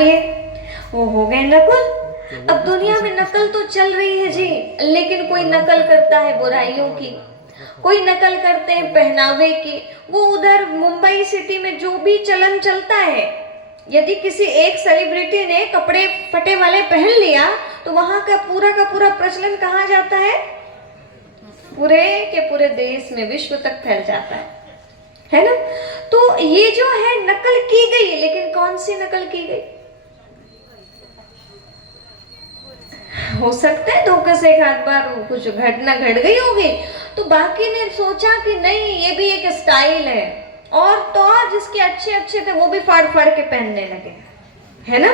लिए, वो हो गए नकुल। अब दुनिया में नकल तो चल रही है जी, लेकिन कोई नकल करता है बुराइयों की, कोई नकल करते हैं पहनावे की। वो उधर मुंबई सिटी में जो भी चलन चलता है, यदि किसी एक सेलिब्रिटी ने कपड़े फटे वाले पहन लिया तो वहां का पूरा प्रचलन कहाँ जाता है? पूरे के पूरे देश में, विश्व तक फैल जाता है ना। तो ये जो है नकल की गई, लेकिन कौन सी नकल की गई? हो सकता है धोखे से एक आध बार कुछ घटना घट गई होगी, तो बाकी ने सोचा कि नहीं ये भी एक स्टाइल है, और तो और जिसके अच्छे अच्छे थे वो भी फाड़ फाड़ के पहनने लगे, है ना।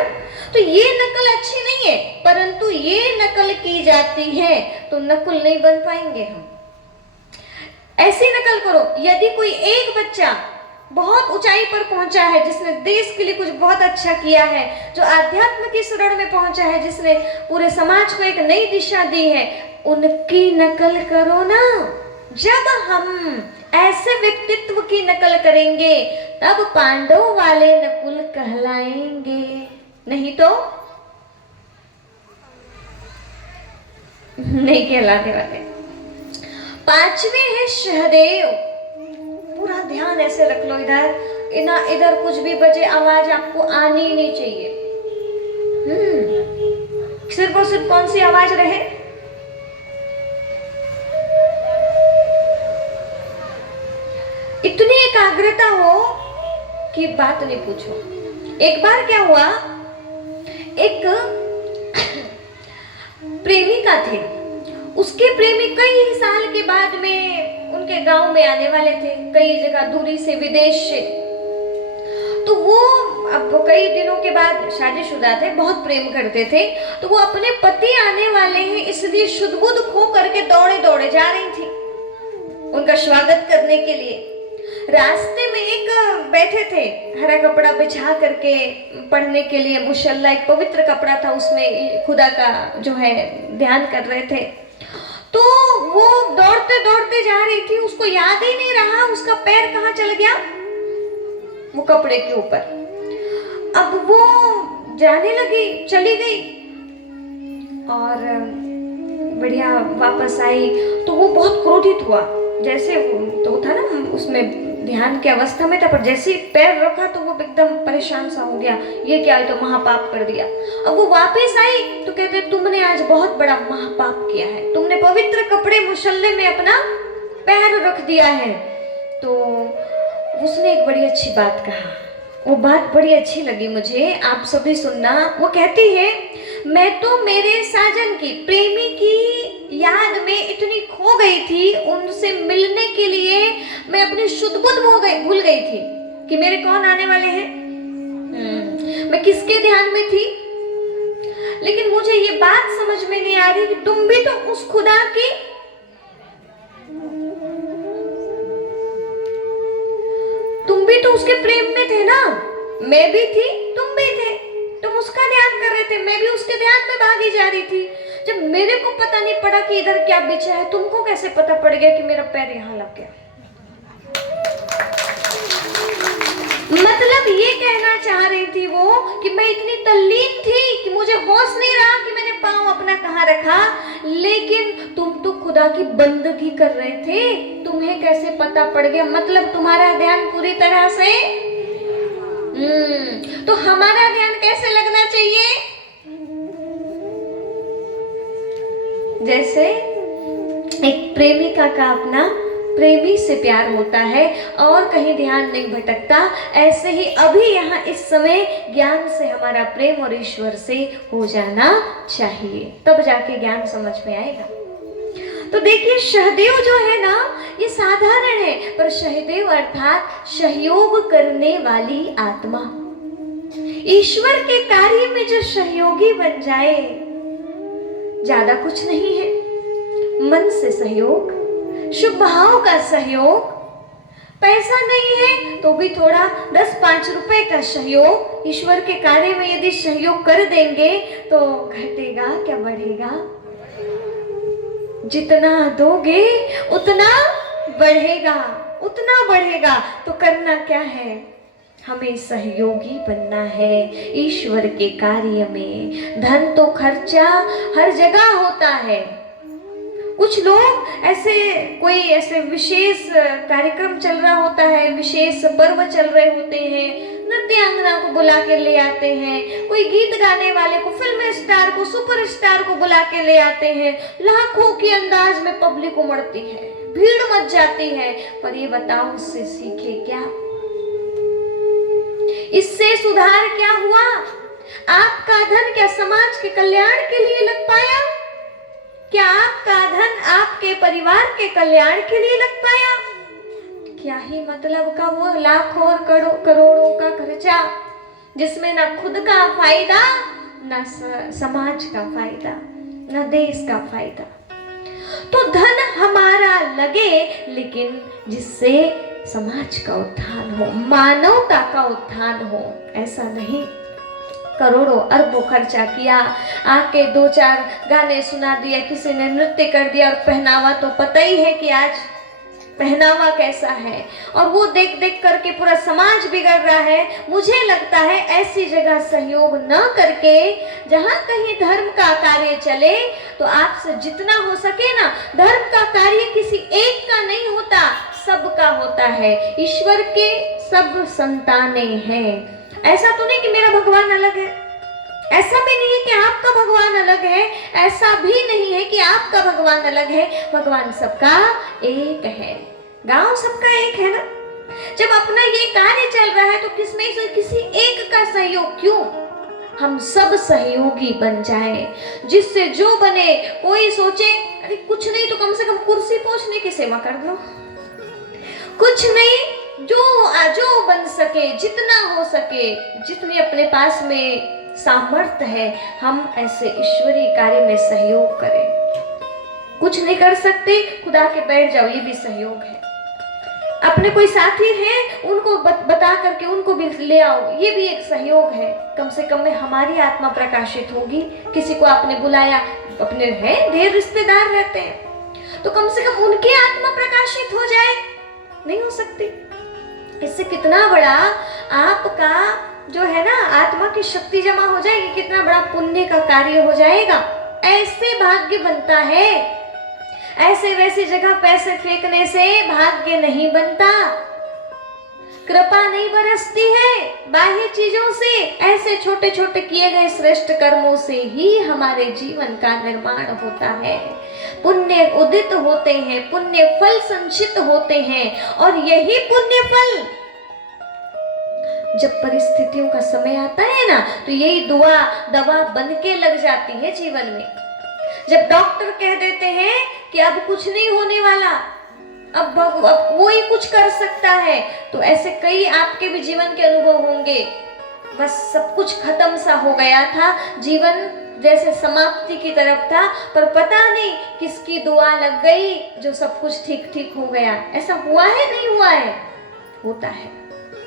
तो ये नकल अच्छी नहीं है, परंतु ये नकल की जाती है तो नकुल नहीं बन पाएंगे हम। ऐसी नकल करो, यदि कोई एक बच्चा बहुत ऊंचाई पर पहुंचा है, जिसने देश के लिए कुछ बहुत अच्छा किया है, जो आध्यात्म की शरण में पहुंचा है, जिसने पूरे समाज को एक नई दिशा दी है, उनकी नकल करो ना। जब हम ऐसे व्यक्तित्व की नकल करेंगे तब पांडव वाले नकुल कहलाएंगे, नहीं तो नहीं कहलाने वाले। पांचवे है सहदेव। पूरा ध्यान ऐसे रख लो, इधर कुछ भी बजे आवाज आपको आनी ही नहीं चाहिए। सिर्फ और सिर्फ कौन सी आवाज रहे? इतनी एकाग्रता हो कि बात नहीं पूछो। एक बार क्या हुआ, एक प्रेमिका थे, उसके प्रेमी कई साल के बाद में उनके गांव में आने वाले थे, कई जगह दूरी से, विदेश से। तो वो अब कई दिनों के बाद शादीशुदा थे, बहुत प्रेम करते थे, तो वो अपने पति आने वाले हैं इसलिए शुद्ध-बुद्ध खो करके दौड़े दौड़े जा रही थी उनका स्वागत करने के लिए। रास्ते में एक बैठे थे, हरा कपड़ा बिछा करके पढ़ने के लिए, मुसल्ला एक पवित्र कपड़ा था, उसमें खुदा का जो है ध्यान कर रहे थे। तो वो दौड़ते दौड़ते जा रही थी, उसको याद ही नहीं रहा उसका पैर कहाँ चल गया, वो कपड़े के ऊपर। अब वो जाने लगी, चली गई और बढ़िया वापस आई तो वो बहुत क्रोधित हुआ। जैसे तो था ना, उसमें ध्यान की अवस्था में था, पर जैसे ही पैर रखा तो वो एकदम परेशान सा हो गया, ये क्या है, तो महापाप कर दिया। अब वो वापस आई तो कहते तुमने आज बहुत बड़ा महापाप किया है, तुमने पवित्र कपड़े मुसल्ले में अपना पैर रख दिया है। तो उसने एक बड़ी अच्छी बात कहा, वो बात बड़ी अच्छी लगी मुझे, आप सभी सुनना। वो कहती है, मैं तो मेरे साजन की, प्रेमी की याद में इतनी खो गई थी, उनसे मिलने के लिए मैं अपनी शुद्ध-बुद्ध भूल गई थी कि मेरे कौन आने वाले हैं, मैं किसके ध्यान में थी। लेकिन मुझे ये बात समझ में नहीं आ रही कि तुम भी तो उस खुदा की, तुम भी तो उसके प्रेम में थे ना, मैं भी थी, तुम भी थे, तुम उसका ध्यान कर रहे थे, मैं भी उसके ध्यान में भागी जा रही थी। जब मेरे को पता नहीं पड़ा कि इधर क्या बिछा है, तुमको कैसे पता पड़ गया कि मेरा पैर यहाँ लग गया? मतलब ये कहना चाह रही थी वो कि मैं इतनी तल्लीन थी कि मुझे होश नहीं रहा कि मैंने पाँव अपना कहाँ रखा, लेकिन तुम तो खुदा की बंदगी कर रहे थे, तुम्हें कैसे पता पड़ गया? मतलब तुम्हारा ध्यान पूरी तरह से तो हमारा ध्यान कैसे लगना चाहिए? जैसे एक प्रेमिका का अपना प्रेमी से प्यार होता है और कहीं ध्यान नहीं भटकता, ऐसे ही अभी यहाँ इस समय ज्ञान से हमारा प्रेम और ईश्वर से हो जाना चाहिए, तब जाके ज्ञान समझ में आएगा। तो देखिए सहदेव जो है ना, ये साधारण है, पर सहदेव अर्थात सहयोग करने वाली आत्मा, ईश्वर के कार्य में जो सहयोगी बन जाए, ज्यादा कुछ नहीं है, मन से सहयोग, शुभ भाव का सहयोग, पैसा नहीं है तो भी थोड़ा 10-5 रुपए का सहयोग, ईश्वर के कार्य में यदि सहयोग कर देंगे तो घटेगा क्या बढ़ेगा? जितना दोगे उतना बढ़ेगा, उतना बढ़ेगा। तो करना क्या है? हमें सहयोगी बनना है ईश्वर के कार्य में। धन तो खर्चा हर जगह होता है। कुछ लोग ऐसे, कोई ऐसे विशेष कार्यक्रम चल रहा होता है, विशेष पर्व चल रहे होते हैं, नृत्यांगना को बुला के ले आते हैं, कोई गीत गाने वाले को, फिल्म स्टार को, सुपर स्टार को बुला के ले आते हैं, लाखों के अंदाज में पब्लिक उमड़ती है, भीड़ मच जाती है। पर ये बताओ, उससे सीखे क्या? इससे सुधार क्या हुआ? आपका धन क्या समाज के कल्याण के लिए लग पाया? क्या आपका धन आपके परिवार के कल्याण के लिए लग पाया? क्या ही मतलब का वो लाखों और करोड़ों का खर्चा, जिसमें ना खुद का फायदा, ना समाज का फायदा, ना देश का फायदा। तो धन हमारा लगे, लेकिन जिससे समाज का उत्थान हो, मानवता का उत्थान हो। ऐसा नहीं करोड़ों अरबों खर्चा किया, आके 2-4 गाने सुना दिया, किसी ने नृत्य कर दिया, और पहनावा तो पता ही है कि आज पहनावा कैसा है, और वो देख देख करके पूरा समाज बिगड़ रहा है। मुझे लगता है ऐसी जगह सहयोग न करके, जहां कहीं धर्म का कार्य चले, तो आपसे जितना हो सके ना, धर्म का कार्य किसी एक का नहीं होता, सबका होता है। ईश्वर के सब संतानें हैं। ऐसा तो नहीं कि मेरा भगवान अलग है, ऐसा भी नहीं है कि आपका भगवान अलग है, ऐसा भी नहीं है कि आपका भगवान अलग है। भगवान सबका एक है, गांव सबका एक है ना। जब अपना ये कार्य चल रहा है, तो किसमें से किसी एक का सहयोग क्यों? हम सब सहयोगी बन जाएं, जिससे जो बने। कोई सोचे अरे कुछ नहीं तो कम से कम कुर्सी पोंछने की सेवा कर लो, कुछ नहीं, जो बन सके, जितना हो सके, जितनी अपने पास में सामर्थ्य है, हम ऐसे ईश्वरीय कार्य में सहयोग करें। कुछ नहीं कर सकते, खुदा के बैठ जाओ, ये भी सहयोग है। अपने कोई साथी हैं, उनको बता करके उनको भी ले आओ, ये भी एक सहयोग है। कम से कम में हमारी आत्मा प्रकाशित होगी। किसी को आपने बुलाया, अपने हैं ढेर रिश्तेदार रहते हैं, तो कम से कम उनकी आत्मा प्रकाशित हो जाए। नहीं हो सकती। इससे कितना बड़ा आपका जो है ना, आत्मा की शक्ति जमा हो जाएगी, कितना बड़ा पुण्य का कार्य हो जाएगा। ऐसे भाग्य बनता है। ऐसे वैसी जगह पैसे फेंकने से भाग्य नहीं बनता, कृपा नहीं बरसती है बाह्य चीजों से। ऐसे छोटे छोटे किए गए श्रेष्ठ कर्मों से ही हमारे जीवन का निर्माण होता है। पुण्य उदित होते हैं, पुण्य फल संचित होते हैं, और यही पुण्य फल जब परिस्थितियों का समय आता है ना, तो यही दवा बन के लग जाती है जीवन में। जब डॉक्टर कह देते हैं कि अब कुछ नहीं होने वाला, अब वो ही कुछ कर सकता है, तो ऐसे कई आपके भी जीवन के अनुभव होंगे। बस सब कुछ खत्म सा हो गया था, जीवन जैसे समाप्ति की तरफ था, पर पता नहीं किसकी दुआ लग गई जो सब कुछ ठीक ठीक हो गया। ऐसा हुआ है, नहीं हुआ है? होता है।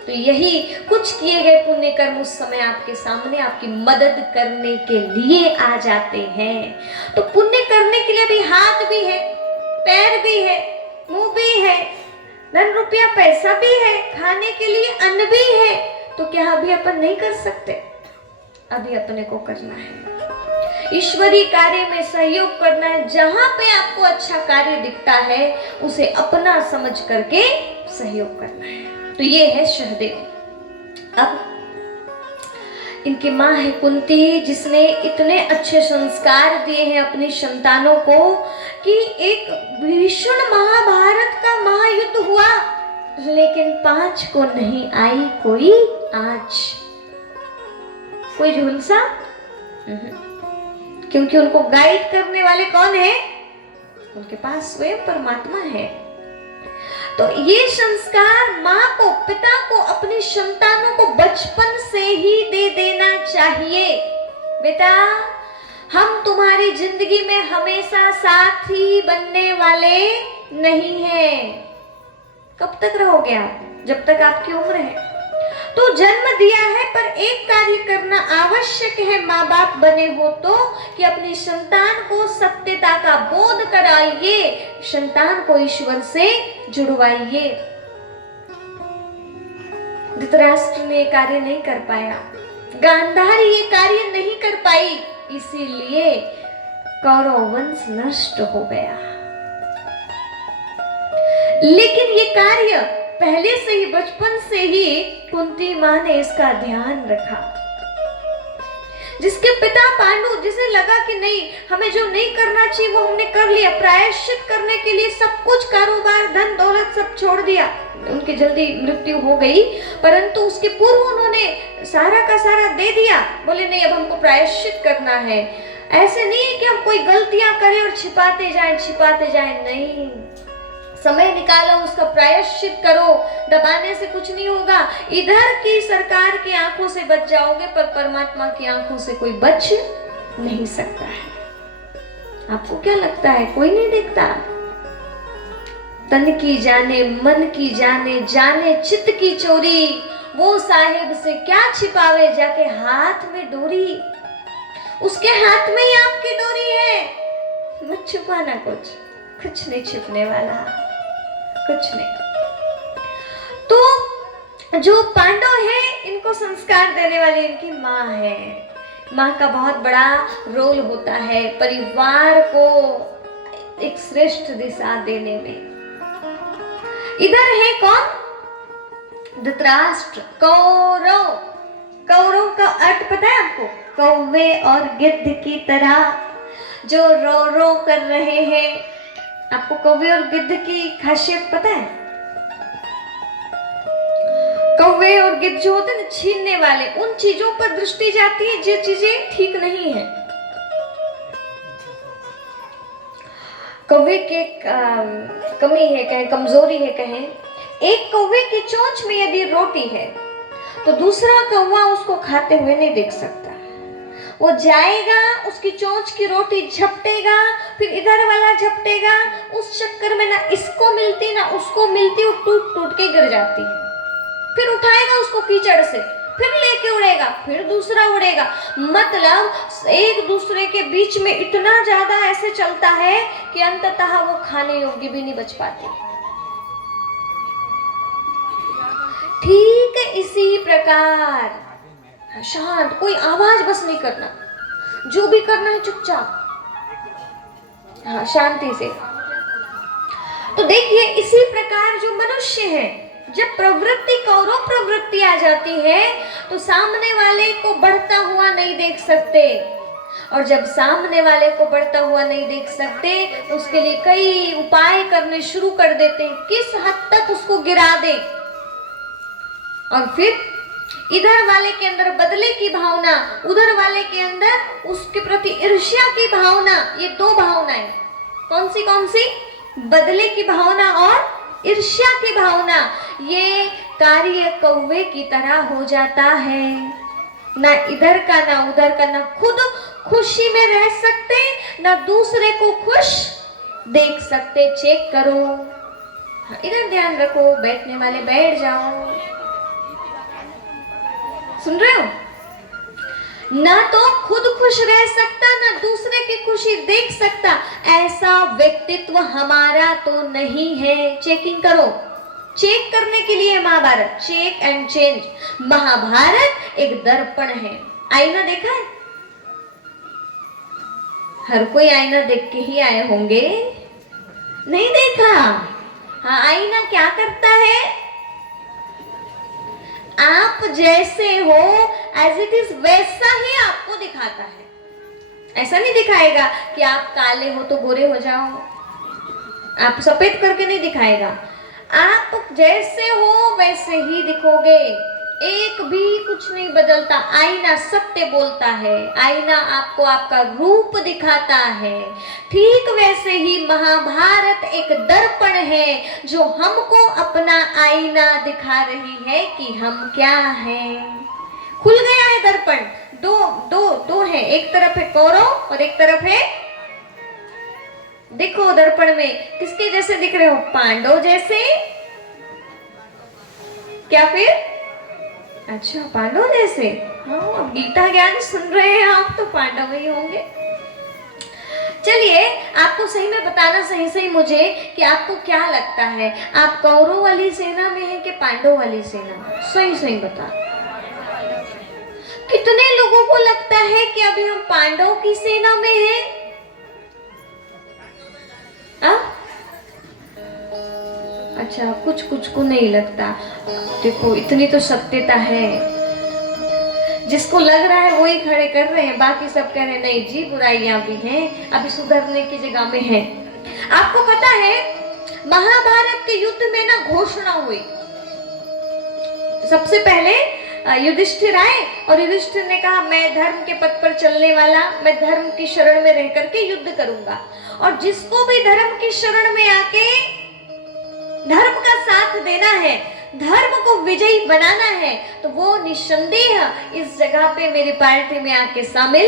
तो यही कुछ किए गए पुण्य कर्म उस समय आपके सामने आपकी मदद करने के लिए आ जाते हैं। तो पुण्य करने के लिए भी हाथ भी है, पैर भी है, मुंह भी है, धन रुपया पैसा भी है, खाने के लिए अन्न भी है। तो क्या अभी अपन नहीं कर सकते? अभी अपने को करना है, ईश्वरीय कार्य में सहयोग करना है। जहां पे आपको अच्छा कार्य दिखता है, उसे अपना समझ करके सहयोग करना है। तो ये है सहदेव। अब इनकी माँ है कुंती, जिसने इतने अच्छे संस्कार दिए हैं अपनी संतानों को कि एक भीषण महाभारत का महायुद्ध हुआ, लेकिन 5 को नहीं आई कोई आँच, कोई झुलसा, क्योंकि उनको गाइड करने वाले कौन है? उनके पास स्वयं परमात्मा है। तो ये संस्कार माँ को, पिता को, अपनी संतानों को बचपन से ही दे देना चाहिए। बेटा, हम तुम्हारी जिंदगी में हमेशा साथी बनने वाले नहीं हैं। कब तक रहोगे आप? जब तक आपकी उम्र है। तो जन्म दिया है, पर एक कार्य करना आवश्यक है माँ बाप बने हो तो, कि अपनी संतान को सत्यता का बोध कराइए, संतान को ईश्वर से जुड़वाइए। धृतराष्ट्र ने कार्य नहीं कर पाया, गांधारी ये कार्य नहीं कर पाई, इसीलिए कौरव वंश नष्ट हो गया। लेकिन ये कार्य पहले से ही, बचपन से ही कुंती मां ने इसका ध्यान रखा। जिसके पिता पांडु, जिसे लगा कि नहीं, हमें जो नहीं करना चाहिए वो हमने कर लिया, प्रायश्चित करने के लिए सब कुछ, कारोबार, धन दौलत सब छोड़ दिया, उनकी जल्दी मृत्यु हो गई, परंतु उसके पूर्व उन्होंने सारा का सारा दे दिया। बोले नहीं, अब हमको प्रायश्चित करना है। ऐसे नहीं है कि हम कोई गलतियां करें और छिपाते जाएं, नहीं, समय निकालो, उसका प्रायश्चित करो, दबाने से कुछ नहीं होगा। इधर की सरकार की आंखों से बच जाओगे, पर परमात्मा की आंखों से कोई बच नहीं सकता है। आपको क्या लगता है कोई नहीं देखता? तन की जाने, मन की जाने, जाने चित्त की चोरी, वो साहिब से क्या छिपावे जाके हाथ में डोरी। उसके हाथ में ही आपकी डोरी है, मत छुपाना, कुछ नहीं छिपने वाला, कुछ नहीं। तो जो पांडव है, इनको संस्कार देने वाली इनकी माँ है। माँ का बहुत बड़ा रोल होता है परिवार को एक श्रेष्ठ दिशा देने में। इधर है कौन? धृतराष्ट्र, कौरव। कौरव का अर्थ पता है आपको? कौवे और गिद्ध की तरह जो रो रो कर रहे हैं। आपको कौवे और गिद्ध की खासियत पता है? कौवे और गिद्ध जो होते हैं ना, छीनने वाले, उन चीजों पर दृष्टि जाती है जो चीजें ठीक नहीं है। कौवे के कमी है कहें, कमजोरी है कहें, एक कौवे की चोंच में यदि रोटी है तो दूसरा कौवा उसको खाते हुए नहीं देख सकता। वो जाएगा, उसकी चोंच की रोटी झपटेगा, फिर इधर वाला झपटेगा, उस चक्कर में ना इसको मिलती ना उसको मिलती, वो टूट टूट के गिर जाती है। फिर उठाएगा उसको कीचड़ से, फिर लेके उड़ेगा, फिर दूसरा उड़ेगा। मतलब एक दूसरे के बीच में इतना ज्यादा ऐसे चलता है कि अंततः वो खाने योग्य भी नहीं बच पाती। ठीक इसी प्रकार शांत, कोई आवाज बस नहीं करना, जो भी करना है चुपचाप, हाँ शांति से। तो देखिए इसी प्रकार जो मनुष्य है, जब प्रवृत्ति, कौरव प्रवृत्ति आ जाती है तो सामने वाले को बढ़ता हुआ नहीं देख सकते, और जब सामने वाले को बढ़ता हुआ नहीं देख सकते तो उसके लिए कई उपाय करने शुरू कर देते हैं, किस हद तक उसको गिरा दें। और फिर इधर वाले के अंदर बदले की भावना, उधर वाले के अंदर उसके प्रति ईर्ष्या की भावना, ये दो भावनाएं कौन सी? बदले की भावना और ईर्ष्या की भावना। ये कार्य कौवे की तरह हो जाता है, ना इधर का ना उधर का, ना खुद खुशी में रह सकते, ना दूसरे को खुश देख सकते। चेक करो, इधर ध्यान रखो, बैठने वाले बैठ जाओ, सुन रहे हो? ना तो खुद खुश रह सकता, ना दूसरे की खुशी देख सकता, ऐसा व्यक्तित्व हमारा तो नहीं है। चेकिंग करो, चेक करने के लिए Mahabharat, check and change. Mahabharat एक दर्पण है। आईना देखा है? हर कोई आईना देख के ही आए होंगे, नहीं देखा? हाँ, आईना क्या करता है? आप जैसे हो एज इट इज वैसा ही आपको दिखाता है। ऐसा नहीं दिखाएगा कि आप काले हो तो गोरे हो जाओ, आप सफेद करके नहीं दिखाएगा। आप जैसे हो वैसे ही दिखोगे, एक भी कुछ नहीं बदलता। आईना सत्य बोलता है, आईना आपको आपका रूप दिखाता है। ठीक वैसे ही महाभारत एक दर्पण है जो हमको अपना आईना दिखा रही है कि हम क्या हैं। खुल गया है दर्पण, दो है, एक तरफ है कौरव और एक तरफ है, देखो दर्पण में किसके जैसे दिख रहे हो? पांडव जैसे। क्या फिर? अच्छा, पांडव जैसे। हाँ, अब गीता ज्ञान सुन रहे हैं आप तो पांडव ही होंगे। चलिए आपको सही में बताना, सही सही मुझे, कि आपको क्या लगता है, आप कौरव वाली सेना में हैं कि पांडव वाली सेना में? सही सही बता। कितने लोगों को लगता है कि अभी हम पांडव की सेना में हैं? अच्छा, कुछ कुछ को नहीं लगता। देखो इतनी तो सत्यता है, जिसको लग रहा है वही खड़े कर रहे हैं, बाकी सब कह रहे हैं नहीं जी बुराइयां भी हैं, अभी सुधरने की जगह में है। आपको पता है महाभारत के युद्ध में ना घोषणा हुई। सबसे पहले युधिष्ठिर आए और युधिष्ठिर ने कहा मैं धर्म के पथ पर चलने वाला, मैं धर्म की शरण में रह करके युद्ध करूंगा, और जिसको भी धर्म की शरण में आके धर्म का साथ देना है, धर्म को विजयी बनाना है, तो वो निस्संदेह इस जगह पे मेरी पार्टी में आके शामिल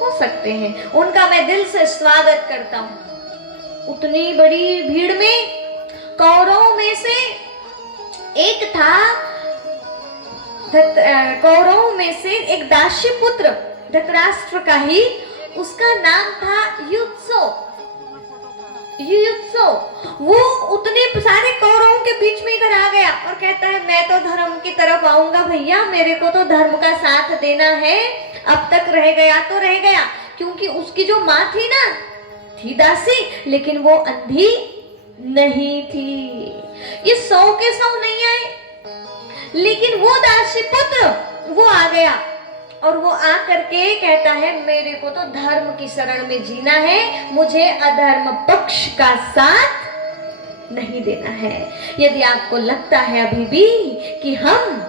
हो सकते हैं। उनका मैं दिल से स्वागत करता हूं। उतनी बड़ी भीड़ में कौरवों में से एक था, कौरवों में से एक दासी पुत्र धृतराष्ट्र का ही, उसका नाम था युयुत्सव। वो उतने सारे कौरवों के बीच में इधर आ गया और कहता है मैं तो धर्म की तरफ आऊंगा भैया, मेरे को तो धर्म का साथ देना है, अब तक रह गया तो रह गया। क्योंकि उसकी जो माँ थी ना, थी दासी, लेकिन वो अंधी नहीं थी। ये 100 के 100 नहीं आए, लेकिन वो दासी पुत्र वो आ गया और वो आ करके कहता है मेरे को तो धर्म की शरण में जीना है, मुझे अधर्म पक्ष का साथ नहीं देना है। यदि आपको लगता है अभी भी कि हम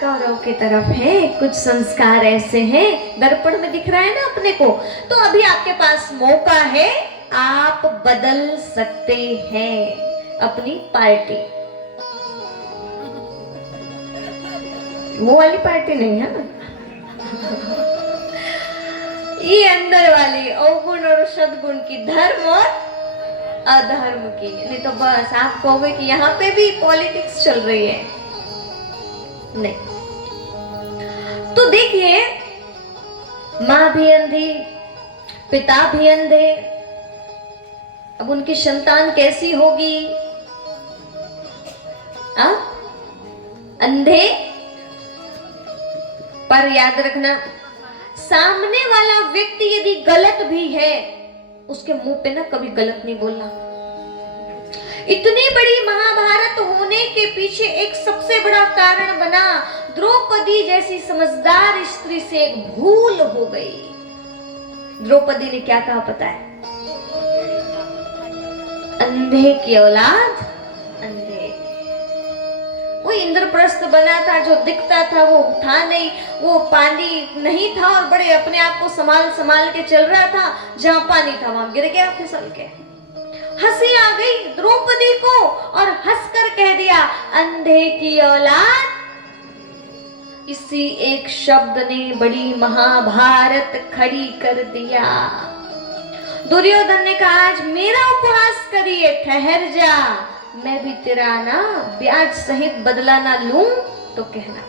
कौरव की तरफ हैं, कुछ संस्कार ऐसे हैं, दर्पण में दिख रहा है ना अपने को, तो अभी आपके पास मौका है, आप बदल सकते हैं अपनी पार्टी। वो वाली पार्टी नहीं है ना, ये अंदर वाली अवगुण और सद्गुण की, धर्म और अधर्म की। नहीं तो बस आप कहोगे कि यहाँ पे भी पॉलिटिक्स चल रही है, नहीं। तो देखिए, माँ भी अंधी, पिता भी अंधे, अब उनकी संतान कैसी होगी? अंधे। पर याद रखना, सामने वाला व्यक्ति यदि गलत भी है, उसके मुंह पे ना कभी गलत नहीं बोलना। इतनी बड़ी महाभारत होने के पीछे एक सबसे बड़ा कारण बना, द्रौपदी जैसी समझदार स्त्री से एक भूल हो गई। द्रौपदी ने क्या कहा पता है? अंधे की औलाद अंधे। वो इंद्रप्रस्थ बना था, जो दिखता था वो था नहीं, वो पानी नहीं था और बड़े अपने आप को संभाल संभाल के चल रहा था, जहां पानी था वहां गिर गया फिसल के। हंसी आ गई द्रौपदी को और हंसकर कह दिया अंधे की औलाद। इसी एक शब्द ने बड़ी महाभारत खड़ी कर दिया। दुर्योधन ने कहा आज मेरा उपहास करिए, ठहर जा, मैं भी तेरा ना ब्याज सहित बदला ना लूं तो कहना।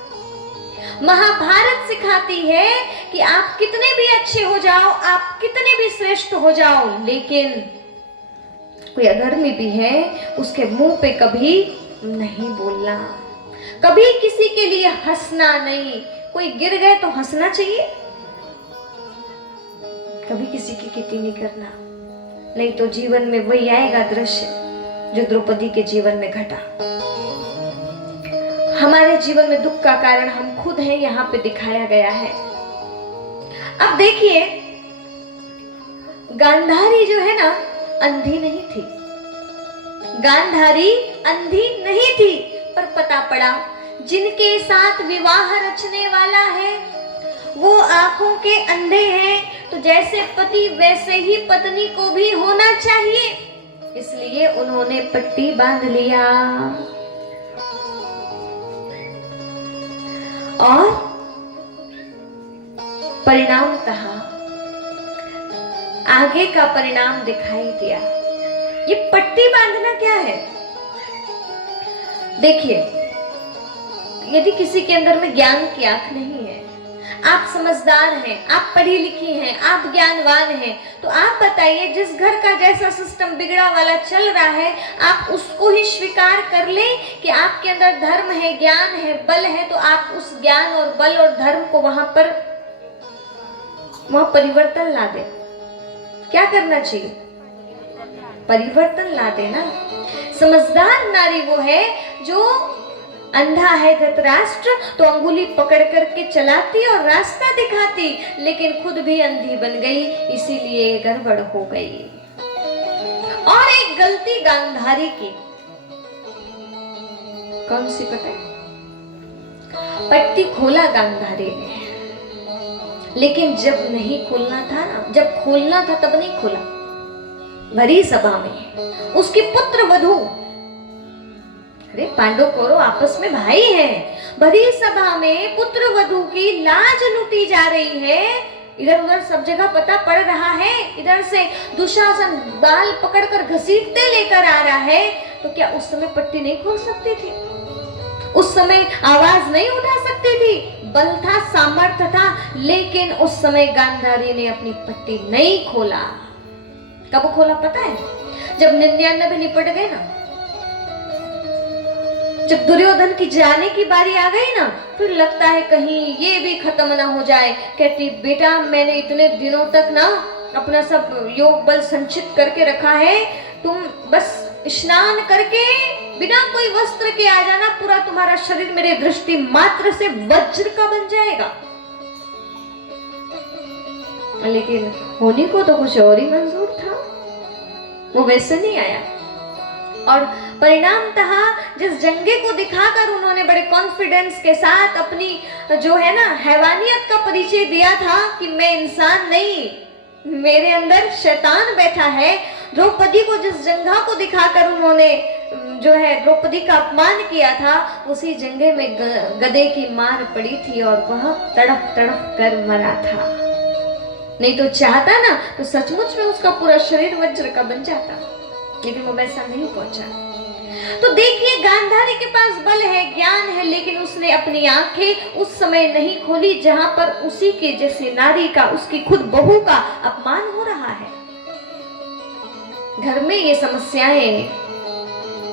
महाभारत सिखाती है कि आप कितने भी अच्छे हो जाओ, आप कितने भी श्रेष्ठ हो जाओ, लेकिन कोई अधर्मी भी है उसके मुंह पे कभी नहीं बोलना, कभी किसी के लिए हंसना नहीं। कोई गिर गए तो हंसना चाहिए, कभी किसी की खेती नहीं करना, नहीं तो जीवन में वही आएगा दृश्य जो द्रौपदी के जीवन में घटा। हमारे जीवन में दुख का कारण हम खुद हैं, यहाँ पे दिखाया गया है। अब देखिए, गांधारी जो है ना, अंधी नहीं थी। गांधारी अंधी नहीं थी, पर पता पड़ा जिनके साथ विवाह रचने वाला है वो आंखों के अंधे हैं, तो जैसे पति वैसे ही पत्नी को भी होना चाहिए, इसलिए उन्होंने पट्टी बांध लिया और परिणामतः आगे का परिणाम दिखाई दिया। ये पट्टी बांधना क्या है? देखिए, यदि किसी के अंदर में ज्ञान की आंख नहीं है, आप समझदार हैं, आप पढ़ी लिखी हैं, आप ज्ञानवान हैं, तो आप बताइए जिस घर का जैसा सिस्टम बिगड़ा वाला चल रहा है, आप उसको ही स्वीकार कर लें कि आपके अंदर धर्म है, ज्ञान है, बल है, तो आप उस ज्ञान और बल और धर्म को वहां परिवर्तन ला दें। क्या करना चाहिए? परिवर्तन ला देना। समझदार नारी वो है जो अंधा है धृतराष्ट्र तो अंगुली पकड़ करके चलाती और रास्ता दिखाती, लेकिन खुद भी अंधी बन गई, इसीलिए गड़बड़ हो गई। और एक गलती गांधारी की, कौन सी पता है? पट्टी खोला गांधारी ने, लेकिन जब नहीं खोलना था ना, जब खोलना था तब नहीं खोला। भरी सभा में उसकी पुत्र वधू, अरे पांडव कौरव आपस में भाई हैं, भरी सभा में पुत्र वधू की लाज लूटी जा रही है। इधर उधर सब जगह पता पड़ रहा है, इधर से दुशासन बाल पकड़कर घसीटते लेकर आ रहा है, तो क्या उस समय पट्टी नहीं खोल सकती थी? उस समय आवाज नहीं उठा सकती थी? बल था, सामर्थ्य था, लेकिन उस समय गांधारी ने अपनी पट्टी नहीं खोला। कब खोला पता है? जब 99 निपट गए ना, जब दुर्योधन की जाने की बारी आ गई ना, फिर लगता है कहीं ये भी खत्म ना हो जाए। कहती बेटा मैंने इतने दिनों तक ना अपना सब योग बल संचित करके रखा है, तुम बस स्नान करके बिना कोई वस्त्र के आ जाना, पूरा तुम्हारा शरीर मेरे दृष्टि मात्र से वज्र का बन जाएगा। लेकिन होने को तो कुछ और ही मंजूर था, वो वैसे नहीं आया। और परिणामतः जिस जंगे को दिखाकर उन्होंने बड़े कॉन्फिडेंस के साथ अपनी जो है ना हैवानियत का परिचय दिया था कि मैं इंसान नहीं, मेरे अंदर शैतान बैठा है, द्रौपदी को जिस जंघा को दिखाकर उन्होंने जो है द्रौपदी का अपमान किया था, उसी जंगे में गदे की मार पड़ी थी और वह तड़प तड़प कर मरा था। नहीं तो चाहता ना तो सचमुच में उसका पूरा शरीर वज्र का बन जाता, लेकिन वो वैसा नहीं पहुंचा। तो देखिए गांधारी के पास बल है, ज्ञान है, लेकिन उसने अपनी आंखें उस समय नहीं खोली जहां पर उसी के जैसे नारी का, उसकी खुद बहू का अपमान हो रहा है। घर में ये समस्याएं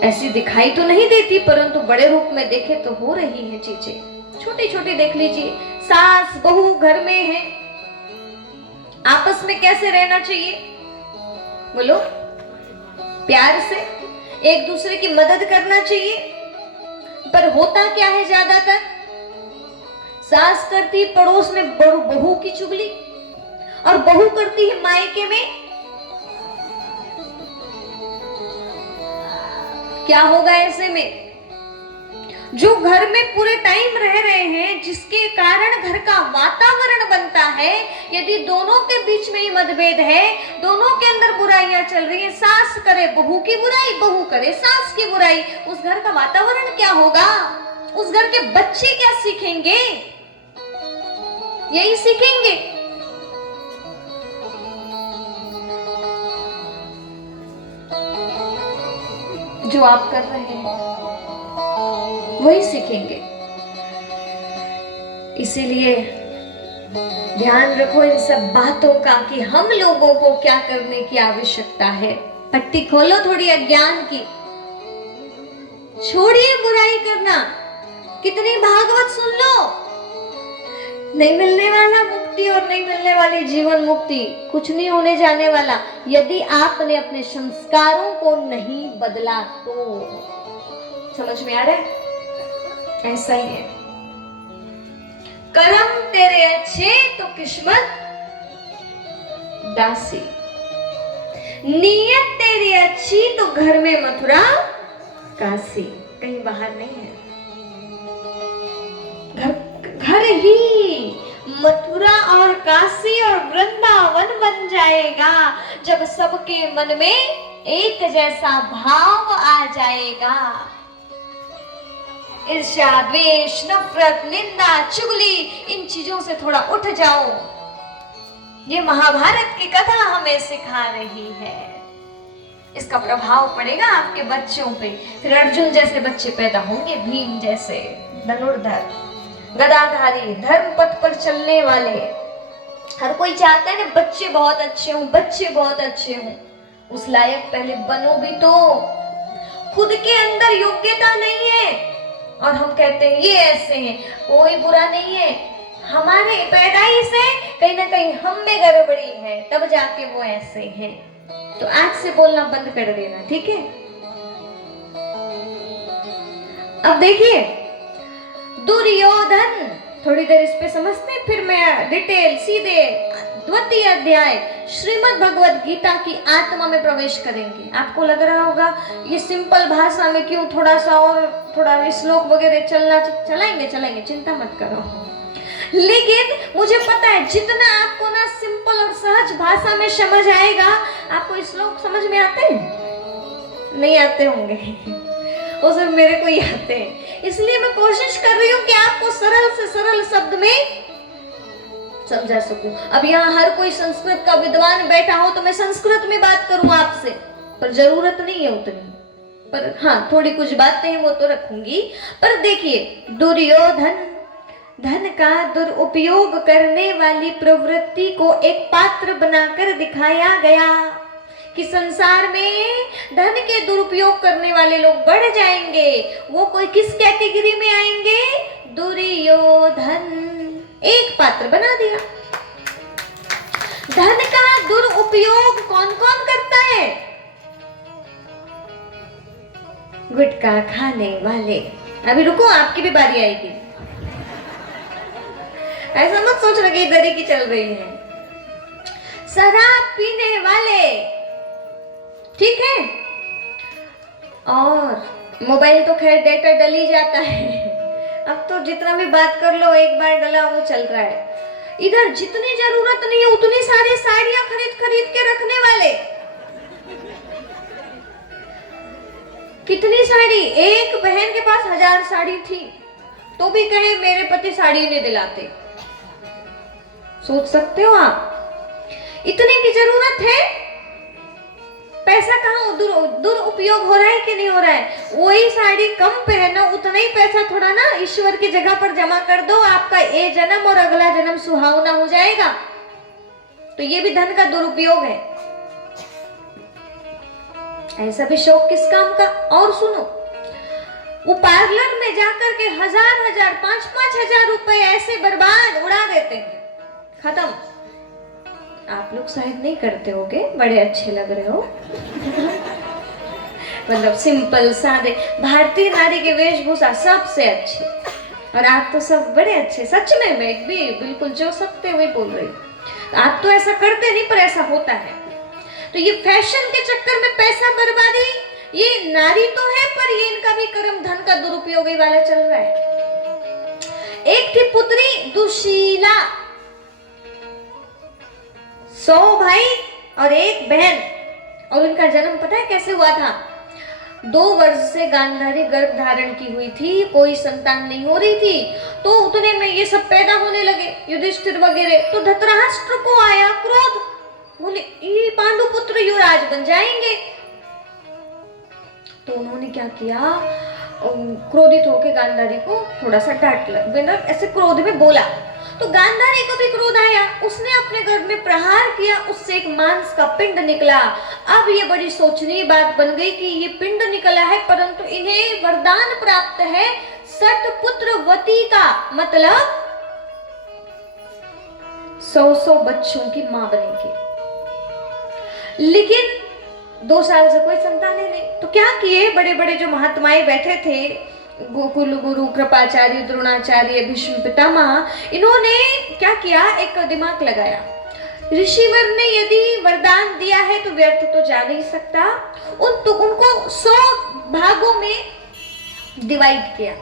ऐसी दिखाई तो नहीं देती, परंतु बड़े रूप में देखे तो हो रही है चीजें। छोटी छोटी देख लीजिए, सास बहू घर में है, आपस में कैसे रहना चाहिए बोलो? प्यार से एक दूसरे की मदद करना चाहिए। पर होता क्या है ज्यादातर, सास करती पड़ोस में बहू की चुगली और बहू करती है मायके में। क्या होगा ऐसे में? जो घर में पूरे टाइम रह रहे हैं, जिसके कारण घर का वातावरण बनता है, यदि दोनों के बीच में ही मतभेद है, दोनों के अंदर बुराइयां चल रही हैं, सास करे बहू की बुराई, बहू करे सास की बुराई, उस घर का वातावरण क्या होगा? उस घर के बच्चे क्या सीखेंगे? यही सीखेंगे। जो आप कर रहे हैं वही सीखेंगे। इसीलिए ध्यान रखो इन सब बातों का कि हम लोगों को क्या करने की आवश्यकता है। पट्टी खोलो थोड़ी अज्ञान की, छोड़िए बुराई करना। कितनी भागवत सुन लो, नहीं मिलने वाला मुक्ति और नहीं मिलने वाली जीवन मुक्ति, कुछ नहीं होने जाने वाला यदि आपने अपने संस्कारों को नहीं बदला तो। समझ में आ रहा है? ऐसा ही है। कर्म तेरे अच्छे तो किस्मत दासी, नीयत तेरी अच्छी तो घर में मथुरा काशी, कहीं बाहर नहीं है। घर ही मथुरा और काशी और वृंदावन बन जाएगा जब सबके मन में एक जैसा भाव आ जाएगा। ईर्ष्या, द्वेष, नफरत, निंदा, चुगली, इन चीजों से थोड़ा उठ जाओ। ये महाभारत की कथा हमें सिखा रही है। इसका प्रभाव पड़ेगा आपके बच्चों पे। फिर अर्जुन जैसे बच्चे पैदा होंगे, भीम जैसे धनुर्धर। गदाधारी, धर्म पथ पर चलने वाले। हर कोई चाहता है ना बच्चे बहुत अच्छे हों, बच्चे बहुत अच्छे हों। उस लायक पहले बनो भी तो। खुद के अंदर योग्यता नहीं है और हम कहते हैं ये ऐसे हैं। कोई बुरा नहीं है, हमारे पैदाइश से कहीं ना कहीं हम में गड़बड़ी है, तब जाके वो ऐसे हैं। तो आज से बोलना बंद कर देना, ठीक है। अब देखिए दुर्योधन, थोड़ी देर इस पे समझते हैं, फिर मैं डिटेल सीधे द्वितीय अध्याय श्रीमद् भगवद गीता की आत्मा में प्रवेश करेंगे। आपको लग रहा होगा ये सिंपल भाषा में क्यों, थोड़ा सा और थोड़ा श्लोक वगैरह चलाएंगे, चिंता मत करो। लेकिन मुझे पता है जितना आपको ना सिंपल और सहज भाषा में समझ आएगा, आपको श्लोक समझ में आते हैं? नहीं आते होंगे, वो सिर्फ मेरे को ही आते हैं। इसलिए मैं कोशिश कर रही हूँ कि आपको सरल से सरल शब्द में समझा सकूं। अब यहाँ हर कोई संस्कृत का विद्वान बैठा हो तो मैं संस्कृत में बात करूं आपसे, पर जरूरत नहीं है उतनी, पर हाँ थोड़ी कुछ बातें हैं वो तो रखूंगी। पर देखिए दुर्योधन, धन का दुरुपयोग करने वाली प्रवृत्ति को एक पात्र बनाकर दिखाया गया कि संसार में धन के दुरुपयोग करने वाले लोग बढ़ जाएंगे। वो कोई किस कैटेगरी में आएंगे? दुर्योधन। एक पात्र बना दिया। धन का दुरुपयोग कौन कौन करता है? गुटखा खाने वाले। अभी रुको, आपकी भी बारी आएगी। ऐसा मत सोच रहे इधर ही की चल रही है। शराब पीने वाले, ठीक है। और मोबाइल तो खैर डेटा डल ही जाता है, अब तो जितना भी बात कर लो एक बार डला वो चल रहा है। इधर जितनी जरूरत नहीं है उतनी सारी साड़ियां खरीद के रखने वाले। कितनी साड़ी? एक बहन के पास 1000 साड़ी थी तो भी कहे मेरे पति साड़ी नहीं दिलाते। सोच सकते हो आप, इतने की जरूरत है? पैसा कहाँ दुरुपयोग हो रहा है कि नहीं हो रहा है? वही साड़ी कम पहनो, उतना ही पैसा थोड़ा ना ईश्वर की जगह पर जमा कर दो, आपका ये जन्म और अगला जन्म सुहावना हो जाएगा। तो ये भी धन का दुरुपयोग है। ऐसा भी शौक किस काम का? और सुनो, वो पार्लर में जाकर के 1000 5,000 रुपए ऐसे बर्बाद उड़ा देते हैं, खत्म। आप लोग शायद नहीं करते होगे, बड़े अच्छे लग रहे हो। मतलब सिंपल सादे, भारतीय नारी के वेशभूषा सबसे अच्छी, और आप तो सब बड़े अच्छे। सच में मैं भी बिल्कुल जो सकते वही बोल रही हूँ। आप तो ऐसा करते नहीं पर ऐसा होता है। तो ये फैशन के चक्कर में पैसा बर्बादी, ये नारी तो है पर ये इनका भी कर्म धन का दुरुपयोग वाला चल रहा है। एक थी पुत्री दुशीला, 100 भाई और एक बहन, और उनका जन्म पता है कैसे हुआ था? 2 वर्ष से गांधारी गर्भ धारण की हुई थी, कोई संतान नहीं हो रही थी। तो उतने में ये सब पैदा होने लगे, युधिष्ठिर वगैरह। तो धृतराष्ट्र को आया क्रोध, बोले ये पांडु पुत्र युवराज बन जाएंगे। तो उन्होंने क्या किया, क्रोधित होकर गांधारी को थोड़ा सा डांट लगा, ऐसे क्रोध में बोला। तो गांधारी को भी क्रोध आया, उसने अपने गर्भ में प्रहार किया, उससे एक मांस का पिंड निकला। अब ये बड़ी सोचनीय बात बन गई कि ये पिंड निकला है परंतु इन्हें वरदान प्राप्त है सतपुत्रवती का, मतलब 100 बच्चों की मां बनेगी। लेकिन 2 साल से कोई संतान ही नहीं। तो क्या किए, बड़े बड़े जो महात्माएं बैठे थे, गोकुल गुरु, कृपाचार्य, द्रोणाचार्य, भीष्म पितामह, इन्होंने क्या किया, एक दिमाग लगाया। ऋषिवर ने यदि वरदान दिया है तो व्यर्थ तो जा नहीं सकता। उनको 100 भागों में डिवाइड किया,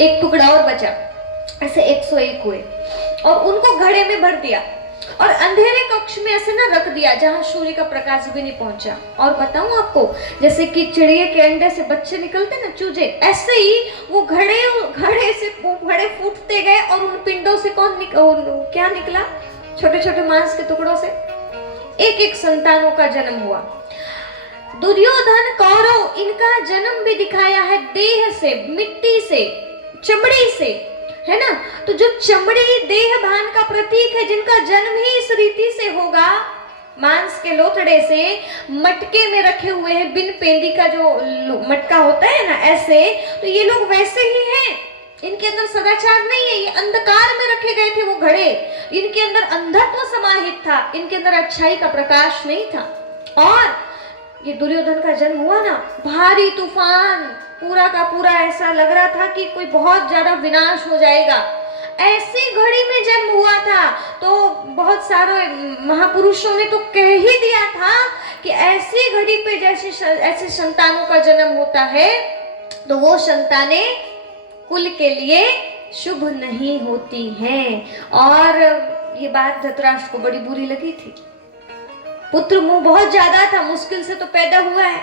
एक टुकड़ा और बचा, ऐसे 101 हुए, और उनको घड़े में भर दिया और अंधेरे कक्ष में ऐसे ना रख दिया जहां सूर्य का प्रकाश भी नहीं पहुंचा। और बताऊं आपको, जैसे कि चिड़िया के अंडे से बच्चे निकलते ना, चूजे, ऐसे ही वो घड़े फूटते गए और उन पिंडों से क्या निकला, छोटे छोटे मांस के टुकड़ों से एक एक संतानों का जन्म हुआ। दुर्योधन, कौरव, इनका जन्म भी दिखाया है देह से, मिट्टी से, चमड़ी से, है ना। तो जो चमड़ी देह भान का प्रतीक है, जिनका जन्म ही इस रीति से होगा, मांस के लोथड़े से मटके में रखे हुए हैं, बिन पेंदी का जो मटका होता है ना, ऐसे, तो ये लोग वैसे ही हैं। इनके अंदर सदाचार नहीं है, ये अंधकार में रखे गए थे वो घड़े। इनके अंदर अंधत्व समाहित था, इनके अंदर अच्छाई का प्रकाश नहीं था। और ये दुर्योधन का जन्म हुआ ना, भारी तूफान, पूरा का पूरा ऐसा लग रहा था कि कोई बहुत ज्यादा विनाश हो जाएगा, ऐसी घड़ी में जन्म हुआ था। तो बहुत सारे महापुरुषों ने तो कह ही दिया था कि ऐसी घड़ी पे जैसे ऐसे संतानों का जन्म होता है तो वो संतानें कुल के लिए शुभ नहीं होती हैं। और ये बात धृतराष्ट्र को बड़ी बुरी लगी थी। पुत्र मुंह बहुत ज्यादा था, मुश्किल से तो पैदा हुआ है,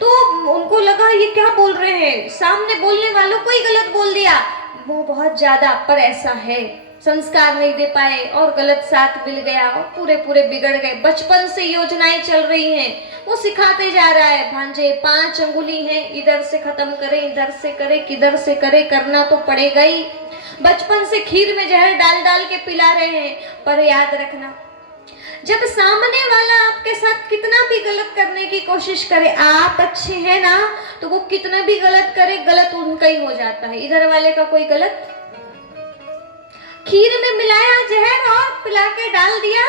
तो उनको लगा ये क्या बोल रहे हैं, सामने बोलने वालों को ही गलत बोल दिया, वो बहुत ज्यादा। पर ऐसा है, संस्कार नहीं दे पाए और गलत साथ मिल गया और पूरे पूरे बिगड़ गए। बचपन से योजनाएं चल रही हैं, वो सिखाते जा रहा है, भांजे 5 अंगुली हैं, इधर से खत्म करें, इधर से करे, किधर से करे, करना तो पड़ेगा ही। बचपन से खीर में जहर डाल डाल के पिला रहे हैं। पर याद रखना, जब सामने वाला आपके साथ कितना भी गलत करने की कोशिश करे, आप अच्छे हैं ना, तो वो कितना भी गलत करे, गलत उनका ही हो जाता है। इधर वाले का कोई गलत, खीर में मिलाया जहर और पिला के डाल दिया,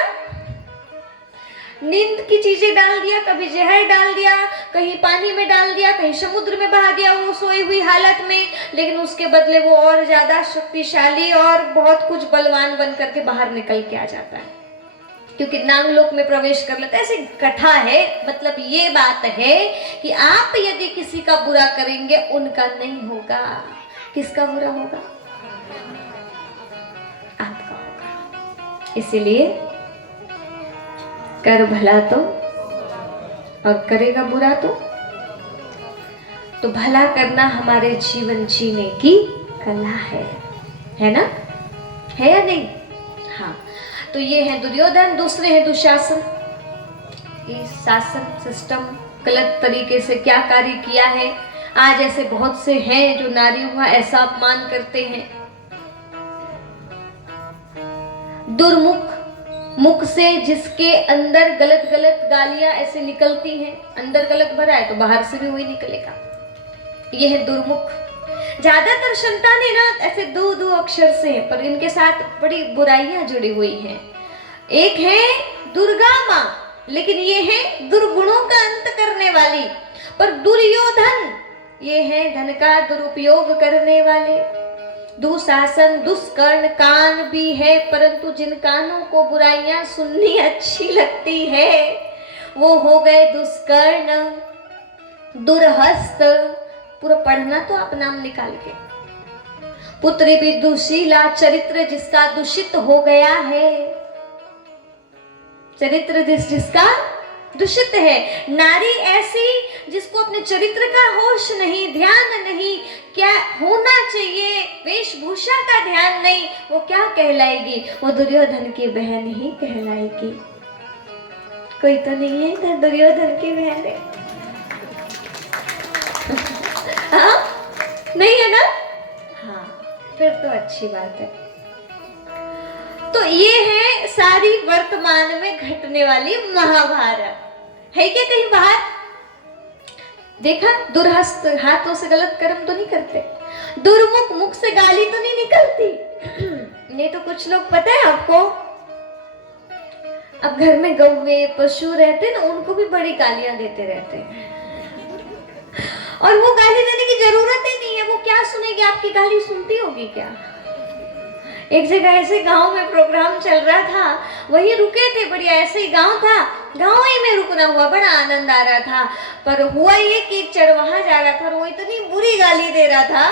नींद की चीजें डाल दिया, कभी जहर डाल दिया, कहीं पानी में डाल दिया, कहीं समुद्र में बहा दिया वो सोई हुई हालत में, लेकिन उसके बदले वो और ज्यादा शक्तिशाली और बहुत कुछ बलवान बन करके बाहर निकल के आ जाता है, क्योंकि नागलोक में प्रवेश कर लेता है। ऐसे कथा है, मतलब ये बात है कि आप यदि किसी का बुरा करेंगे, उनका नहीं होगा। किसका बुरा होगा? आपका होगा। इसीलिए कर भला तो, और करेगा बुरा तो भला करना हमारे जीवन जीने की कला है ना? है या नहीं? हाँ। तो ये है दुर्योधन, दूसरे हैं दुशासन। ये शासन सिस्टम गलत तरीके से क्या कार्य किया है। आज ऐसे बहुत से हैं जो नारियों का ऐसा अपमान करते हैं। दुर्मुख, मुख से जिसके अंदर गलत गलत गालियां ऐसे निकलती हैं, अंदर गलत भरा है तो बाहर से भी वही निकलेगा। ये है दुर्मुख। ज्यादातर संतानें ना ऐसे दो अक्षर से हैं, पर इनके साथ बड़ी बुराइयां जुड़ी हुई हैं। एक है दुर्गा माँ, लेकिन ये है दुर्गुणों का अंत करने वाली। पर दुर्योधन ये है धन का दुरुपयोग करने वाले। दुशासन, दुष्कर्ण कान भी है, परंतु जिन कानों को बुराइयां सुननी अच्छी लगती है वो हो गए दुष्कर्ण। दुर्हस्त, पूरा पढ़ना तो आप नाम निकाल के। पुत्र भी दुशीला, चरित्र जिसका दूषित हो गया है, चरित्र जिसका दूषित है। नारी ऐसी जिसको अपने चरित्र का होश नहीं, ध्यान नहीं, क्या होना चाहिए, वेशभूषा का ध्यान नहीं, वो क्या कहलाएगी? वो दुर्योधन की बहन ही कहलाएगी। कोई तो नहीं है इधर दुर्योधन की बहन है? हाँ? नहीं है ना? हाँ, फिर तो अच्छी बात है। तो ये है सारी वर्तमान में घटने वाली महाभारत। है क्या कहीं बाहर देखा? दुर्हस्त, हाथों से गलत कर्म तो नहीं करते। दुर्मुख, मुख से गाली तो नहीं निकलती। नहीं तो कुछ लोग पता है आपको, अब घर में गौवे पशु रहते ना, उनको भी बड़ी गालियां देते रहते हैं। और वो गाली देने की जरूरत ही नहीं है, वो क्या सुनेगी? आपकी गाली सुनती होगी क्या? एक जगह ऐसे गांव में प्रोग्राम चल रहा था, वही रुके थे, बढ़िया ऐसे ही गांव था, गांव ही में रुकना हुआ, बड़ा आनंद आ रहा था। पर हुआ ये कि चरवाहा जा रहा था और वो इतनी बुरी गाली दे रहा था।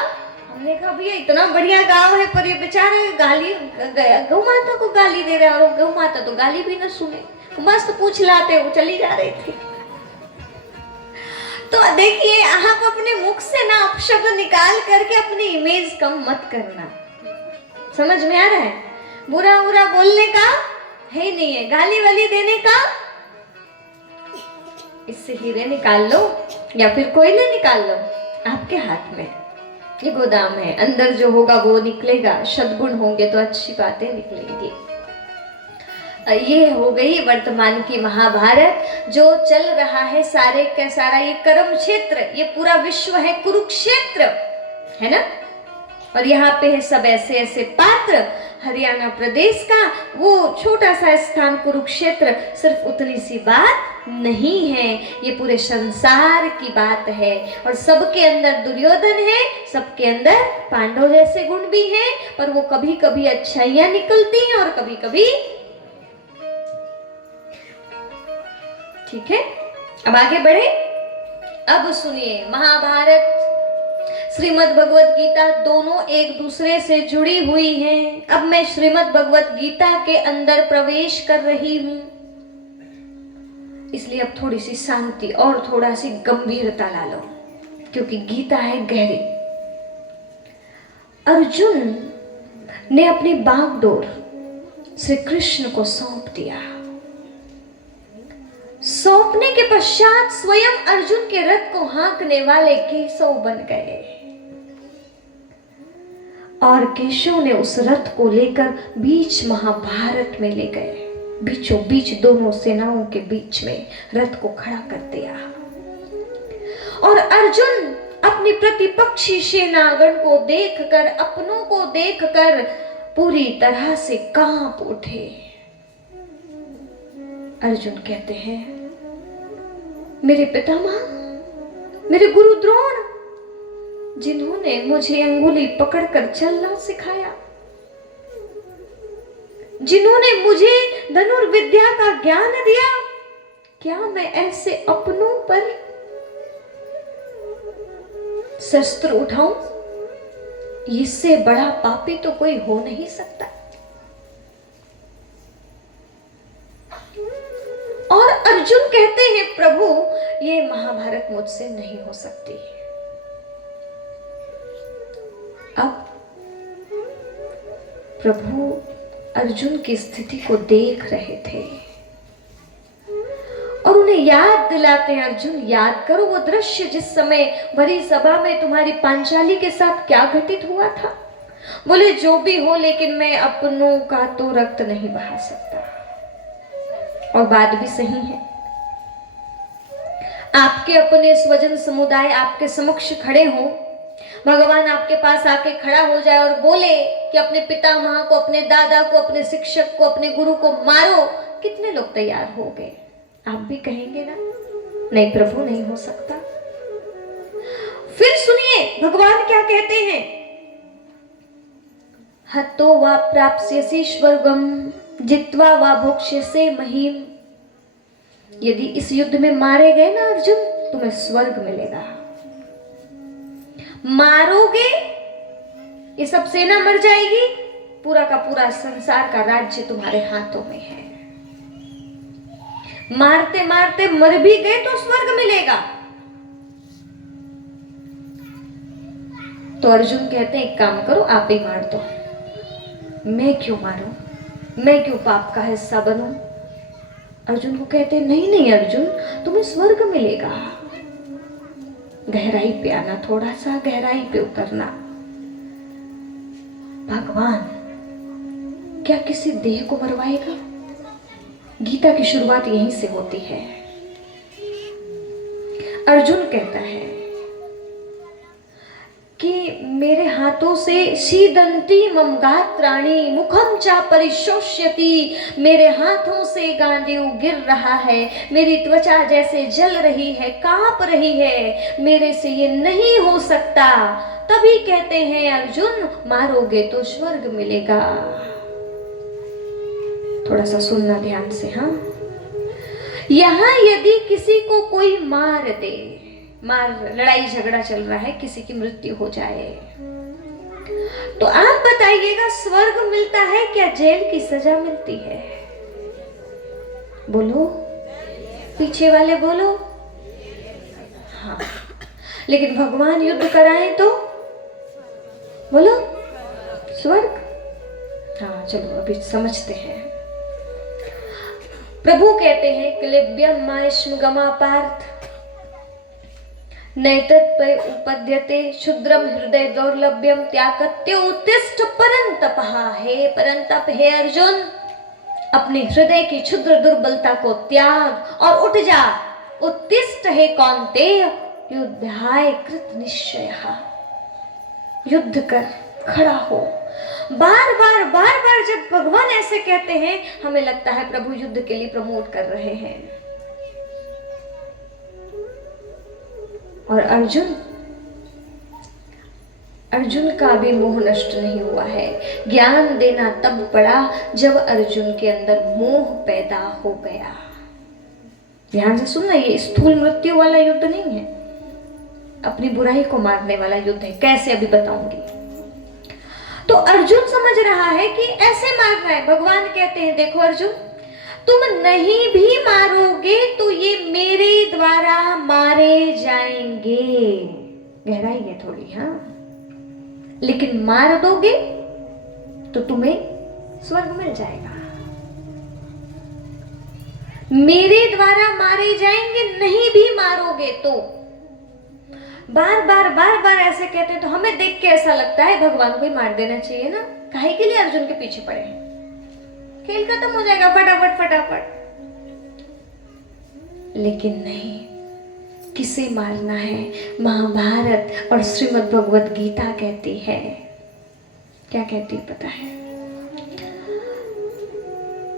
हमने कहा भैया इतना बढ़िया गांव है, पर ये बेचारे गाली, गौ माता को गाली दे रहे हैं, और गौ माता तो गाली भी न सुने, मस्त पूछ लाते वो चली जा रही थी। तो देखिए, आप अपने मुख से ना अपशब्द निकाल करके अपनी इमेज कम मत करना। समझ में आ रहा है? बुरा बुरा बोलने का है नहीं है, गाली वाली देने का। इससे हीरे निकाल लो या फिर कोयले निकाल लो, आपके हाथ में। ये गोदाम है, अंदर जो होगा वो निकलेगा, सद्गुण होंगे तो अच्छी बातें निकलेंगी। ये हो गई वर्तमान की महाभारत। जो चल रहा है सारे का सारा ये कर्म क्षेत्र, ये पूरा विश्व है कुरुक्षेत्र, है ना। और यहाँ पे है सब ऐसे ऐसे पात्र। हरियाणा प्रदेश का वो छोटा सा स्थान कुरुक्षेत्र सिर्फ उतनी सी बात नहीं है, ये पूरे संसार की बात है। और सबके अंदर दुर्योधन है, सबके अंदर पांडव जैसे गुण भी हैं, पर वो कभी कभी अच्छाइयां निकलती हैं और कभी कभी, ठीक है। अब आगे बढ़े। अब सुनिए, महाभारत श्रीमद् भगवत गीता दोनों एक दूसरे से जुड़ी हुई हैं। अब मैं श्रीमद् भगवत गीता के अंदर प्रवेश कर रही हूं, इसलिए अब थोड़ी सी शांति और थोड़ा सी गंभीरता ला लो, क्योंकि गीता है गहरी। अर्जुन ने अपनी बागडोर श्री कृष्ण को सौंप दिया। सौंपने के पश्चात स्वयं अर्जुन के रथ को हाँकने वाले केशव बन गए और केशव ने उस रथ को लेकर बीच महाभारत में ले गए। बीचों बीच दोनों सेनाओं के बीच में रथ को खड़ा कर दिया और अर्जुन अपनी प्रतिपक्षी सेनागण को देखकर, अपनों को देखकर पूरी तरह से कांप उठे। अर्जुन कहते हैं, मेरे पितामह, मेरे गुरु द्रोण, जिन्होंने मुझे अंगुली पकड़कर चलना सिखाया, जिन्होंने मुझे धनुर्विद्या का ज्ञान दिया, क्या मैं ऐसे अपनों पर शस्त्र उठाऊं? इससे बड़ा पापी तो कोई हो नहीं सकता। और अर्जुन कहते हैं, प्रभु ये महाभारत मुझसे नहीं हो सकती। अब प्रभु अर्जुन की स्थिति को देख रहे थे और उन्हें याद दिलाते हैं, अर्जुन याद करो वो दृश्य जिस समय भरी सभा में तुम्हारी पांचाली के साथ क्या घटित हुआ था। बोले जो भी हो, लेकिन मैं अपनों का तो रक्त नहीं बहा सकता। और बात भी सही है। आपके अपने स्वजन समुदाय आपके समक्ष खड़े हो, भगवान आपके पास आके खड़ा हो जाए और बोले कि अपने पितामह को, अपने दादा को, अपने शिक्षक को, अपने गुरु को मारो, कितने लोग तैयार हो गए? आप भी कहेंगे ना, नहीं प्रभु नहीं हो सकता। फिर सुनिए भगवान क्या कहते हैं, हतो वा प्राप्स्यसि स्वर्गम जित्वा वा भोक्ष्यसे महीम। यदि इस युद्ध में मारे गए ना अर्जुन, तुम्हें स्वर्ग मिलेगा। मारोगे, ये सब सेना मर जाएगी, पूरा का पूरा संसार का राज्य तुम्हारे हाथों में है। मारते मारते मर भी गए तो स्वर्ग मिलेगा। तो अर्जुन कहते हैं, एक काम करो, आप ही मार दो। मैं क्यों मारूं? मैं क्यों पाप का हिस्सा बनूं? अर्जुन को कहते हैं, नहीं नहीं अर्जुन, तुम्हें स्वर्ग मिलेगा। गहराई पे आना, थोड़ा सा गहराई पे उतरना। भगवान क्या किसी देह को मरवाएगा? गीता की शुरुआत यहीं से होती है। अर्जुन कहता है कि मेरे हाथों से सीदंती मम गात्राणि मुखम चा परिशोष्यति, मेरे हाथों से गांडीव गिर रहा है, मेरी त्वचा जैसे जल रही है, कांप रही है, मेरे से ये नहीं हो सकता। तभी कहते हैं अर्जुन, मारोगे तो स्वर्ग मिलेगा। थोड़ा सा सुनना ध्यान से। हाँ, यहां यदि किसी को कोई मार दे, लड़ाई झगड़ा चल रहा है, किसी की मृत्यु हो जाए, तो आप बताइएगा स्वर्ग मिलता है क्या जेल की सजा मिलती है? बोलो, पीछे वाले बोलो। हाँ, लेकिन भगवान युद्ध कराएं तो बोलो स्वर्ग। हाँ चलो अभी समझते हैं। प्रभु कहते हैं, क्लिब्यम माश्म गमा पार्थ, नैतत्पय उपद्यते क्षुद्रम हृदय दौर्लभ्यम त्यागत्य उत्तिष्ठ परंतपः। हे परंतप, हे अर्जुन, अपने हृदय की क्षुद्र दुर्बलता को त्याग और उठ जा। उत्तिष्ठ हे कौन्तेय युद्धाय कृत निश्चयः। युद्ध कर, खड़ा हो। बार बार जब भगवान ऐसे कहते हैं, हमें लगता है प्रभु युद्ध के लिए प्रमोट कर रहे हैं। और अर्जुन का भी मोह नष्ट नहीं हुआ है। ज्ञान देना तब पड़ा जब अर्जुन के अंदर मोह पैदा हो गया। ध्यान से सुनना, ये स्थूल मृत्यु वाला युद्ध नहीं है, अपनी बुराई को मारने वाला युद्ध है। कैसे, अभी बताऊंगी। तो अर्जुन समझ रहा है कि ऐसे मारना है। भगवान कहते हैं, देखो अर्जुन, तुम नहीं भी मारोगे तो ये मेरे द्वारा मारे जाएंगे। गहराई है थोड़ी, हाँ, लेकिन मार दोगे तो तुम्हें स्वर्ग मिल जाएगा। मेरे द्वारा मारे जाएंगे, नहीं भी मारोगे तो। बार बार ऐसे कहते हैं तो हमें देख के ऐसा लगता है भगवान को ही मार देना चाहिए ना, काहे के लिए अर्जुन के पीछे पड़े हैं, खेल खत्म हो जाएगा फटाफट। लेकिन नहीं, किसे मारना है? महाभारत और श्रीमद् भगवद गीता कहती है। क्या कहती है पता है?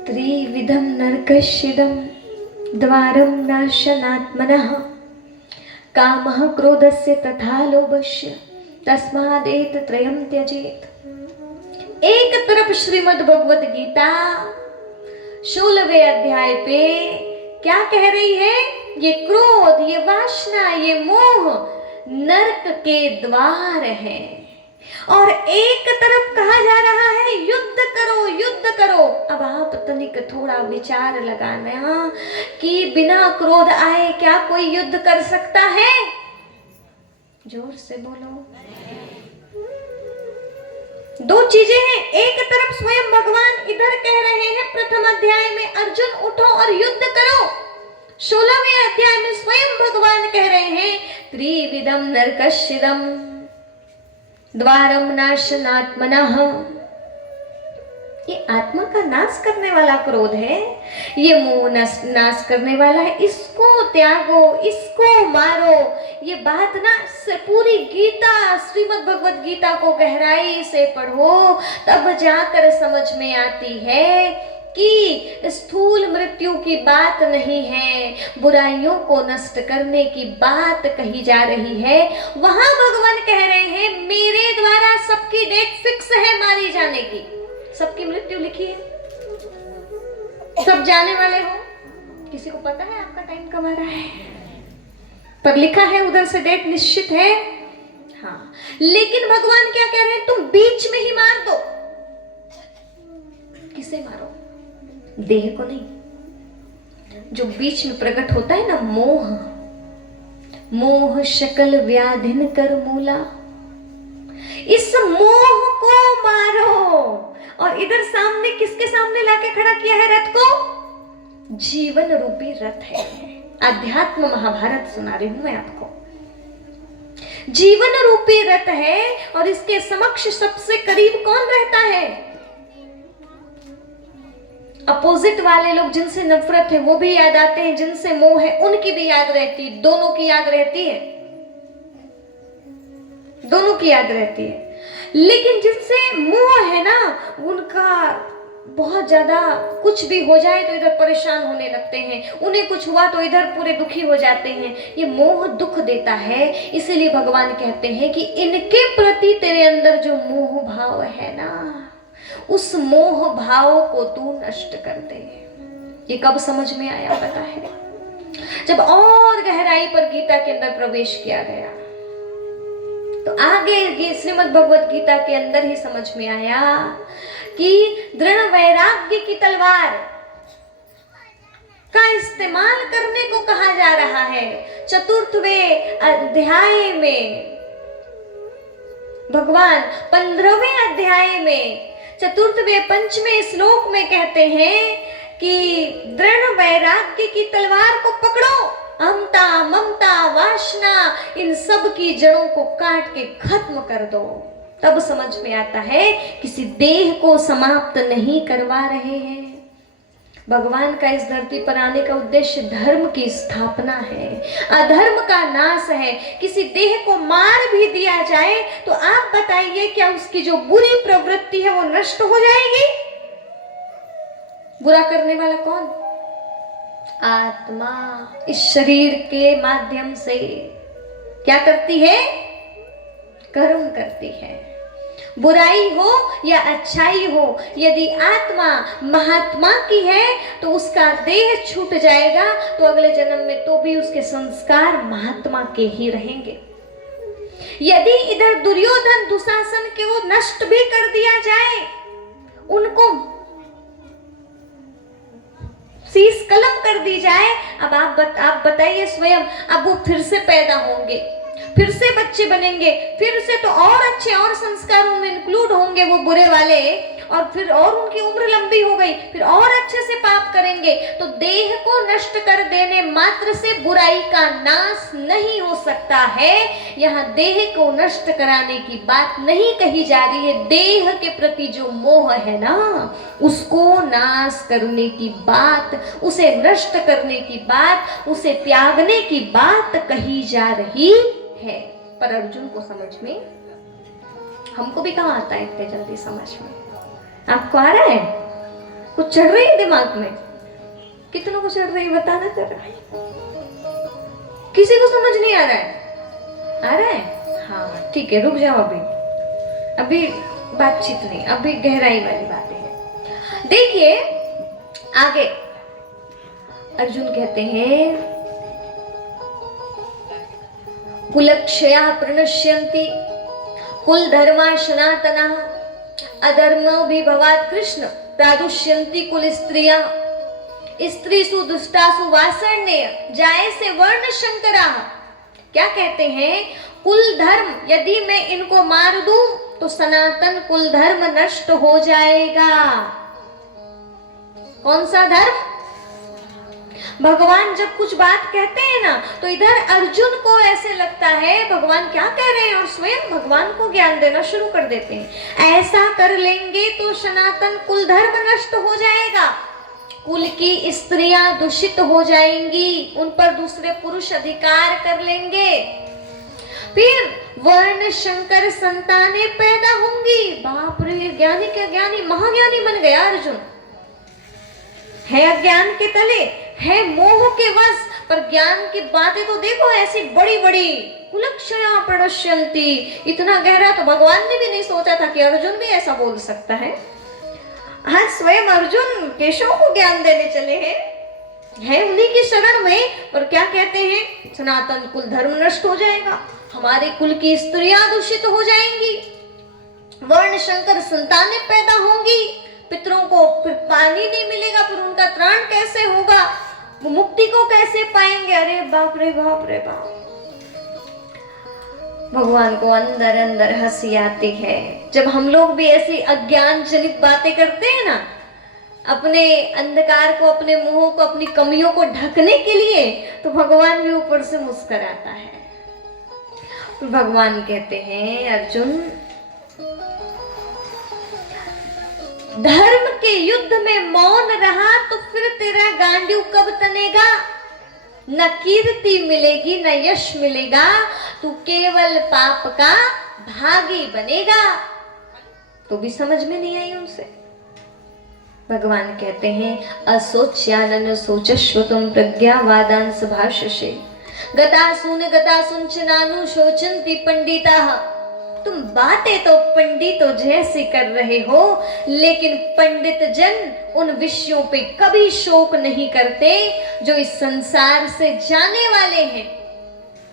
त्रिविधम नरकश्यदम द्वारम नाशनात्मनः कामः क्रोधस्य तथा लोभस्य तस्मादेत त्रयं त्यजेत। एक तरफ श्रीमद् भगवद गीता 16वें अध्याय पे क्या कह रही है? ये क्रोध, ये वासना, ये मोह नरक के द्वार हैं। और एक तरफ कहा जा रहा है युद्ध करो, युद्ध करो। अब आप तनिक थोड़ा विचार लगाना कि बिना क्रोध आए क्या कोई युद्ध कर सकता है? जोर से बोलो। दो चीजें हैं। एक तरफ स्वयं भगवान इधर कह रहे हैं प्रथम अध्याय में, अर्जुन उठो और युद्ध करो। 16वें अध्याय में स्वयं भगवान कह रहे हैं त्रिविधम नरकश्यदम द्वारम नाशनात्मनः। ये आत्मा का नाश करने वाला क्रोध है, ये मोह नाश करने वाला है। इसको त्यागो, इसको मारो। ये बात ना पूरी गीता, श्रीमद् भगवद गीता को गहराई से पढ़ो, तब जाकर समझ में आती है कि स्थूल मृत्यु की बात नहीं है, बुराइयों को नष्ट करने की बात कही जा रही है। वहां भगवान कह रहे हैं मेरे द्वारा सबकी डेट फिक्स है मारी जाने की, सबकी मृत्यु लिखी है, सब जाने वाले हो। किसी को पता है आपका टाइम कब आ रहा है? पर लिखा है उधर से डेट निश्चित है। हाँ, लेकिन भगवान क्या कह रहे हैं? तुम बीच में ही मार दो। किसे मारो? देह को नहीं। जो बीच में प्रकट होता है ना, मोह, मोह शकल व्याधिन कर मूला, इस मोह को मारो। और इधर सामने किसके सामने लाके खड़ा किया है रथ को? जीवन रूपी रथ है। अध्यात्म महाभारत सुना रही हूं मैं आपको। जीवन रूपी रथ है और इसके समक्ष सबसे करीब कौन रहता है? अपोजिट वाले लोग, जिनसे नफरत है वो भी याद आते हैं, जिनसे मोह है उनकी भी याद रहती है, दोनों की याद रहती है, दोनों की याद रहती है। लेकिन जिनसे मोह है ना, उनका बहुत ज्यादा कुछ भी हो जाए तो इधर परेशान होने लगते हैं, उन्हें कुछ हुआ तो इधर पूरे दुखी हो जाते हैं। ये मोह दुख देता है। इसीलिए भगवान कहते हैं कि इनके प्रति तेरे अंदर जो मोह भाव है ना, उस मोह भाव को तू नष्ट कर दे। ये कब समझ में आया पता है? जब और गहराई पर गीता के अंदर प्रवेश किया गया तो आगे श्रीमद् भगवद गीता के अंदर ही समझ में आया कि दृढ़ वैराग्य की तलवार का इस्तेमाल करने को कहा जा रहा है। 4वें अध्याय में भगवान 15वें अध्याय में 4वें 5वें श्लोक में कहते हैं कि दृढ़ वैराग्य की तलवार को पकड़ो। अहंता, ममता, वासना, इन सब की जड़ों को काट के खत्म कर दो। तब समझ में आता है किसी देह को समाप्त नहीं करवा रहे हैं। भगवान का इस धरती पर आने का उद्देश्य धर्म की स्थापना है, अधर्म का नाश है। किसी देह को मार भी दिया जाए तो आप बताइए क्या उसकी जो बुरी प्रवृत्ति है वो नष्ट हो जाएगी? बुरा करने वाला कौन? आत्मा इस शरीर के माध्यम से क्या करती है? कर्म करती है। बुराई हो या अच्छाई हो, यदि आत्मा महात्मा की है तो उसका देह छूट जाएगा तो अगले जन्म में तो भी उसके संस्कार महात्मा के ही रहेंगे। यदि इधर दुर्योधन दुशासन के वो नष्ट भी कर दिया जाए, उनको शीश कलम कर दी जाए, अब आप बताइए स्वयं, अब वो फिर से पैदा होंगे, फिर से बच्चे बनेंगे, फिर से तो और अच्छे और संस्कारों में इंक्लूड होंगे वो बुरे वाले, और फिर और उनकी उम्र लंबी हो गई, फिर और अच्छे से पाप करेंगे। तो देह को नष्ट कर देने मात्र से बुराई का नाश नहीं हो सकता है। यहाँ देह को नष्ट कराने की बात नहीं कही जा रही है, देह के प्रति जो मोह है ना उसको नाश करने की बात, उसे नष्ट करने की बात, उसे त्यागने की बात कही जा रही है। पर अर्जुन को समझ में, हमको भी कहाँ आता है इतने जल्दी समझ में? आपको आ रहा है? कुछ चढ़ रही है दिमाग में? कितनों को चढ़ रही है बताना जरा। किसी को समझ नहीं आ रहा है? आ रहा है? हाँ ठीक है, रुक जाओ, अभी बातचीत नहीं, अभी गहराई वाली बातें हैं। देखिए आगे अर्जुन कहते हैं, कुलक्षया प्रणश्यन्ति कुल धर्मा सनातना अधर्मो विभवात् कृष्ण प्रादुष्यन्ति कुल स्त्रिया स्त्रीसु दुष्टासु वासर्ण्य जायसे वर्ण शंकरा। क्या कहते हैं? कुल धर्म यदि मैं इनको मार दूं तो सनातन कुल धर्म नष्ट हो जाएगा। कौन सा धर्म? भगवान जब कुछ बात कहते हैं ना तो इधर अर्जुन को ऐसे लगता है भगवान क्या कह रहे हैं, और स्वयं भगवान को ज्ञान देना शुरू कर देते हैं। ऐसा कर लेंगे तो सनातन कुल धर्म नष्ट हो जाएगा, कुल की स्त्रियां दूषित हो जाएंगी, उन पर दूसरे पुरुष अधिकार कर लेंगे, फिर वर्ण शंकर संतानें पैदा होंगी। बाप रे, ज्ञानी के ज्ञानी महाज्ञानी बन गया अर्जुन। है अज्ञान के तले, है मोह के वश, पर ज्ञान की बातें तो देखो, ऐसी बड़ी बड़ी कुलक्षया प्रणश्यन्ति, इतना गहरा तो भगवान ने भी नहीं सोचा था कि अर्जुन भी ऐसा बोल सकता है। आज स्वयं अर्जुन केशव को ज्ञान देने चले हैं, है उन्हीं की शरण में, और क्या कहते हैं? सनातन कुल धर्म नष्ट हो जाएगा, हमारे कुल की स्त्रियां दूषित हो जाएंगी, वर्ण शंकर संतानें पैदा होंगी, पितरों को फिर पानी नहीं मिलेगा, फिर उनका त्राण कैसे होगा, वो मुक्ति को कैसे पाएंगे? अरे बाप रे बाप रे बाप। भगवान को अंदर अंदर हंसी आती है जब हम लोग भी ऐसी अज्ञान जनित बातें करते हैं ना, अपने अंधकार को, अपने मोह को, अपनी कमियों को ढकने के लिए, तो भगवान भी ऊपर से मुस्कुराता है। तो भगवान कहते हैं, अर्जुन धर्म के युद्ध में मौन रहा तो फिर तेरा गांडू कब तनेगा? न कीर्ति मिलेगी न यश मिलेगा, तू केवल पाप का भागी बनेगा। तो भी समझ में नहीं आई उनसे। भगवान कहते हैं, असोच्यानन सोचस्व तुम प्रज्ञावादांस भाषसे गतासून च नानु शोचन्ति पंडिताः। तुम बातें तो पंडितों जैसी कर रहे हो, लेकिन पंडित जन उन विषयों पे कभी शोक नहीं करते जो इस संसार से जाने वाले हैं।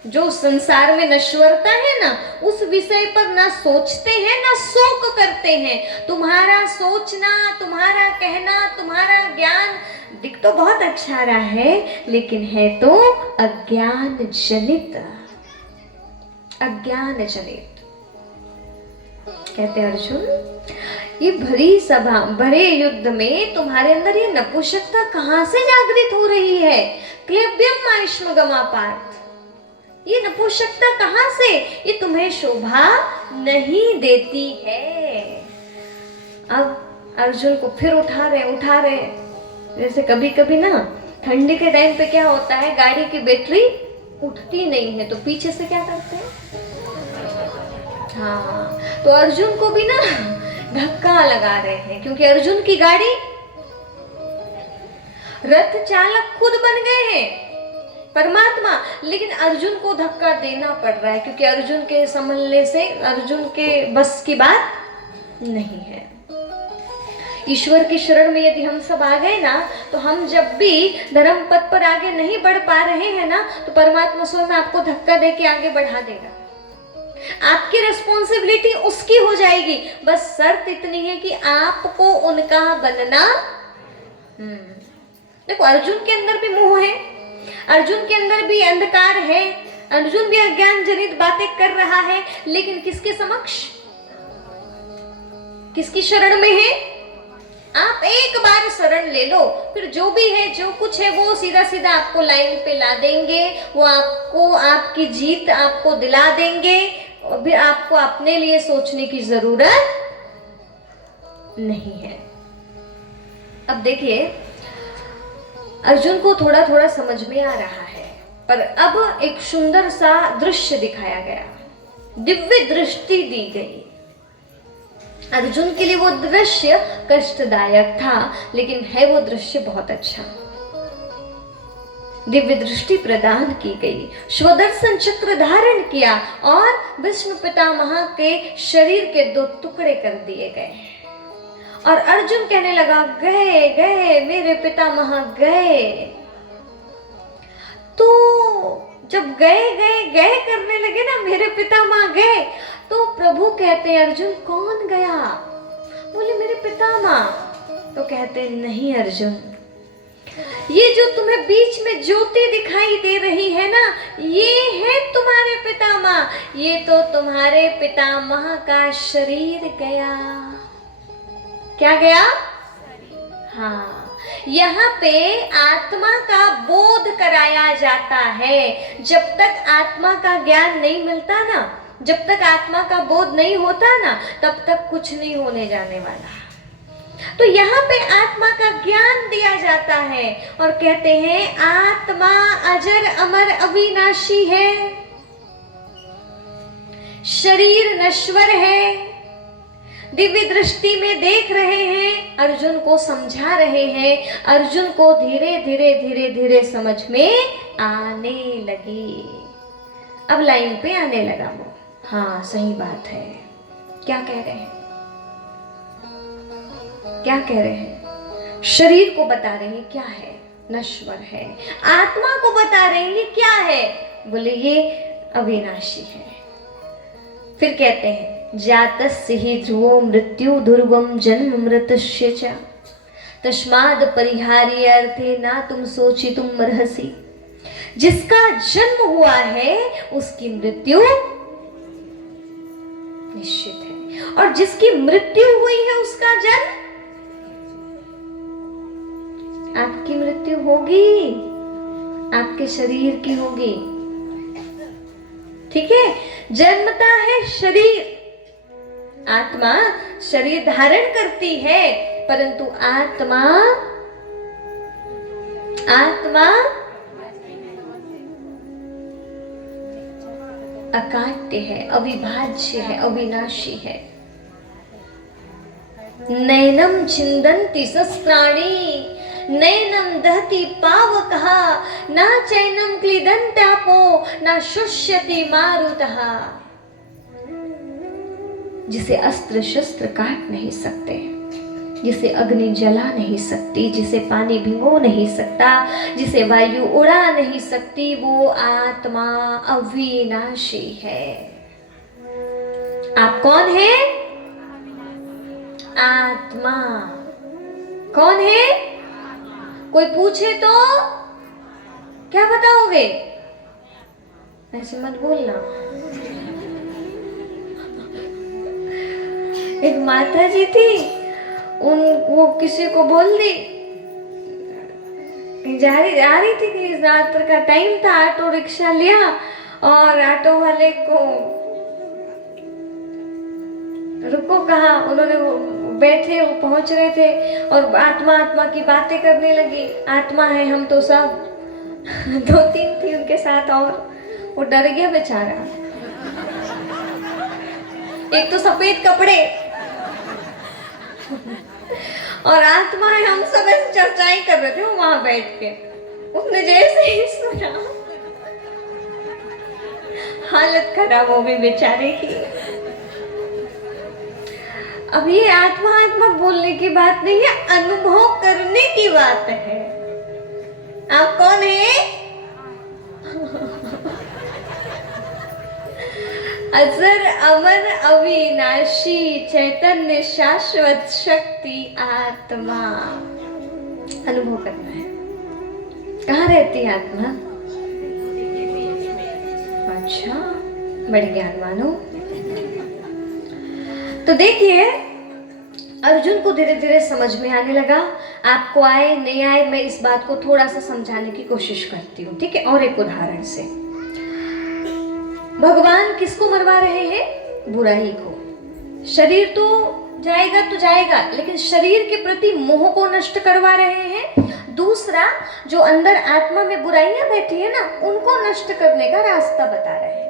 जो संसार में नश्वरता है ना, उस विषय पर ना सोचते हैं ना शोक करते हैं। तुम्हारा सोचना, तुम्हारा कहना, तुम्हारा ज्ञान दिख तो बहुत अच्छा रहा है, लेकिन है तो अज्ञान जनित। अज्ञान जनित। कहते अर्जुन, ये भरी सभा, भरे युद्ध में तुम्हारे अंदर ये नपुंसकता कहाँ से जागृत हो रही है? क्लेब्यम माष्मगमा पार्थ, ये नपुंसकता कहाँ से? ये तुम्हें शोभा नहीं देती है। अब अर्जुन को फिर उठा रहे। जैसे कभी कभी ना ठंडी के टाइम पे क्या होता है, गाड़ी की बैटरी उठती नहीं है तो पीछे से क्या करते हैं, हाँ, तो अर्जुन को भी ना धक्का लगा रहे हैं, क्योंकि अर्जुन की गाड़ी, रथ चालक खुद बन गए हैं परमात्मा, लेकिन अर्जुन को धक्का देना पड़ रहा है, क्योंकि अर्जुन के संभलने से, अर्जुन के बस की बात नहीं है। ईश्वर की शरण में यदि हम सब आ गए ना, तो हम जब भी धर्म पथ पर आगे नहीं बढ़ पा रहे हैं ना, तो परमात्मा स्वयं आपको धक्का देके आगे बढ़ा देगा। आपकी रिस्पॉन्सिबिलिटी उसकी हो जाएगी, बस शर्त इतनी है कि आपको उनका बनना। देखो, अर्जुन के अंदर भी मोह है, अर्जुन के अंदर भी अंधकार है, अर्जुन भी अज्ञान जनित बातें कर रहा है, लेकिन किसके समक्ष, किसकी शरण में है? आप एक बार शरण ले लो, फिर जो भी है, जो कुछ है, वो सीधा सीधा आपको लाइन पे ला देंगे, वो आपको आपकी जीत आपको दिला देंगे, और भी आपको अपने लिए सोचने की जरूरत नहीं है। अब देखिए, अर्जुन को थोड़ा थोड़ा समझ में आ रहा है, पर अब एक सुंदर सा दृश्य दिखाया गया, दिव्य दृष्टि दी गई। अर्जुन के लिए वो दृश्य कष्टदायक था, लेकिन है वो दृश्य बहुत अच्छा। दिव्य दृष्टि प्रदान की गई, स्वदर्शन चक्र धारण किया और विष्णु पितामह के शरीर के 2 टुकड़े कर दिए गए, और अर्जुन कहने लगा, गए गए मेरे पितामह गए। तो जब गए गए गए करने लगे ना, मेरे पितामह गए, तो प्रभु कहते हैं, अर्जुन कौन गया? बोले मेरे पितामह। तो कहते नहीं अर्जुन, ये जो तुम्हें बीच में ज्योति दिखाई दे रही है ना, ये है तुम्हारे पितामह, ये तो तुम्हारे पितामह का शरीर गया। क्या गया? हाँ, यहाँ पे आत्मा का बोध कराया जाता है। जब तक आत्मा का ज्ञान नहीं मिलता ना, जब तक आत्मा का बोध नहीं होता ना, तब तक कुछ नहीं होने जाने वाला। तो यहाँ पे आत्मा का ज्ञान दिया जाता है और कहते हैं आत्मा अजर अमर अविनाशी है, शरीर नश्वर है। दिव्य दृष्टि में देख रहे हैं, अर्जुन को समझा रहे हैं, अर्जुन को धीरे धीरे धीरे धीरे समझ में आने लगी। अब लाइन पे आने लगा वो, हाँ सही बात है। क्या कह रहे हैं? क्या कह रहे हैं? शरीर को बता रहे हैं क्या है, नश्वर है। आत्मा को बता रहे हैं ये क्या है, बोले ये अविनाशी है। फिर कहते हैं जातस्य हि ध्रुवो मृत्यु ध्रुवम जन्म मृतस्य च तस्माद् परिहार्य अर्थे ना तुम सोचितुम अर्हसि। जिसका जन्म हुआ है उसकी मृत्यु निश्चित है, और जिसकी मृत्यु हुई है उसका जन्म, आपकी मृत्यु होगी, आपके शरीर की होगी। ठीक है, जन्मता है शरीर, आत्मा शरीर धारण करती है, परंतु आत्मा अकाट्य है, अविभाज्य है, अविनाशी है। नैनम छिन्दन्ति शस्त्राणि नैनम दहति पावकः न चैनम क्लीदन्त्यापो न शुष्यति मारुतः। जिसे अस्त्र शस्त्र काट नहीं सकते, जिसे अग्नि जला नहीं सकती, जिसे पानी भिगो नहीं सकता, जिसे वायु उड़ा नहीं सकती, वो आत्मा अविनाशी है। आप कौन है? आत्मा। कौन है? कोई पूछे तो क्या बताओगे? ऐसे मत बोलना। एक माता जी थी, वो किसी को बोल दी, आ रही थी कि रात का टाइम था, ऑटो रिक्शा लिया और ऑटो वाले को रुको कहा, उन्होंने वो बैठे, वो पहुंच रहे थे और आत्मा आत्मा की बातें करने लगी। आत्मा है हम तो सब। 2-3 थी उनके साथ और वो डर गया बेचारा। एक तो सफेद कपड़े और आत्मा है हम सब, ऐसे चर्चाएं कर रहे थे वो वहां बैठ के। उसने जैसे ही सुना हालत खराब हो गई बेचारे की। अब ये आत्मा आत्मा बोलने की बात नहीं है, अनुभव करने की बात है। आप कौन है? अजर अमर अविनाशी चैतन्य शाश्वत शक्ति आत्मा। अनुभव करना है। कहाँ रहती है आत्मा? अच्छा, बड़े ज्ञानवान हो। तो देखिए अर्जुन को धीरे धीरे समझ में आने लगा। आपको आए नहीं आए, मैं इस बात को थोड़ा सा समझाने की कोशिश करती हूँ, ठीक है। और एक उदाहरण से, भगवान किसको मरवा रहे हैं? बुराई को। शरीर तो जाएगा, लेकिन शरीर के प्रति मोह को नष्ट करवा रहे हैं। दूसरा, जो अंदर आत्मा में बुराइयां बैठी है ना, उनको नष्ट करने का रास्ता बता रहे हैं।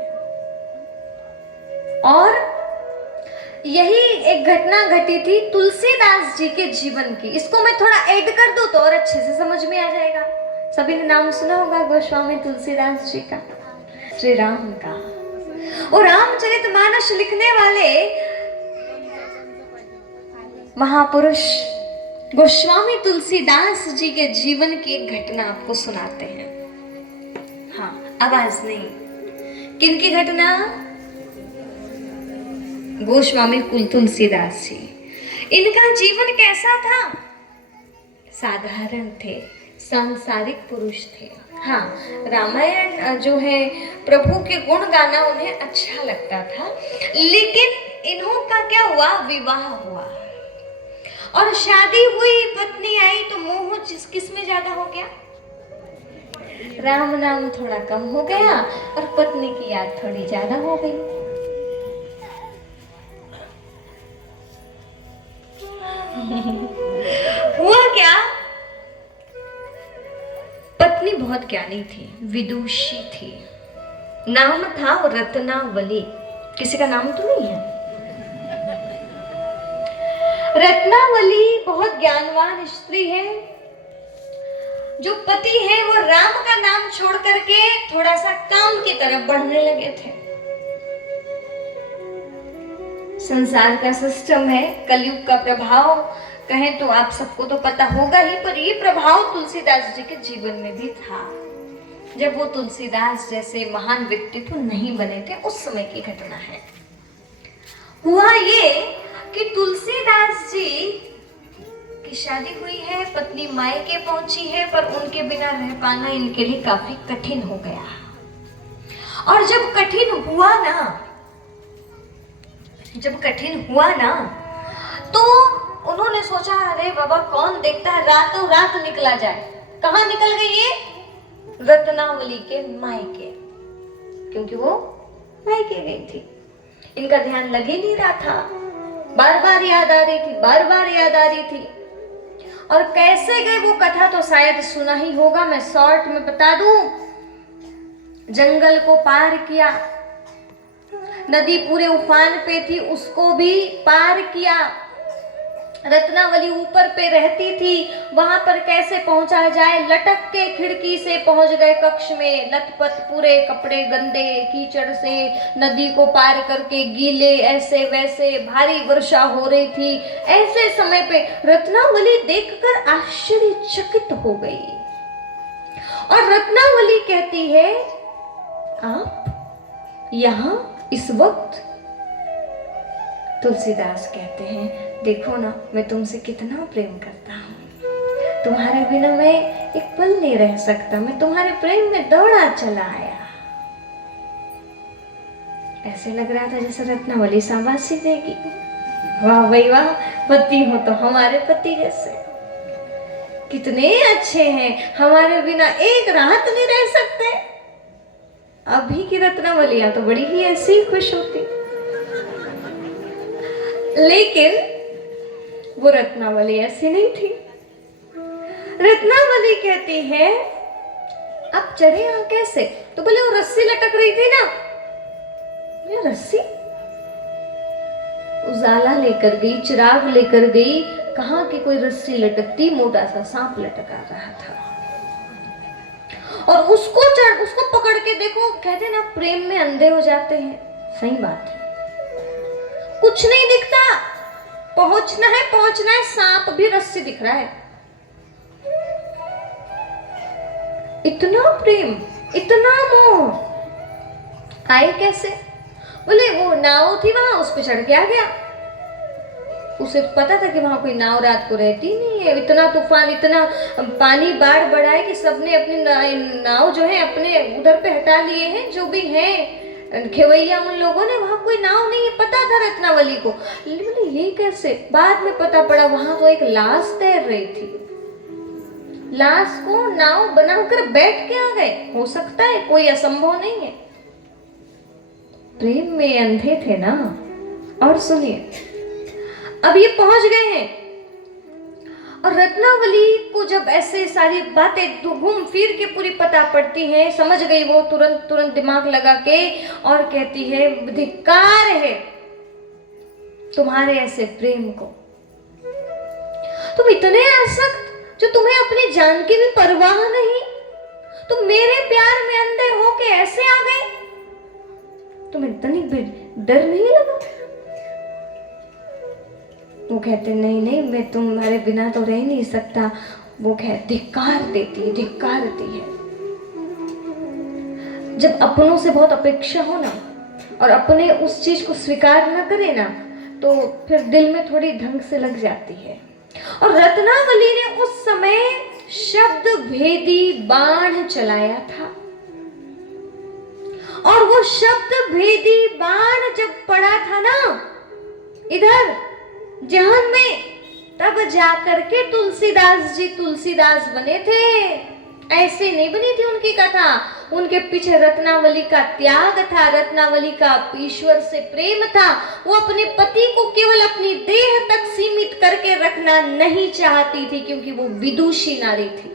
और यही एक घटना घटी थी तुलसीदास जी के जीवन की। इसको मैं थोड़ा ऐड कर दूं तो और अच्छे से समझ में आ जाएगा। सभी ने नाम सुना होगा गोस्वामी तुलसीदास जी का, श्री राम का। और रामचरितमानस लिखने वाले महापुरुष गोस्वामी तुलसीदास जी के जीवन की एक घटना आपको सुनाते हैं। हाँ, आवाज नहीं, किनकी घटना? गोस्वामी तुलसीदास जी। इनका जीवन कैसा था? साधारण थे, सांसारिक पुरुष थे। हाँ, रामायण जो है प्रभु के गुण गाना उन्हें अच्छा लगता था, लेकिन इन्हों का क्या हुआ? विवाह हुआ और शादी हुई, पत्नी आई तो मोह किस में ज्यादा हो गया? राम नाम थोड़ा कम हो गया और पत्नी की याद थोड़ी ज्यादा हो गई। हुआ क्या? पत्नी बहुत ज्ञानी थी, विदुषी थी, नाम था रत्नावली। किसी का नाम तो नहीं है? रत्नावली बहुत ज्ञानवान स्त्री है। जो पति है वो राम का नाम छोड़ करके थोड़ा सा काम की तरफ बढ़ने लगे थे। संसार का सिस्टम है, कलयुग का प्रभाव कहें तो आप सबको तो पता होगा ही, पर ये प्रभाव तुलसीदास जी के जीवन में भी था। जब वो तुलसीदास जैसे महान व्यक्तित्व नहीं बने थे, उस समय की घटना है। हुआ ये कि तुलसीदास जी की शादी हुई है, पत्नी मायके पहुंची है, पर उनके बिना रह पाना इनके लिए काफी कठिन हो गया। और जब कठिन हुआ ना तो उन्होंने सोचा, अरे बाबा कौन देखता है, रातों रात निकला जाए। कहाँ निकल गई ये? रत्नावली के मायके, क्योंकि वो मायके गई थी। इनका ध्यान लग ही नहीं रहा था, बार बार याद आ रही थी। और कैसे गए वो कथा तो शायद सुना ही होगा, मैं शॉर्ट में बता दूं। जंगल को पार किया, नदी पूरे उफान पे थी, उसको भी पार किया। रत्नावली ऊपर पे रहती थी, वहां पर कैसे पहुंचा जाए, लटक के खिड़की से पहुंच गए कक्ष में, लथपथ पूरे कपड़े गंदे कीचड़ से, नदी को पार करके गीले, ऐसे वैसे, भारी वर्षा हो रही थी। ऐसे समय पे रत्नावली देखकर आश्चर्यचकित हो गई और रत्नावली कहती है, आप यहाँ इस वक्त? तुलसीदास कहते हैं, देखो ना मैं तुमसे कितना प्रेम करता हूँ, तुम्हारे बिना मैं एक पल नहीं रह सकता, मैं तुम्हारे प्रेम में दौड़ा चला आया। ऐसे लग रहा था जैसे रत्नावली शाबाशी देगी। वाह भाई वाह, पति हो तो हमारे पति जैसे, कितने अच्छे हैं, हमारे बिना एक रात नहीं रह सकते। अभी की रत्नावलियां तो बड़ी ही ऐसी ही खुश होती, लेकिन वो रत्नावली ऐसी नहीं थी। रत्नावली कहती है आप चढ़े यहां कैसे? तो बोले वो रस्सी लटक रही थी ना। ये रस्सी? उजाला लेकर गई, चिराग लेकर गई, कहां की कोई रस्सी लटकती, मोटा सा सांप लटका रहा था। और उसको पकड़ के देखो, कहते ना प्रेम में अंधे हो जाते हैं, सही बात है। कुछ नहीं दिखता, पहुंचना है, सांप भी रस्सी दिख रहा है। इतना प्रेम, इतना मोह आए कैसे? बोले वो नाव थी वहां, उस पे चढ़ के आ गया। उसे पता था कि वहां कोई नाव रात को रहती नहीं है। इतना तूफान, इतना पानी, बाढ़ बढ़ा है कि सबने अपनी नाव जो है अपने उधर पे हटा लिए हैं, जो भी हैं खेवैया उन लोगों ने। वहां कोई नाव नहीं है, पता था रत्नावली को। बोले ये कैसे? बाद में पता पड़ा वहां तो एक लाश तैर रही थी। लाश को नाव बनाकर बैठ के आ गए। हो सकता है, कोई असंभव नहीं है। प्रेम में अंधे थे ना। और सुनिए, अब ये पहुंच गए हैं, और रत्नावली को जब ऐसे सारी बातें घूम फिर के पूरी पता पड़ती हैं, समझ गई वो तुरंत दिमाग लगा के, और कहती है धिक्कार है तुम्हारे ऐसे प्रेम को। तुम इतने आसक्त, जो तुम्हें अपनी जान की भी परवाह नहीं, तुम मेरे प्यार में अंधे होके ऐसे आ गए। तुम्हें इतनी डर नहीं लगा? वो कहते नहीं, मैं तुम्हारे बिना तो रह नहीं सकता। वो कहते धिक्कार देती है। जब अपनों से बहुत अपेक्षा हो ना, और अपने उस चीज को स्वीकार ना करे ना, तो फिर दिल में थोड़ी ढंग से लग जाती है। और रत्नावली ने उस समय शब्द भेदी बाण चलाया था, और वो शब्द भेदी बाण जब पड़ा था ना इधर जहान में, तब जाकर के तुलसीदास जी तुलसीदास बने थे। ऐसे नहीं बनी थी उनकी कथा। उनके पीछे रत्नावली का त्याग था, रत्नावली का ईश्वर से प्रेम था। वो अपने पति को केवल अपनी देह तक सीमित करके रखना नहीं चाहती थी, क्योंकि वो विदुषी नारी थी।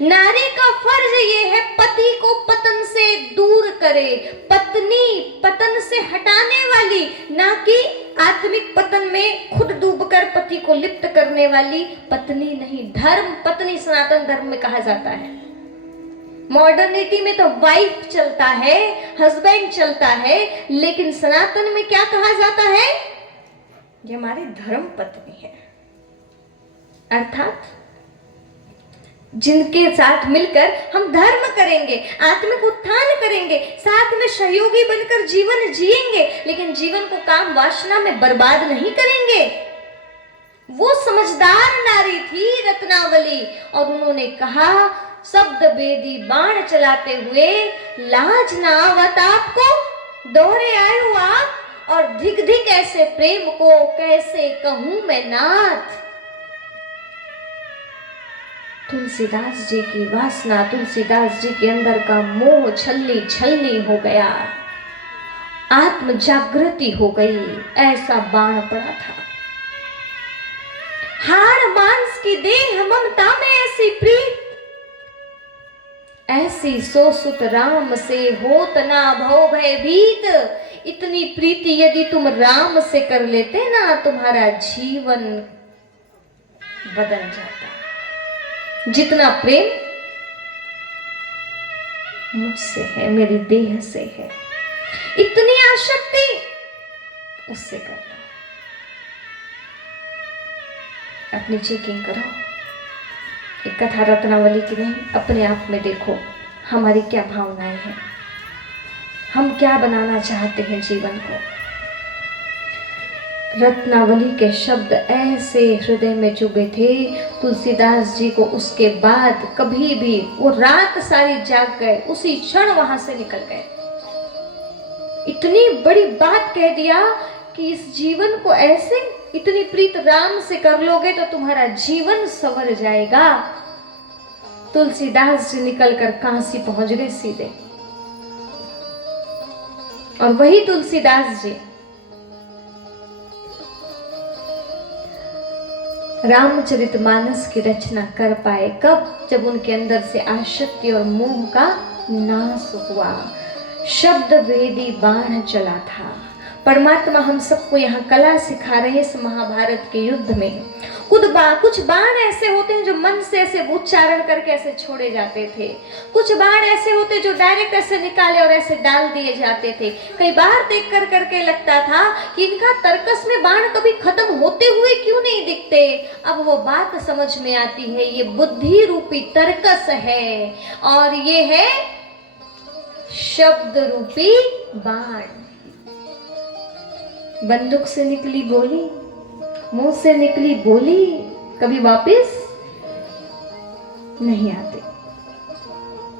नारी का फर्ज ये है पति को पतन से दूर करे, पत्नी पतन से हटाने वाली, ना कि आत्मिक पतन में खुद डूबकर पति को लिप्त करने वाली पत्नी नहीं। धर्म पत्नी सनातन धर्म में कहा जाता है। मॉडर्निटी में तो वाइफ चलता है, हस्बैंड चलता है, लेकिन सनातन में क्या कहा जाता है? ये हमारी धर्म पत्नी है। अर्थात जिनके साथ मिलकर हम धर्म करेंगे, आत्मिक उत्थान करेंगे, साथ में सहयोगी बनकर जीवन जिएंगे, लेकिन जीवन को काम वासना में बर्बाद नहीं करेंगे। वो समझदार नारी थी रत्नावली, और उन्होंने कहा शब्द बेदी बाण चलाते हुए, लाज ना आवत आपको, दोहरे आए हो आप, और धिक धिक ऐसे प्रेम को कैसे कहूं मैं नाथ। तुलसीदास जी की वासना, तुलसीदास जी के अंदर का मोह छलनी छलनी हो गया, आत्म जागृति हो गई। ऐसा बाण पड़ा था। हाड़ मांस की देह ममता में ऐसी प्रीत, ऐसी सो सुत राम से होत ना भव भय भीत। इतनी प्रीति यदि तुम राम से कर लेते ना, तुम्हारा जीवन बदल जाता। जितना प्रेम मुझसे है, मेरी देह से है, इतनी आसक्ति उससे करना। अपनी चेकिंग करो। एक कथा रत्नावली की नहीं, अपने आप में देखो हमारी क्या भावनाएं हैं, हम क्या बनाना चाहते हैं जीवन को। रत्नावली के शब्द ऐसे हृदय में चुभे थे तुलसीदास जी को। उसके बाद कभी भी वो रात सारी जाग गए, उसी क्षण वहां से निकल गए। इतनी बड़ी बात कह दिया कि इस जीवन को ऐसे इतनी प्रीत राम से कर लोगे तो तुम्हारा जीवन संवर जाएगा। तुलसीदास जी निकलकर काशी पहुंच गए सीधे। और वही तुलसीदास जी रामचरितमानस की रचना कर पाए कब? जब उनके अंदर से आसक्ति और मोह का नाश हुआ। शब्द भेदी बाण चला था। परमात्मा हम सबको यहाँ कला सिखा रहे हैं इस महाभारत के युद्ध में। कुछ बाण ऐसे होते हैं जो मन से ऐसे उच्चारण करके ऐसे छोड़े जाते थे। कुछ बाण ऐसे होते जो डायरेक्ट ऐसे निकाले और ऐसे डाल दिए जाते थे। कई बार देख कर करके लगता था कि इनका तर्कस में बाण कभी खत्म होते हुए क्यों नहीं दिखते। अब वो बात समझ में आती है, ये बुद्धि रूपी तर्कस है और ये है शब्द रूपी बाण। बंदूक से निकली गोली, मुंह से निकली बोली कभी वापस नहीं आती।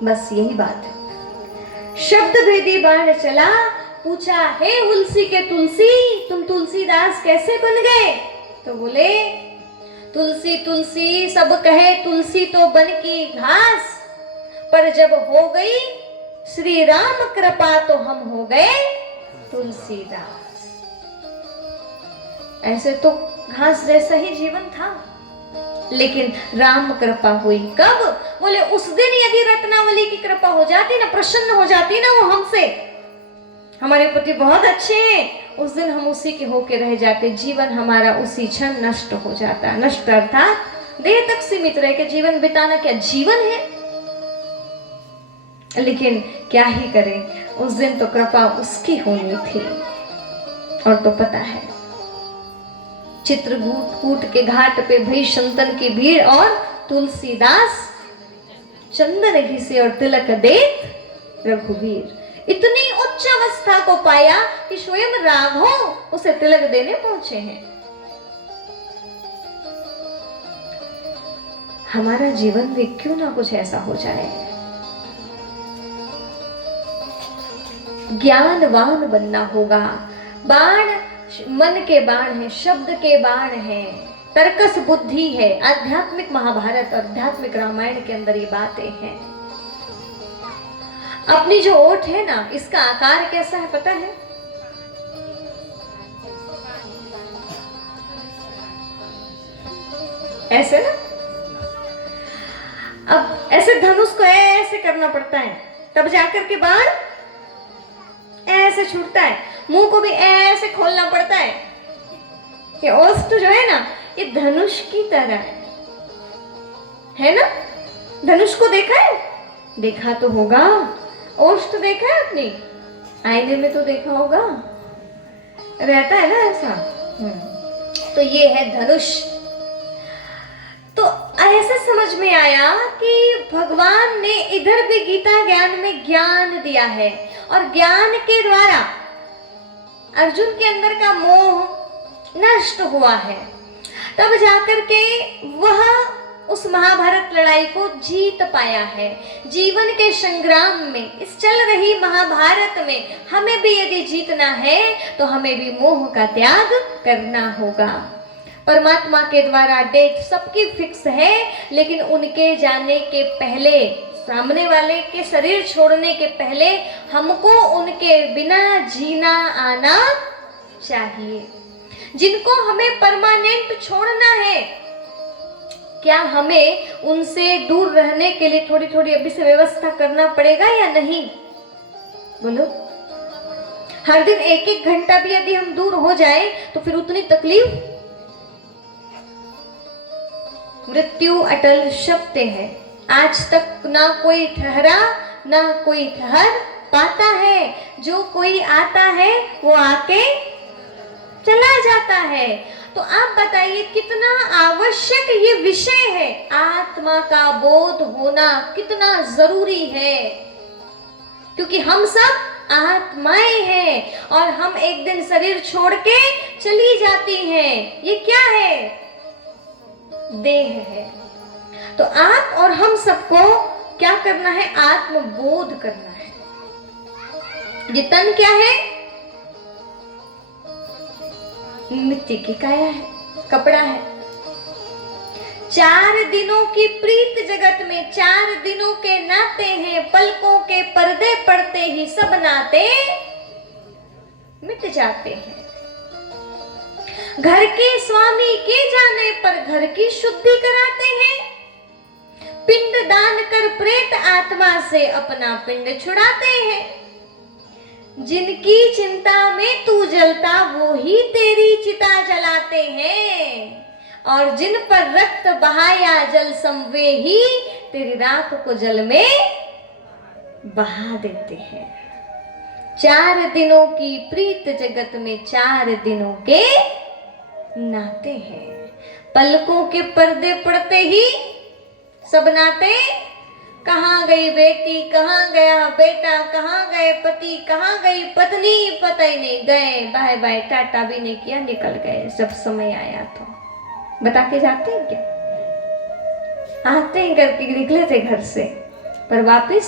बस यही बात है। शब्द भेदी बाण चला, पूछा हे हुलसी के तुलसी, तुम तुलसीदास कैसे बन गए? तो बोले तुलसी तुलसी सब कहे तुलसी तो बन की घास, पर जब हो गई श्री राम कृपा तो हम हो गए तुलसीदास। ऐसे तो घास जैसा ही जीवन था, लेकिन राम कृपा हुई कब? बोले उस दिन यदि रत्नावली की कृपा हो जाती ना, प्रसन्न हो जाती ना वो हमसे, हमारे पति बहुत अच्छे हैं, उस दिन हम उसी के होके रह जाते। जीवन हमारा उसी क्षण नष्ट हो जाता। नष्ट अर्थात देह तक सीमित रह के जीवन बिताना क्या जीवन है? लेकिन क्या ही करें, उस दिन तो कृपा उसकी होनी थी। और तो पता है चित्रकूट के घाट पे भई संतन की भीड़ और तुलसीदास चंदन घिसे और तिलक देत रघुवीर। इतनी उच्च अवस्था को पाया कि स्वयं राघव उसे तिलक देने पहुंचे हैं। हमारा जीवन भी क्यों ना कुछ ऐसा हो जाए। ज्ञानवान बनना होगा। बाण मन के बाण है, शब्द के बाण है, तर्कस बुद्धि है। आध्यात्मिक महाभारत और आध्यात्मिक रामायण के अंदर ये बातें हैं। अपनी जो ओठ है ना, इसका आकार कैसा है पता है? ऐसे ना, अब ऐसे धनुष को ऐसे करना पड़ता है तब जाकर के बाण ऐसे छूटता है। मुंह को भी ऐसे खोलना पड़ता है। ये ओष्ठ जो है ना, ये धनुष की तरह है ना? धनुष को देखा है? देखा तो होगा। ओष्ठ देखा है अपनी? आईने में तो देखा होगा, रहता है ना ऐसा। तो ये है धनुष। तो ऐसे समझ में आया कि भगवान ने इधर भी गीता ज्ञान में ज्ञान दिया है और ज्ञान के द्वारा अर्जुन के अंदर का मोह नष्ट हुआ है। तब जाकर के वह उस महाभारत लड़ाई को जीत पाया है। जीवन के संग्राम में, इस चल रही महाभारत में हमें भी यदि जीतना है तो हमें भी मोह का त्याग करना होगा। परमात्मा के द्वारा डेट सबकी फिक्स है, लेकिन उनके जाने के पहले, सामने वाले के शरीर छोड़ने के पहले हमको उनके बिना जीना आना चाहिए। जिनको हमें परमानेंट छोड़ना है, क्या हमें उनसे दूर रहने के लिए थोड़ी थोड़ी अभी से व्यवस्था करना पड़ेगा या नहीं? बोलो। हर दिन एक एक घंटा भी यदि हम दूर हो जाए तो फिर उतनी तकलीफ। मृत्यु अटल सत्य है। आज तक ना कोई ठहरा ना कोई ठहर पाता है। जो कोई आता है वो आके चला जाता है। तो आप बताइए कितना आवश्यक ये विषय है। आत्मा का बोध होना कितना जरूरी है, क्योंकि हम सब आत्माएं हैं और हम एक दिन शरीर छोड़ के चली जाती हैं। ये क्या है? देह है। तो आप और हम सबको क्या करना है? आत्मबोध करना है। ये तन क्या है? मिट्टी की काया है, कपड़ा है। 4 दिनों की प्रीत जगत में 4 दिनों के नाते हैं, पलकों के पर्दे पड़ते ही सब नाते मिट जाते हैं। घर के स्वामी के जाने पर घर की शुद्धि कराते हैं, पिंड दान कर प्रेत आत्मा से अपना पिंड छुड़ाते हैं। जिनकी चिंता में तू जलता वो ही तेरी चिता जलाते हैं, और जिन पर रक्त बहाया जल समवे ही तेरी राख को जल में बहा देते हैं। 4 दिनों की प्रीत जगत में 4 दिनों के नाते हैं, पलकों के पर्दे पड़ते ही सब नाते। कहाँ गई बेटी, कहाँ गया बेटा, कहाँ गए पति, कहाँ गई पत्नी, पता ही नहीं, गए बाय बाय टाटा भी नहीं किया, निकल गए। जब समय आया तो बता के जाते हैं क्या? आते हैं करके निकले थे घर से, पर वापस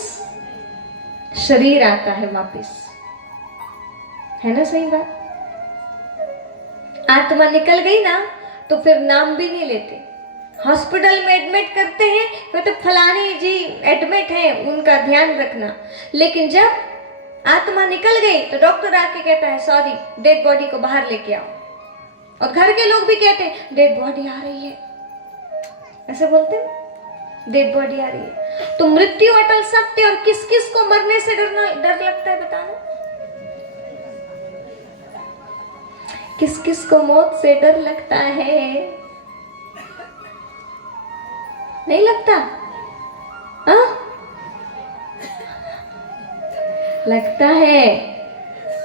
शरीर आता है वापस, है ना? सही बात। आत्मा निकल गई ना तो फिर नाम भी नहीं लेते। हॉस्पिटल में एडमिट करते हैं तो फलानी जी एडमिट हैं, उनका ध्यान रखना। लेकिन जब आत्मा निकल गई तो डॉक्टर आके कहता है सॉरी, डेड बॉडी को बाहर लेके आओ। और घर के लोग भी कहते हैं डेड बॉडी आ रही है, ऐसे बोलते हैं, डेड बॉडी आ रही है। तो मृत्यु अटल सत्य, और किस किस को मरने से डर लगता है बताना? किस किस को मौत से डर लगता है? नहीं लगता? हाँ लगता है।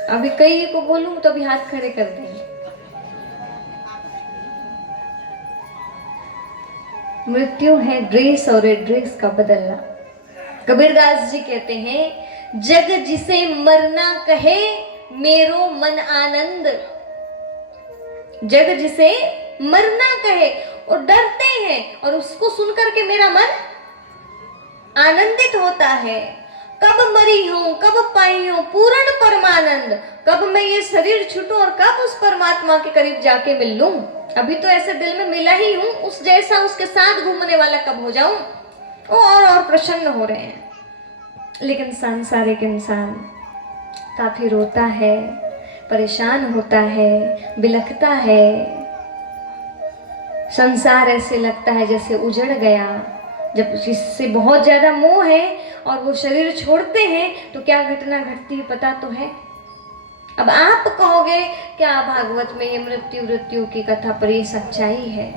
अभी कई को बोलूं तो अभी हाथ खड़े कर देंगे। मृत्यु है ड्रेस और ड्रेस का बदलना। कबीरदास जी कहते हैं जग जिसे मरना कहे मेरो मन आनंद। जग जिसे मरना कहे और डरते हैं, और उसको सुनकर के मेरा मन आनंदित होता है। कब मरी हूं, कब पाई हूं पूर्ण परमानंद, कब मैं ये शरीर छूटूं और कब उस परमात्मा के करीब जाके मिल लूं। अभी तो ऐसे दिल में मिला ही हूं, उस जैसा उसके साथ घूमने वाला कब हो जाऊं। और प्रसन्न हो रहे हैं। लेकिन सांसारिक इंसान काफी रोता है, परेशान होता है, बिलखता है। संसार ऐसे लगता है जैसे उजड़ गया। जब इससे बहुत ज्यादा मोह है और वो शरीर छोड़ते हैं तो क्या घटना घटती है पता तो है। अब आप कहोगे क्या भागवत में ये मृत्यु की कथा पर ये सच्चाई है,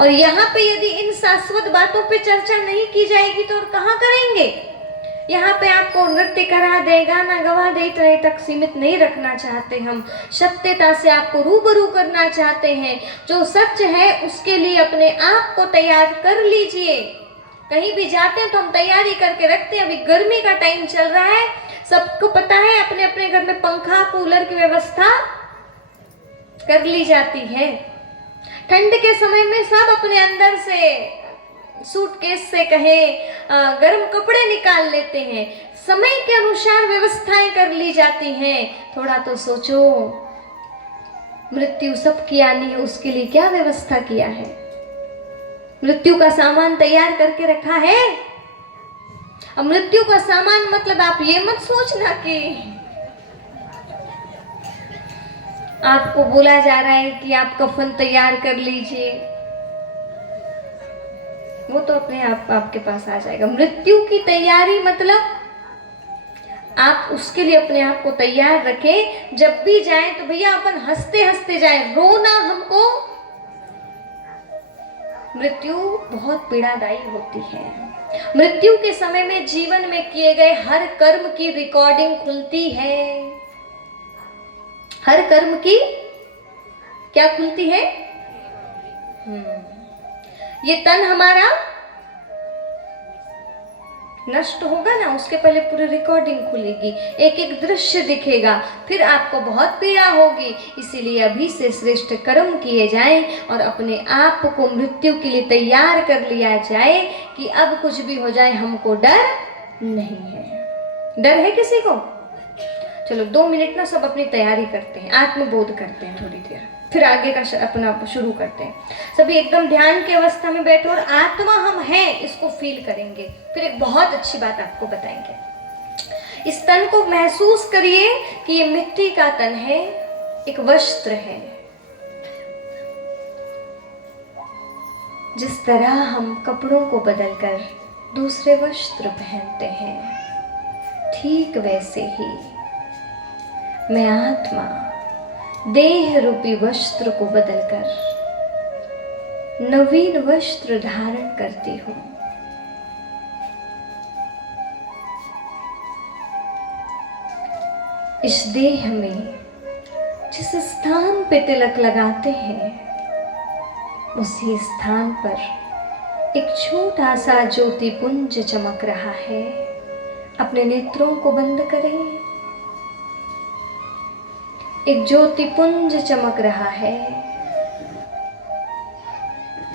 और यहाँ पे यदि इन शाश्वत बातों पे चर्चा नहीं की जाएगी तो और कहाँ करेंगे? यहाँ पे आपको नृत्य करा दे, गाना गवा दे, इतने तक सीमित नहीं रखना चाहते हम। सत्यता से आपको रूबरू करना चाहते हैं। जो सच है उसके लिए अपने आप को तैयार कर लीजिए। कहीं भी जाते हैं तो हम तैयारी करके रखते हैं। अभी गर्मी का टाइम चल रहा है, सबको पता है, अपने अपने घर में पंखा कूलर की व्यवस्था कर ली जाती है। ठंड के समय में सब अपने अंदर से सूटकेस से कहे गर्म कपड़े निकाल लेते हैं। समय के अनुसार व्यवस्थाएं कर ली जाती हैं। थोड़ा तो सोचो, मृत्यु सबकी आनी है, उसके लिए क्या व्यवस्था किया है? मृत्यु का सामान तैयार करके रखा है। अब मृत्यु का सामान मतलब आप ये मत सोचना कि आपको बोला जा रहा है कि आप कफन तैयार कर लीजिए, वो तो अपने आप आपके पास आ जाएगा। मृत्यु की तैयारी मतलब आप उसके लिए अपने आप को तैयार रखें। जब भी जाएं तो भैया अपन हंसते हंसते जाएं, रोना हमको। मृत्यु बहुत पीड़ादायी होती है। मृत्यु के समय में जीवन में किए गए हर कर्म की रिकॉर्डिंग खुलती है। हर कर्म की क्या खुलती है? ये तन हमारा नष्ट होगा ना, उसके पहले पूरी रिकॉर्डिंग खुलेगी, एक एक दृश्य दिखेगा, फिर आपको बहुत पीड़ा होगी। इसीलिए अभी से श्रेष्ठ कर्म किए जाएं और अपने आप को मृत्यु के लिए तैयार कर लिया जाए कि अब कुछ भी हो जाए हमको डर नहीं है। डर है किसी को? चलो 2 मिनट ना सब अपनी तैयारी करते हैं, आत्मबोध करते हैं थोड़ी देर। फिर आगे का अपना शुरू करते हैं। सभी एकदम ध्यान की अवस्था में बैठो और आत्मा हम हैं इसको फील करेंगे। फिर एक बहुत अच्छी बात आपको बताएंगे। इस तन को महसूस करिए कि ये मिट्टी का तन है, एक वस्त्र है। जिस तरह हम कपड़ों को बदलकर दूसरे वस्त्र पहनते हैं, ठीक वैसे ही मैं आत्मा देह रूपी वस्त्र को बदलकर नवीन वस्त्र धारण करती हूँ। इस देह में जिस स्थान पे तिलक लगाते हैं, उसी स्थान पर एक छोटा सा ज्योति पुंज चमक रहा है। अपने नेत्रों को बंद करें। एक ज्योति पुंज चमक रहा है।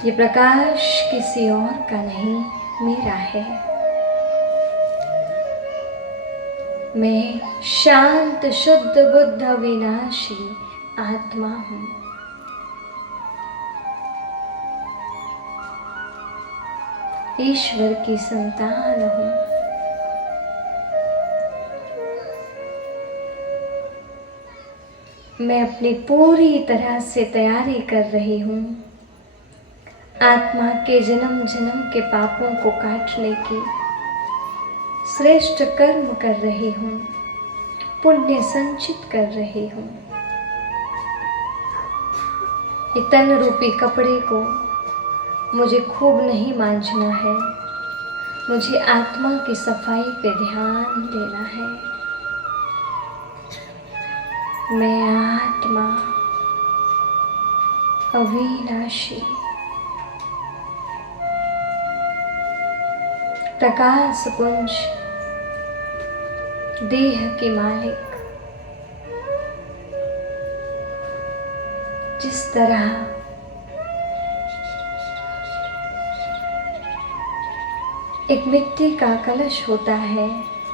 ये प्रकाश किसी और का नहीं, मेरा है। मैं शांत शुद्ध बुद्ध अविनाशी आत्मा हूँ। ईश्वर की संतान हूँ। मैं अपनी पूरी तरह से तैयारी कर रही हूँ आत्मा के जन्म जन्म के पापों को काटने की। श्रेष्ठ कर्म कर रही हूँ, पुण्य संचित कर रही हूँ। ये तन रूपी कपड़े को मुझे खूब नहीं मांझना है, मुझे आत्मा की सफाई पे ध्यान देना है। मैं आत्मा अविनाशी प्रकाश पुंज देह के मालिक, जिस तरह एक मिट्टी का कलश होता है,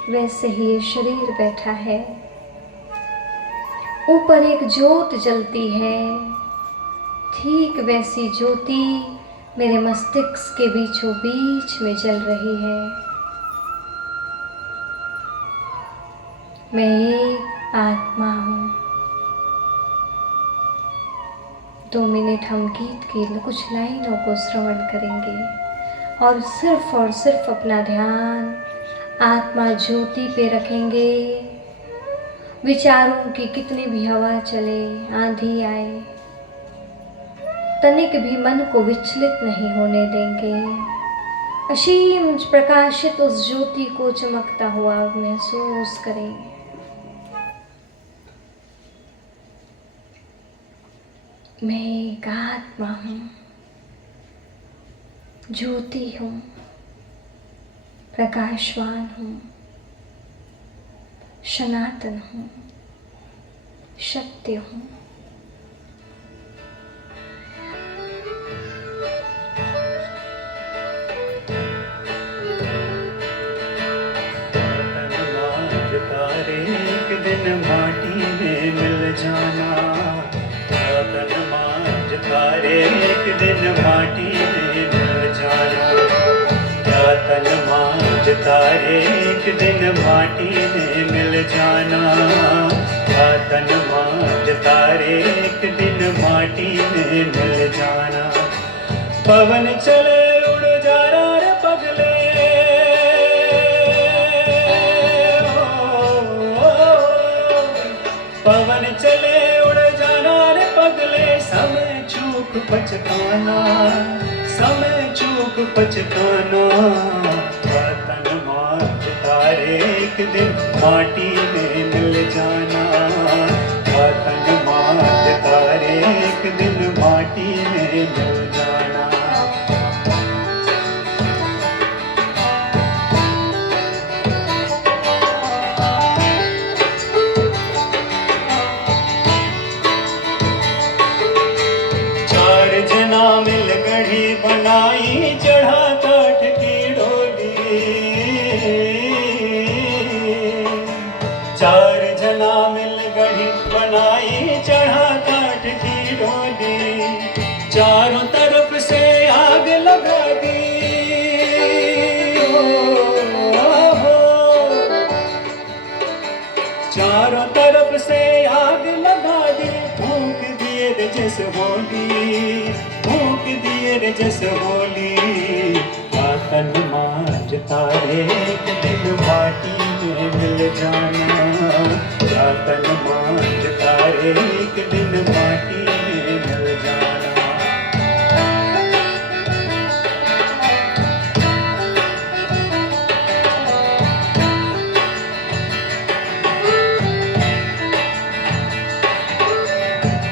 वैसे ही ये शरीर बैठा है। ऊपर एक ज्योत जलती है, ठीक वैसी ज्योति मेरे मस्तिष्क के बीचों बीच में जल रही है। मैं एक आत्मा हूँ। 2 मिनट हम गीत की कुछ लाइनों को श्रवण करेंगे और सिर्फ अपना ध्यान आत्मा ज्योति पे रखेंगे। विचारों की कितनी भी हवा चले, आंधी आए, तनिक भी मन को विचलित नहीं होने देंगे। असीम प्रकाशित उस ज्योति को चमकता हुआ महसूस करें। मैं एक आत्मा हूँ, ज्योति हूँ, प्रकाशवान हूँ, सनातन हूँ, सत्य हूँ। एक दिन माटी में मिल जाना, तन मांझ तारे एक दिन माटी में मिल जाना। तन मांझ तारे एक दिन माटी में मिल जाना। तन मांझ तारे एक दिन माटी में मिल जाना। पवन चले उड़ जा रहा रे पगले, पवन चले उड़ जाना रे पगले। समय चूक पछताना, समय चूक पछताना। तन मांझ तारे एक दिन माटी में मिल जाना। तन मांझ तारे एक दिन माटी में मिल जाना। मिल गढ़ी बनाई चढ़ा काठ की डोली। 4 जना मिल गढ़ी बनाई चढ़ा काठ की डोली। जस होली, फूक दिए रे जस होली। क्या तन मांझ तारे एक दिन माटी में मिल जाना, क्या तन मांझ तारे एक दिन माटी में मिल जाना।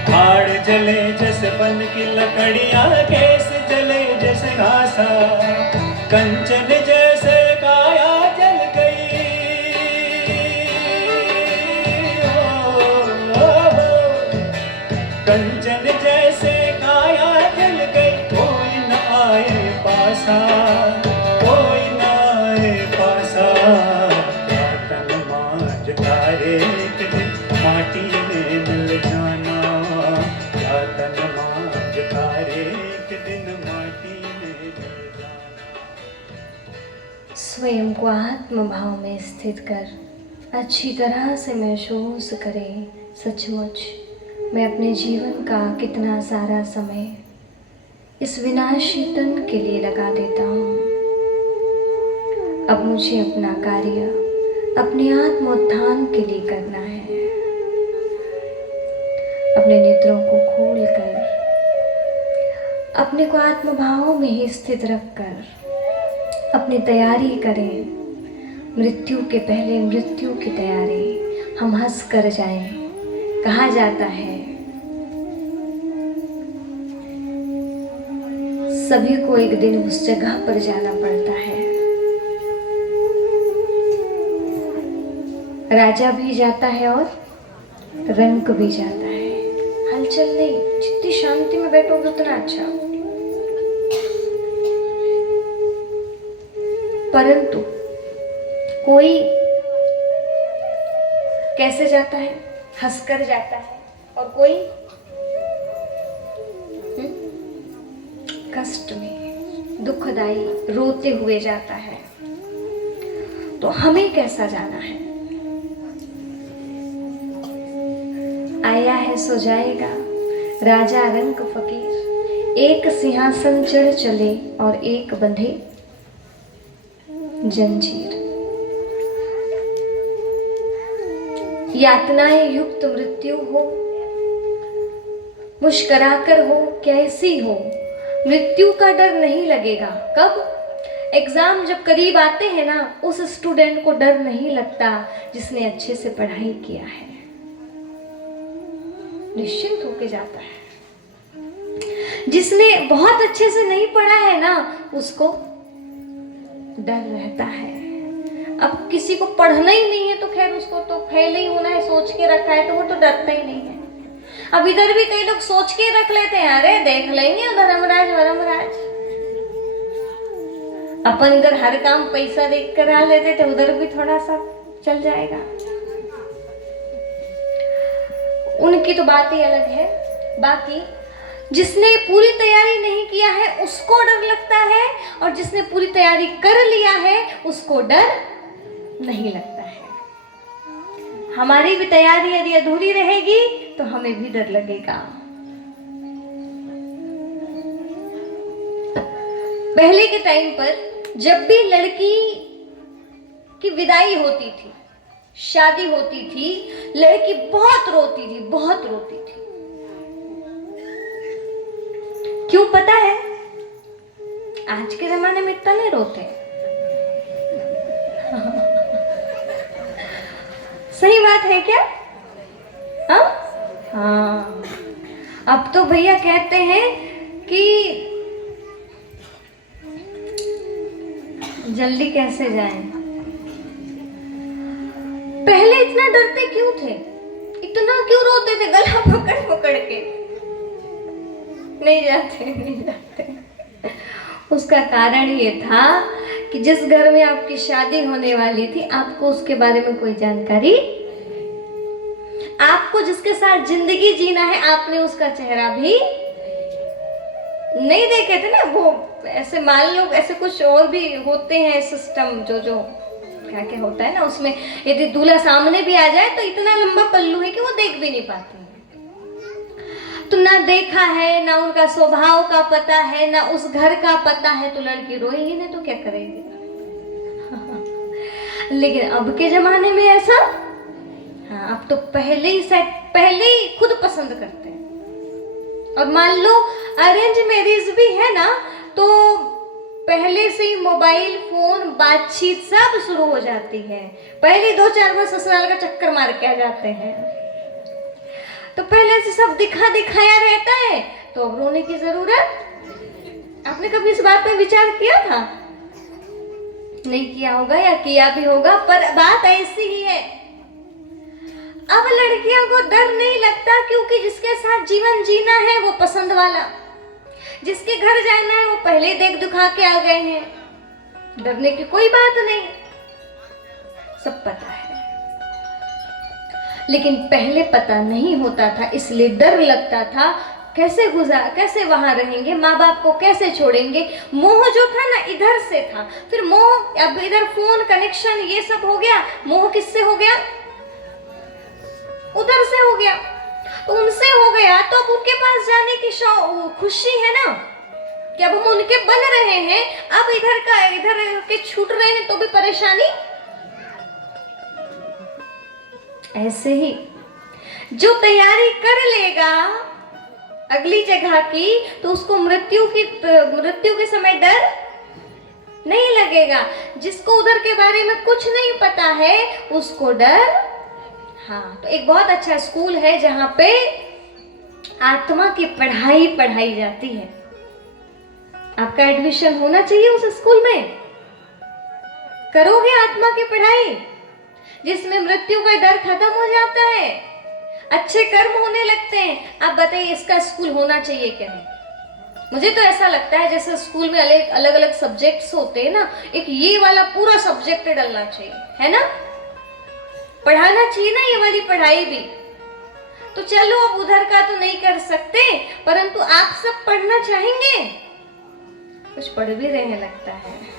हाड़ जले जैसे बन की लकड़ियां, केस जले जैसे घासा, कंचन जैसे काया जल गई। कंचन जैसे काया जल गई, कोई न आए पासा, कोई न आए पासा। क्या तन मांझ तारे एक दिन माटी में मिल जाना, क्या तन मांझ तारे एक दिन माटी में मिल जाना। स्वयं को आत्म भाव में स्थित कर अच्छी तरह से महसूस करें, सचमुच मैं अपने जीवन का कितना सारा समय इस विनाशी तन के लिए लगा देता हूँ। अब मुझे अपना कार्य अपने आत्मोत्थान के लिए करना है। अपने नेत्रों को खोलकर अपने को आत्मभाव में ही स्थित रखकर अपनी तैयारी करें। मृत्यु के पहले मृत्यु की तैयारी। हम हंस कर जाएं। कहा जाता है सभी को एक दिन उस जगह पर जाना पड़ता है। राजा भी जाता है और रंक भी जाता है। हलचल नहीं, जितनी शांति में बैठोगे उतना अच्छा। परंतु कोई कैसे जाता है? हंसकर जाता है, और कोई कष्ट में, दुखदाई, रोते हुए जाता है। तो हमें कैसा जाना है? आया है सो जाएगा, राजा रंक फकीर। एक सिंहासन चढ़ चले और एक बंधे जंजीर। यातनाएं युक्त मृत्यु हो, मुस्कुराकर हो, कैसी हो, मृत्यु का डर नहीं लगेगा। कब? एग्जाम जब करीब आते हैं ना, उस स्टूडेंट को डर नहीं लगता जिसने अच्छे से पढ़ाई किया है, निश्चिंत होके जाता है। जिसने बहुत अच्छे से नहीं पढ़ा है ना, उसको डर रहता है। अब किसी को पढ़ना ही नहीं है तो खैर उसको तो फेल ही होना है सोच के रखा है, तो वो तो डरता ही नहीं है। अब इधर भी कई लोग सोच के रख लेते हैं, अरे देख लेंगे धर्मराज वरमराज। अपन इधर हर काम पैसा देख करा लेते थे, उधर भी थोड़ा सा चल जाएगा। उनकी तो बात ही अलग है। बाकी जिसने पूरी तैयारी नहीं किया है उसको डर लगता है, और जिसने पूरी तैयारी कर लिया है उसको डर नहीं लगता है। हमारी भी तैयारी यदि अधूरी रहेगी तो हमें भी डर लगेगा। पहले के टाइम पर जब भी लड़की की विदाई होती थी, शादी होती थी, लड़की बहुत रोती थी, बहुत रोती थी। क्यों पता है? आज के जमाने में इतना नहीं रोते। सही बात है क्या? हाँ, अब तो भैया कहते हैं कि जल्दी कैसे जाएं। पहले इतना डरते क्यों थे? इतना क्यों रोते थे गला पकड़ पकड़ के? नहीं जाते। उसका कारण ये था कि जिस घर में आपकी शादी होने वाली थी, आपको उसके बारे में कोई जानकारी, आपको जिसके साथ जिंदगी जीना है, आपने उसका चेहरा भी नहीं देखे थे ना। वो ऐसे मान लो, ऐसे कुछ और भी होते हैं सिस्टम, जो क्या क्या होता है ना, उसमें यदि दूल्हा सामने भी आ जाए तो इतना लंबा पल्लू है कि वो देख भी नहीं पाते। तो ना देखा है, ना उनका स्वभाव का पता है, ना उस घर का पता है, तो लड़की रोएगी ना तो क्या करेगी। लेकिन अब के जमाने में ऐसा, हाँ, अब तो पहले ही खुद पसंद करते हैं। और मान लो अरेंज मैरिज भी है ना, तो पहले से ही मोबाइल फोन बातचीत सब शुरू हो जाती है। पहले 2-4 बार ससुराल का चक्कर मार के आ जाते हैं, तो पहले से सब दिखा दिखाया रहता है, तो अब रोने की जरूरत। आपने कभी इस बात पे विचार किया था? नहीं किया होगा, या किया भी होगा, पर बात ऐसी ही है। अब लड़कियों को डर नहीं लगता, क्योंकि जिसके साथ जीवन जीना है वो पसंद वाला, जिसके घर जाना है वो पहले देख दुखा के आ गए हैं। डरने की कोई बात नहीं, सब पता है। लेकिन पहले पता नहीं होता था, इसलिए डर लगता था। कैसे वहां रहेंगे, माँ बाप को कैसे छोड़ेंगे। मोह जो था ना इधर से था, फिर मोह अब इधर फोन कनेक्शन ये सब हो गया। मोह किससे हो गया? उधर से हो गया। तो उनसे हो गया, तो अब उनके पास जाने की खुशी है ना, कि अब हम उनके बन रहे हैं। अब इधर के छूट रहे हैं तो भी परेशानी। ऐसे ही जो तैयारी कर लेगा अगली जगह की, तो उसको मृत्यु के समय डर नहीं लगेगा। जिसको उधर के बारे में कुछ नहीं पता है उसको डर। हाँ, तो एक बहुत अच्छा स्कूल है जहाँ पे आत्मा की पढ़ाई पढ़ाई जाती है। आपका एडमिशन होना चाहिए उस स्कूल में। करोगे आत्मा की पढ़ाई, जिसमें मृत्यु का डर खत्म हो जाता है, अच्छे कर्म होने लगते हैं। आप बताइए इसका स्कूल होना चाहिए क्या नहीं? मुझे तो ऐसा लगता है जैसे स्कूल में अलग अलग सब्जेक्ट्स होते हैं ना, एक ये वाला पूरा सब्जेक्ट डलना चाहिए, है ना? पढ़ाना चाहिए ना ये वाली पढ़ाई भी। तो चलो अब उधर का तो नहीं कर सकते, परंतु आप सब पढ़ना चाहेंगे? कुछ पढ़ भी रहे हैं लगता है।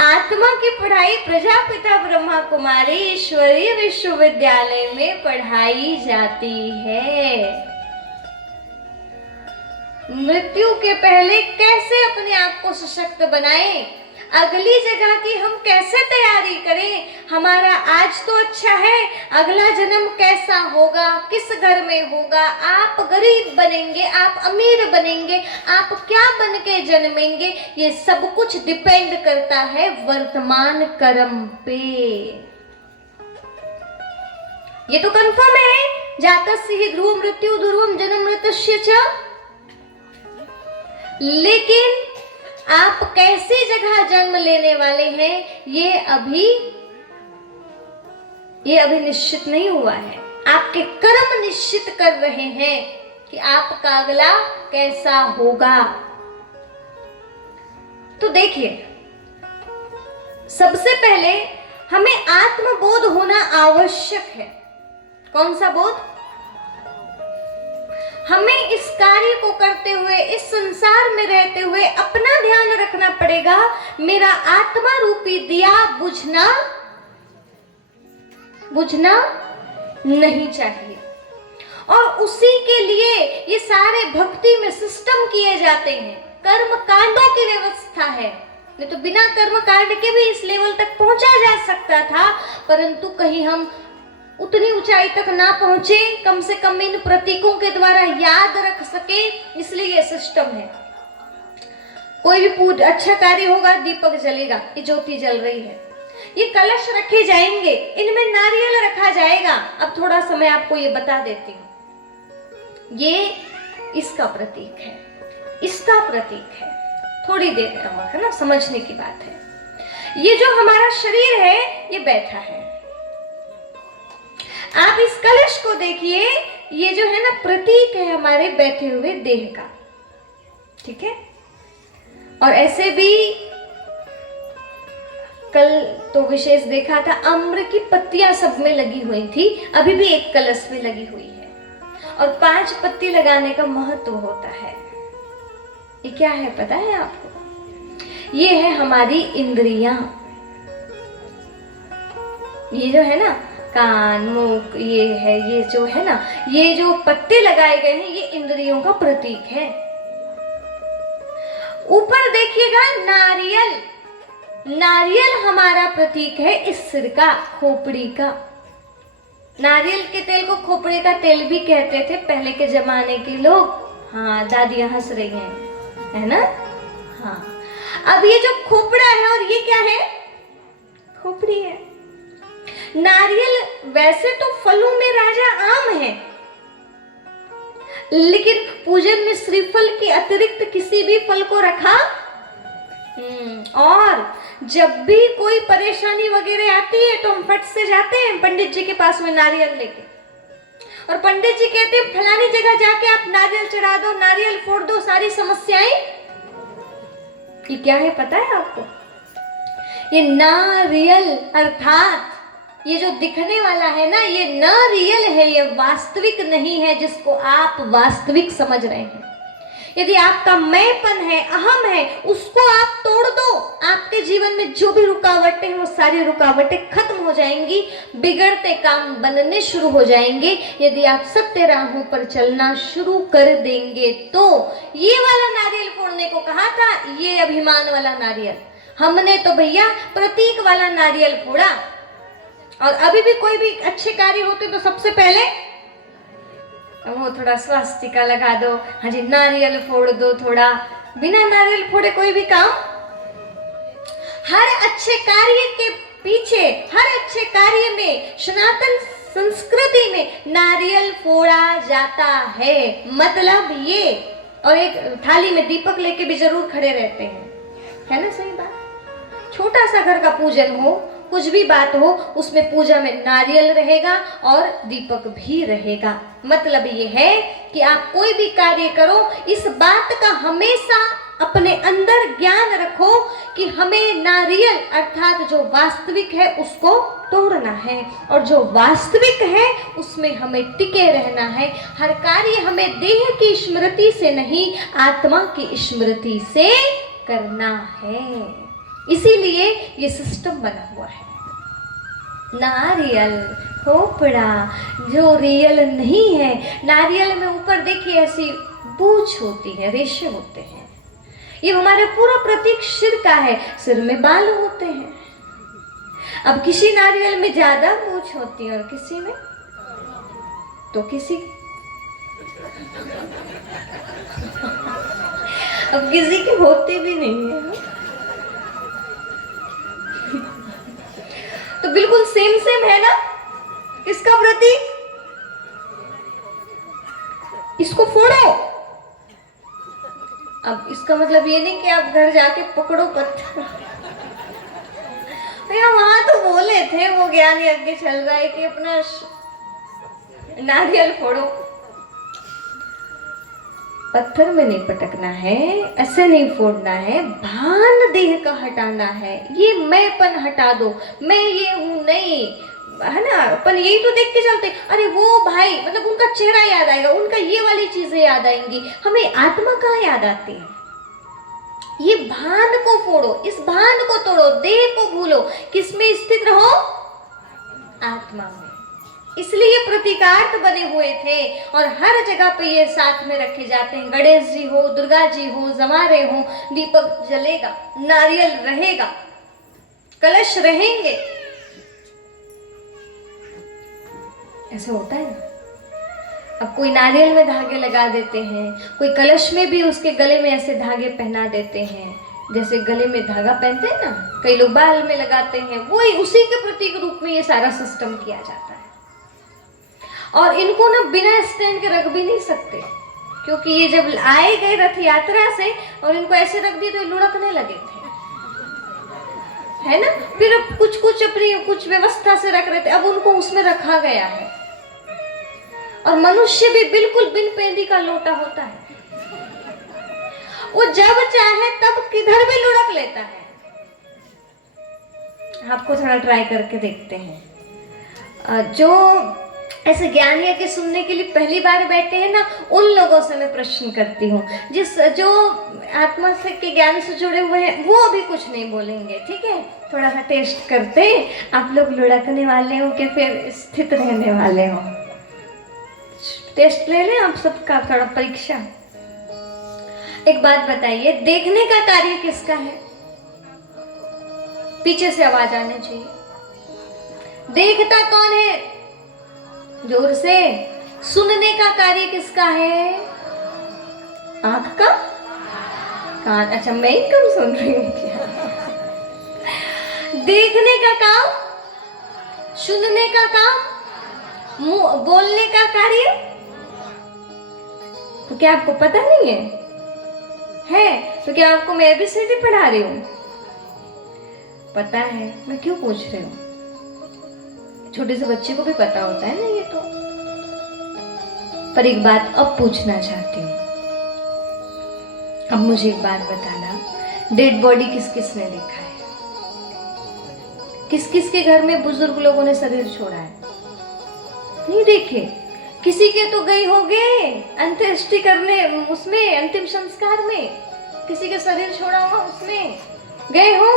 आत्मा की पढ़ाई प्रजापिता ब्रह्मा कुमारी ईश्वरीय विश्वविद्यालय में पढ़ाई जाती है। मृत्यु के पहले कैसे अपने आप को सशक्त बनाएं, अगली जगह की हम कैसे तैयारी करें। हमारा आज तो अच्छा है, अगला जन्म कैसा होगा, किस घर में होगा, आप गरीब बनेंगे, आप अमीर बनेंगे, आप क्या बन के जन्मेंगे, ये सब कुछ डिपेंड करता है वर्तमान कर्म पे। ये तो कंफर्म है, जातस्य हि ध्रुवं मृत्यु ध्रुवं जन्म मृतस्य च। लेकिन आप कैसी जगह जन्म लेने वाले हैं ये अभी निश्चित नहीं हुआ है। आपके कर्म निश्चित कर रहे हैं कि आपका अगला कैसा होगा। तो देखिए, सबसे पहले हमें आत्मबोध होना आवश्यक है। कौन सा बोध? हमें इस कार्य को करते हुए, इस संसार में रहते हुए अपना ध्यान रखना पड़ेगा। मेरा आत्मा रूपी दिया बुझना नहीं चाहिए। और उसी के लिए ये सारे भक्ति में सिस्टम किए जाते हैं। कर्म कांडों की व्यवस्था है, नहीं तो बिना कर्म कांड के भी इस लेवल तक पहुंचा जा सकता था, परंतु कहीं हम उतनी ऊंचाई तक ना पहुंचे, कम से कम इन प्रतीकों के द्वारा याद रख सके, इसलिए ये सिस्टम है। कोई भी अच्छा कार्य होगा, दीपक जलेगा, ये ज्योति जल रही है, ये कलश रखे जाएंगे, इनमें नारियल रखा जाएगा। अब थोड़ा समय आपको ये बता देती हूँ, ये इसका प्रतीक है, इसका प्रतीक है। थोड़ी देर और है ना, समझने की बात है। ये जो हमारा शरीर है ये बैठा है। आप इस कलश को देखिए, ये जो है ना प्रतीक है हमारे बैठे हुए देह का, ठीक है। और ऐसे भी कल तो विशेष देखा था, अम्र की पत्तियां सब में लगी हुई थी, अभी भी एक कलश में लगी हुई है। और 5 पत्ती लगाने का महत्व होता है। ये क्या है पता है आपको? ये है हमारी इंद्रियां। ये जो है ना कान, मुख, ये है, ये जो है ना, ये जो पत्ते लगाए गए हैं ये इंद्रियों का प्रतीक है। ऊपर देखिएगा नारियल, नारियल हमारा प्रतीक है इस सिर का, खोपड़ी का। नारियल के तेल को खोपड़ी का तेल भी कहते थे पहले के जमाने के लोग। हाँ, दादियां हंस रही हैं, है ना? हाँ, अब ये जो खोपड़ा है और ये क्या है? खोपड़ी है। नारियल वैसे तो फलों में राजा आम है, लेकिन पूजन में श्रीफल के अतिरिक्त किसी भी फल को रखा। और जब भी कोई परेशानी वगैरह आती है तो हम फट से जाते हैं पंडित जी के पास में नारियल लेके, और पंडित जी कहते हैं फलानी जगह जाके आप नारियल चढ़ा दो, नारियल फोड़ दो, सारी समस्याएं। ये क्या है पता है आपको? ये नारियल अर्थात ये जो दिखने वाला है ना, ये न रियल है, ये वास्तविक नहीं है जिसको आप वास्तविक समझ रहे हैं। यदि आपका मैंपन है, अहम है, उसको आप तोड़ दो, आपके जीवन में जो भी रुकावटें हैं वो सारी रुकावटें खत्म हो जाएंगी, बिगड़ते काम बनने शुरू हो जाएंगे। यदि आप सत्य राहों पर चलना शुरू कर देंगे तो ये वाला नारियल फोड़ने को कहा था, ये अभिमान वाला नारियल। हमने तो भैया प्रतीक वाला नारियल फोड़ा। और अभी भी कोई भी अच्छे कार्य होते तो सबसे पहले वो थोड़ा स्वास्तिका लगा दो, हाँ जी, नारियल फोड़ दो थोड़ा। बिना नारियल फोड़े कोई भी काम, हर अच्छे कार्य के पीछे, हर अच्छे कार्य में, सनातन संस्कृति में नारियल फोड़ा जाता है। मतलब ये, और एक थाली में दीपक लेके भी जरूर खड़े रहते हैं, है ना? सही बात। छोटा सा घर का पूजन हो, कुछ भी बात हो, उसमें पूजा में नारियल रहेगा और दीपक भी रहेगा। मतलब ये है कि आप कोई भी कार्य करो, इस बात का हमेशा अपने अंदर ज्ञान रखो कि हमें नारियल अर्थात जो वास्तविक है उसको तोड़ना है, और जो वास्तविक है उसमें हमें टिके रहना है। हर कार्य हमें देह की स्मृति से नहीं, आत्मा की स्मृति से करना है। इसीलिए ये सिस्टम बना हुआ है। नारियल, खोपड़ा जो रियल नहीं है, नारियल में ऊपर देखिए ऐसी पूंछ होती है, रेशे होते हैं। ये हमारा पूरा प्रतीक सिर का है, सिर में बाल होते हैं। अब किसी नारियल में ज्यादा पूंछ होती है और किसी में तो किसी अब किसी की होती भी नहीं है। तो बिल्कुल सेम सेम है ना? इसका प्रतीक, इसको फोड़ो। अब इसका मतलब ये नहीं कि आप घर जाके पकड़ो पत्थर। भैया वहां तो बोले थे वो ज्ञान यज्ञ चल रहा है कि अपना नारियल फोड़ो। पत्थर में नहीं पटकना है, ऐसे नहीं फोड़ना है, भान देह का हटाना है। ये मैंपन हटा दो, मैं ये हूं नहीं, है ना? अपन यही तो देख के चलते, अरे वो भाई, मतलब उनका चेहरा याद आएगा, उनका ये वाली चीजें याद आएंगी, हमें आत्मा कहाँ याद आती है? ये भान को फोड़ो, इस भान को तोड़ो, देह को भूलो, किसमें स्थित रहो? आत्मा में। इसलिए प्रतीकार्थ बने हुए थे और हर जगह पे ये साथ में रखे जाते हैं। गणेश जी हो, दुर्गा जी हो, जमारे हो, दीपक जलेगा, नारियल रहेगा, कलश रहेंगे। ऐसा होता है ना? अब कोई नारियल में धागे लगा देते हैं, कोई कलश में भी उसके गले में ऐसे धागे पहना देते हैं, जैसे गले में धागा पहनते हैं ना, कई लोग बाल में लगाते हैं, वही उसी के प्रतीक रूप में ये सारा सिस्टम किया जाता है। और इनको ना बिना स्टैंड के रख भी नहीं सकते, क्योंकि ये जब आए गए रथ यात्रा से और इनको ऐसे रख दिए तो लुढ़कने लगे थे, है ना? फिर अब कुछ कुछ अपनी कुछ व्यवस्था से रख रहे थे, अब उनको उसमें रखा गया है। और मनुष्य भी बिल्कुल बिन पेंदी का लोटा होता है, वो जब चाहे तब किधर भी लुढ़क लेता है। आपको थोड़ा ट्राई करके देखते हैं। जो ऐसे ज्ञान यज्ञ सुनने के लिए पहली बार बैठे हैं ना, उन लोगों से मैं प्रश्न करती हूँ। जो आत्मा से के ज्ञान से जुड़े हुए हैं वो अभी कुछ नहीं बोलेंगे, ठीक है? थोड़ा सा टेस्ट करते हैं। आप लोग लुढ़कने वाले हो कि फिर स्थित रहने वाले हो? टेस्ट ले लें आप सबका, थोड़ा परीक्षा। एक बात बताइए, देखने का कार्य किसका है? पीछे से आवाज आनी चाहिए। देखता कौन है? जोर से। सुनने का कार्य किसका है? आंख का? कान? अच्छा, मैं ही कम सुन रही हूँ क्या? देखने का काम, सुनने का काम, मुंह बोलने का कार्य। तो क्या आपको पता नहीं है? तो क्या आपको मैं ABCD पढ़ा रही हूँ? पता है, मैं क्यों पूछ रही हूँ? छोटे से बच्चे को भी पता होता है ना ये तो। पर एक बात अब पूछना चाहती हूँ। अब मुझे एक बात बताना, डेड बॉडी किस किस ने देखा है? किस किस के घर में बुजुर्ग लोगों ने शरीर छोड़ा है? नहीं देखे? किसी के तो गए होंगे अंत्येष्टि करने, उसमें अंतिम संस्कार में किसी के शरीर छोड़ा होगा, उसमें गए हो।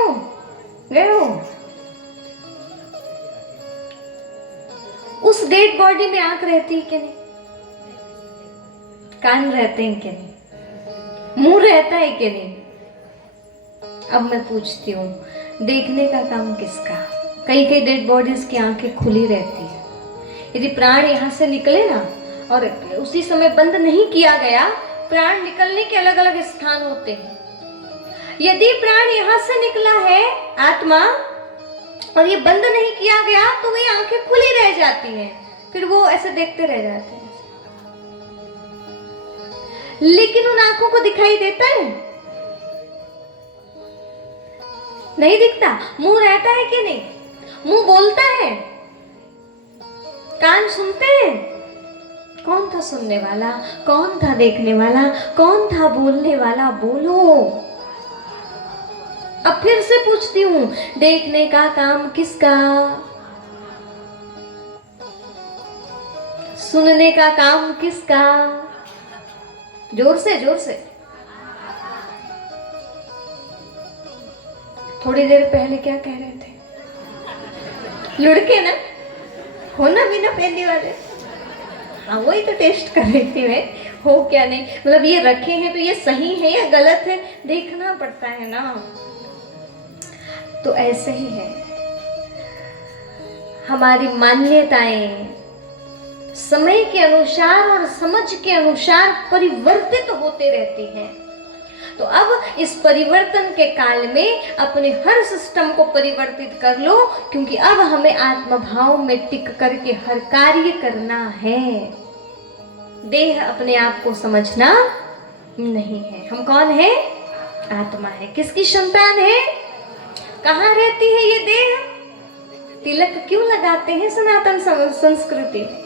उस डेड बॉडी में आंख रहती है कि नहीं? कान रहते हैं कि नहीं? मुंह रहता है कि नहीं? अब मैं पूछती हूँ, देखने का काम किसका? कई कई डेड बॉडीज की आंखें खुली रहती है। यदि प्राण यहाँ से निकले ना और उसी समय बंद नहीं किया गया, प्राण निकलने के अलग अलग स्थान होते हैं। यदि प्राण यहाँ से निकला है आत्मा और ये बंद नहीं किया गया तो वे आंखें खुली रह जाती हैं, फिर वो ऐसे देखते रह जाते हैं। लेकिन उन आंखों को दिखाई देता है? नहीं दिखता। मुंह रहता है कि नहीं? मुंह बोलता है? कान सुनते हैं? कौन था सुनने वाला? कौन था देखने वाला? कौन था बोलने वाला? बोलो। अब फिर से पूछती हूँ, देखने का काम किसका? सुनने का काम किसका? जोर से, जोर से। थोड़ी देर पहले क्या कह रहे थे? लुढ़के ना हो ना बिना पहनने वाले? हाँ, वही तो टेस्ट कर रही थी मैं, हो क्या नहीं। मतलब ये रखे हैं तो ये सही है या गलत है, देखना पड़ता है ना। तो ऐसे ही है, हमारी मान्यताएं समय के अनुसार और समझ के अनुसार परिवर्तित होते रहती हैं। तो अब इस परिवर्तन के काल में अपने हर सिस्टम को परिवर्तित कर लो, क्योंकि अब हमें आत्मभाव में टिक करके हर कार्य करना है। देह अपने आप को समझना नहीं है। हम कौन है? आत्मा है। किसकी संतान है? कहाँ रहती है ये देह? तिलक क्यों लगाते हैं सनातन संस्कृति में?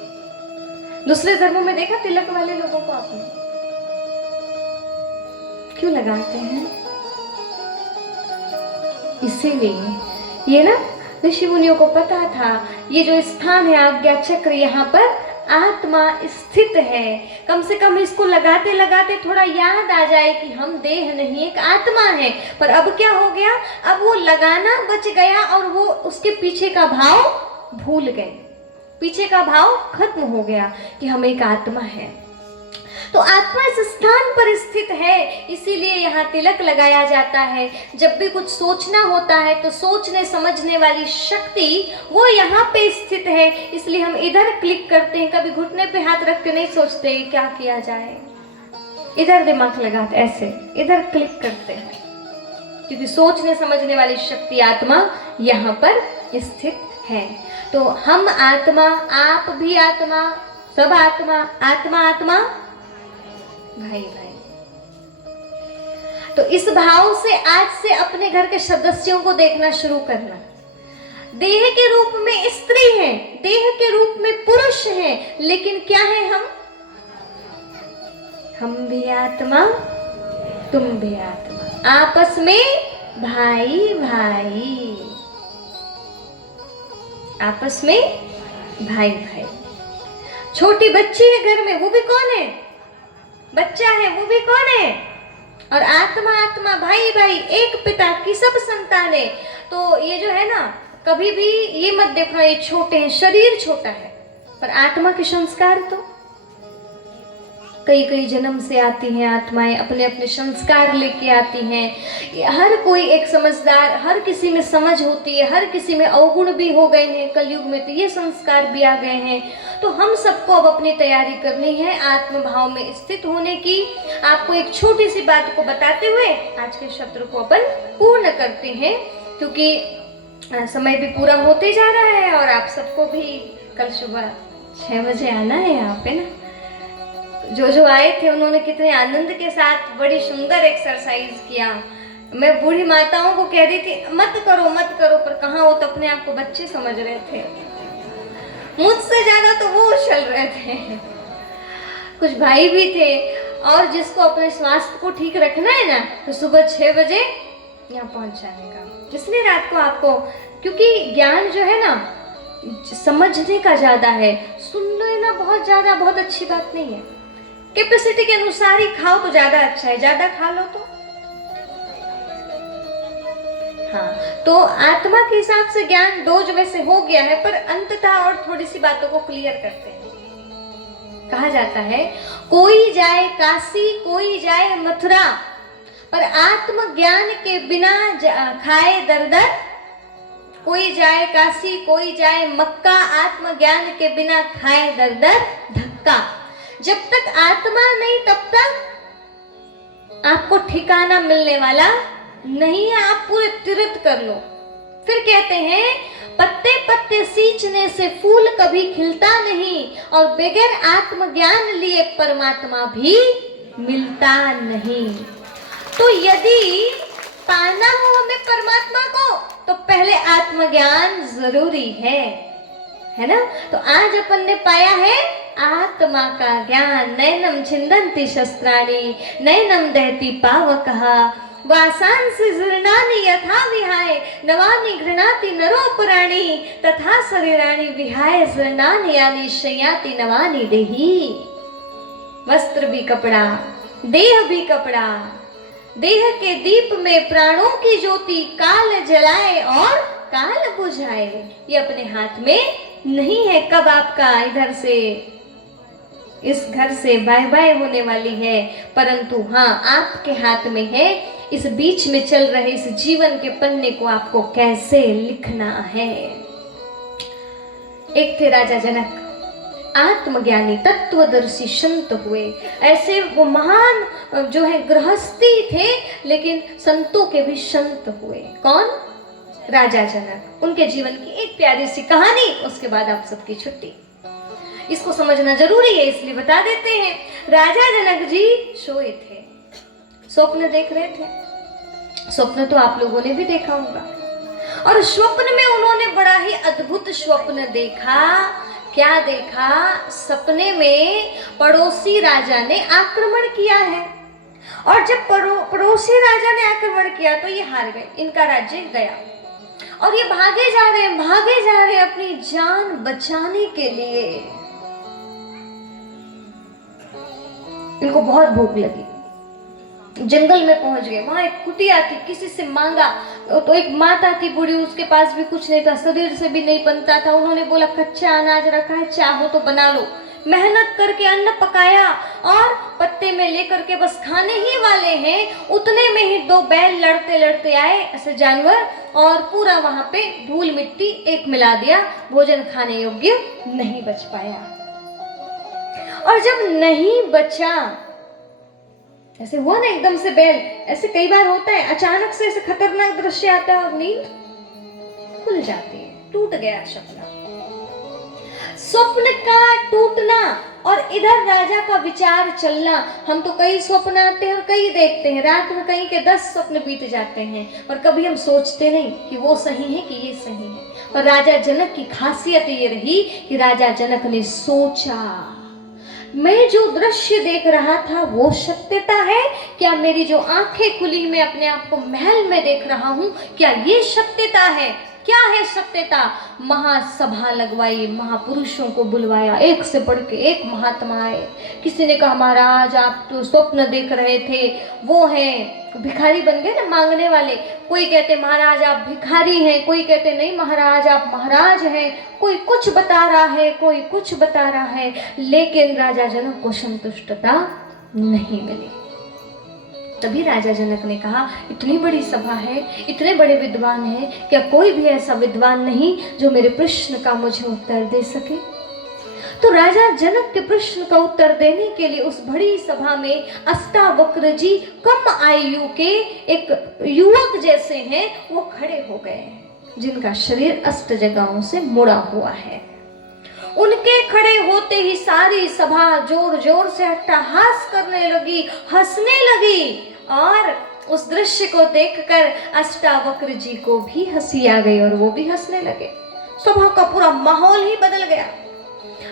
दूसरे धर्मों में देखा तिलक वाले लोगों को आपने? क्यों लगाते हैं? इसीलिए ये ना ऋषि मुनियों को पता था, ये जो स्थान है आज्ञा चक्र, यहाँ पर आत्मा स्थित है। कम से कम इसको लगाते लगाते थोड़ा याद आ जाए कि हम देह नहीं, एक आत्मा है। पर अब क्या हो गया? अब वो लगाना बच गया और वो उसके पीछे का भाव भूल गए। पीछे का भाव खत्म हो गया कि हम एक आत्मा है। तो आत्मा इस स्थान पर स्थित है, इसीलिए यहाँ तिलक लगाया जाता है। जब भी कुछ सोचना होता है तो सोचने समझने वाली शक्ति वो यहाँ पे स्थित है, इसलिए हम इधर क्लिक करते हैं। कभी घुटने पे हाथ रख के नहीं सोचते क्या किया जाए, इधर दिमाग लगाते, ऐसे इधर क्लिक करते हैं, क्योंकि सोचने समझने वाली शक्ति आत्मा यहाँ पर स्थित है। तो हम आत्मा, आप भी आत्मा, सब आत्मा, आत्मा आत्मा भाई भाई। तो इस भाव से आज से अपने घर के सदस्यों को देखना शुरू करना। देह के रूप में स्त्री है, देह के रूप में पुरुष है, लेकिन क्या है हम भी आत्मा, तुम भी आत्मा, आपस में भाई भाई, आपस में भाई भाई। छोटी बच्ची है घर में, वो भी कौन है? बच्चा है, वो भी कौन है? और आत्मा आत्मा, भाई भाई, एक पिता की सब संतानें। तो ये जो है ना, कभी भी ये मत देखना ये छोटे हैं, शरीर छोटा है, पर आत्मा के संस्कार तो कई कई जन्म से आती हैं आत्माएं, अपने अपने संस्कार लेके आती हैं। हर कोई एक समझदार, हर किसी में समझ होती है, हर किसी में अवगुण भी हो गए हैं कलयुग में, तो ये संस्कार भी आ गए हैं। तो हम सबको अब अपनी तैयारी करनी है आत्म भाव में स्थित होने की। आपको एक छोटी सी बात को बताते हुए आज के सत्र को अपन पूर्ण करते हैं, क्योंकि समय भी पूरा होते जा रहा है और आप सबको भी कल सुबह 6 बजे आना है यहाँ पे ना। जो आए थे उन्होंने कितने आनंद के साथ बड़ी सुंदर एक्सरसाइज किया। मैं बूढ़ी माताओं को कह रही थी मत करो मत करो, पर कहाँ, वो तो अपने आप को बच्चे समझ रहे थे, मुझसे ज्यादा तो वो उछल रहे थे। कुछ भाई भी थे, और जिसको अपने स्वास्थ्य को ठीक रखना है ना, तो सुबह 6 बजे यहाँ पहुंच जाने का। इसलिए रात को आपको, क्योंकि ज्ञान जो है ना समझने का ज्यादा है, सुन लेना बहुत ज्यादा बहुत अच्छी बात नहीं है। कैपेसिटी के अनुसार ही खाओ तो ज्यादा अच्छा है, ज्यादा खा लो तो हाँ। तो आत्मा के हिसाब से ज्ञान डोज वैसे हो गया है, पर अंततः और थोड़ी सी बातों को क्लियर करते हैं। कहा जाता है कोई जाए काशी कोई जाए मथुरा, पर आत्म ज्ञान के बिना खाए दर दर। कोई जाए काशी कोई जाए मक्का, आत्म ज्ञान के बिना खाए दर दर धक्का। जब तक आत्मा नहीं तब तक आपको ठिकाना मिलने वाला नहीं है। आप पूरे तीर्थ कर लो। फिर कहते हैं पत्ते पत्ते सींचने से फूल कभी खिलता नहीं, और बगैर आत्मज्ञान लिए परमात्मा भी मिलता नहीं। तो यदि पाना हो हमें परमात्मा को, तो पहले आत्मज्ञान जरूरी है ना। तो आज अपन ने पाया है आत्मा का ज्ञान। नैनम छिन्दन्ति शस्त्राणि नैनम दहति पावकः, वासान से जीर्णानि यथा विहाय नवानि गृह्णाति नरोपराणि, तथा शरीराणि विहाय जीर्णानि यानि शय्याति नवानि देहि। वस्त्र भी कपड़ा, देह भी कपड़ा, देह के दीप में प्राणों की ज्योति काल जलाए और काल बुझाए। ये अपने हाथ में नहीं है कब आपका इधर से इस घर से बाय बाय होने वाली है, परंतु हाँ आपके हाथ में है इस बीच में चल रहे इस जीवन के पन्ने को आपको कैसे लिखना है। एक थे राजा जनक, आत्मज्ञानी तत्वदर्शी संत हुए। ऐसे वो महान जो है गृहस्थी थे, लेकिन संतों के भी संत हुए। कौन? राजा जनक। उनके जीवन की एक प्यारी सी कहानी, उसके बाद आप सबकी छुट्टी। इसको समझना जरूरी है, इसलिए बता देते हैं। राजा जनक जी सोए थे, स्वप्न देख रहे थे। स्वप्न तो आप लोगों ने भी देखा होगा, और स्वप्न में उन्होंने बड़ा ही अद्भुत स्वप्न देखा। क्या देखा? सपने में पड़ोसी राजा ने आक्रमण किया है, और जब पड़ोसी राजा ने आक्रमण किया तो ये हार गए, इनका राज्य गया, और ये भागे जा रहे हैं अपनी जान बचाने के लिए। इनको बहुत भूख लगी, जंगल में पहुंच गए। वहां एक कुटिया थी, किसी से मांगा तो एक माता थी बूढ़ी, उसके पास भी कुछ नहीं था, शरीर से भी नहीं बनता था। उन्होंने बोला कच्चा अनाज रखा है, चाहो तो बना लो। मेहनत करके अन्न पकाया और पत्ते में लेकर के बस खाने ही वाले हैं, उतने में ही 2 बैल लड़ते लड़ते आए ऐसे जानवर, और पूरा वहां पे धूल मिट्टी एक मिला दिया। भोजन खाने योग्य नहीं बच पाया। और जब नहीं बचा, ऐसे हुआ ना एकदम से बैल, ऐसे कई बार होता है अचानक से ऐसे खतरनाक दृश्य आता है और नींद खुल जाती है, टूट गया सपना। स्वप्न का टूटना और इधर राजा का विचार चलना। हम तो कई स्वप्न आते हैं और कई देखते हैं, रात में कहीं के 10 स्वप्न बीत जाते हैं, और कभी हम सोचते नहीं कि वो सही है कि ये सही है। और राजा जनक की खासियत ये रही कि राजा जनक ने सोचा, मैं जो दृश्य देख रहा था वो सत्यता है क्या? मेरी जो आंखें खुली, मैं अपने आप को महल में देख रहा हूं, क्या ये सत्यता है? क्या है सत्यता? महासभा लगवाई, महापुरुषों को बुलवाया, एक से बढ़ के एक महात्मा आए। किसी ने कहा महाराज आप तो स्वप्न देख रहे थे, वो हैं भिखारी बन गए ना, मांगने वाले। कोई कहते महाराज आप भिखारी हैं, कोई कहते नहीं महाराज आप महाराज हैं, कोई कुछ बता रहा है, कोई कुछ बता रहा है, लेकिन राजा जनक को संतुष्टता नहीं मिली। तभी राजा जनक ने कहा इतनी बड़ी सभा है, इतने बड़े विद्वान हैं, क्या कोई भी ऐसा विद्वान नहीं जो मेरे प्रश्न का मुझे उत्तर दे सके? तो राजा जनक के प्रश्न का उत्तर देने के लिए उस बड़ी सभा में अष्टावक्र जी कम आयु के एक युवक जैसे हैं, वो खड़े हो गए, जिनका शरीर अष्ट जगहों से मुड़ा हुआ है। उनके खड़े होते ही सारी सभा जोर जोर से अट्टहास करने लगी, हंसने लगी, और उस दृश्य को देखकर अष्टावक्र जी को भी हंसी आ गई और वो भी हंसने लगे। सभा का पूरा माहौल ही बदल गया।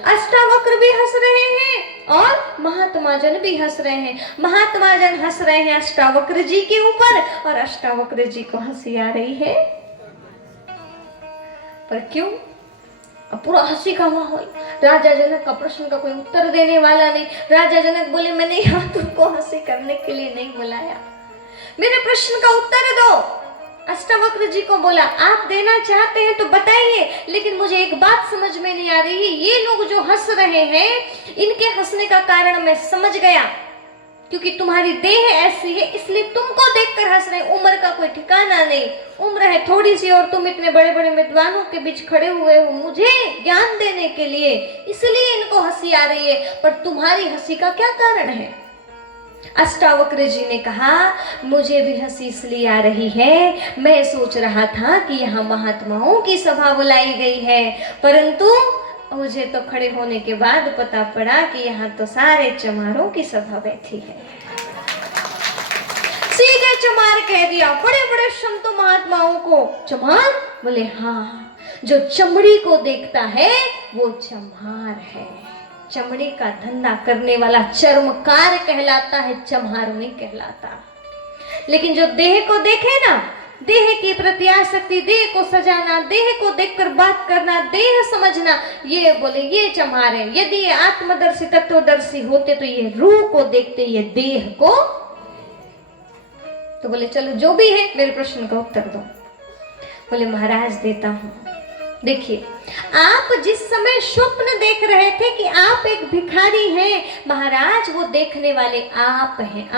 अष्टावक्र भी हंस रहे हैं और महात्मा जन भी हंस रहे हैं। महात्मा जन हंस रहे हैं अष्टावक्र जी के ऊपर और अष्टावक्र जी को हंसी आ रही है। पर क्यों? अब पूरा हंसी का माहौल। राजा जनक का प्रश्न का कोई उत्तर देने वाला नहीं। राजा जनक बोले मैंने यहाँ तुमको हंसी करने के लिए नहीं बुलाया, मेरे प्रश्न का उत्तर दो। अष्टावक्र जी को बोला आप देना चाहते हैं तो बताइए, लेकिन मुझे एक बात समझ में नहीं आ रही है, ये लोग जो हंस रहे हैं इनके हंसने का कारण मैं समझ गया, क्योंकि तुम्हारी देह ऐसी है इसलिए तुमको देखकर हंस रहे। उम्र का कोई ठिकाना नहीं, उम्र है थोड़ी सी और तुम इतने बड़े बड़े विद्वानों के बीच खड़े हुए हो मुझे ज्ञान देने के लिए, इसलिए इनको हंसी आ रही है। पर तुम्हारी हंसी का क्या कारण है? अष्टावक्र जी ने कहा मुझे भी हंसी इसलिए आ रही है, मैं सोच रहा था कि यहाँ महात्माओं की सभा बुलाई गई है, परंतु मुझे तो खड़े होने के बाद पता पड़ा कि यहाँ तो सारे चमारों की सभा बैठी है। सीधे चमार कह दिया, बड़े बड़े संतों महात्माओं को चमार? बोले हाँ, जो चमड़ी को देखता है वो चमार है। चमड़ी का धंधा करने वाला चर्मकार कहलाता है, चमार नहीं कहलाता। लेकिन जो देह को देखे ना, देह की प्रति आसक्ति, देह को सजाना, देह को देखकर बात करना, देह समझना, ये बोले ये चमार है। यदि ये आत्मदर्शी तत्वदर्शी होते तो ये रूह को देखते, ये देह को। तो बोले चलो जो भी है मेरे प्रश्न का उत्तर दो। बोले महाराज देता हूं। देखिए आप जिस समय स्वप्न देख रहे थे कि आप एक भिखारी हैं महाराज, वो देखने वाले आप हैं।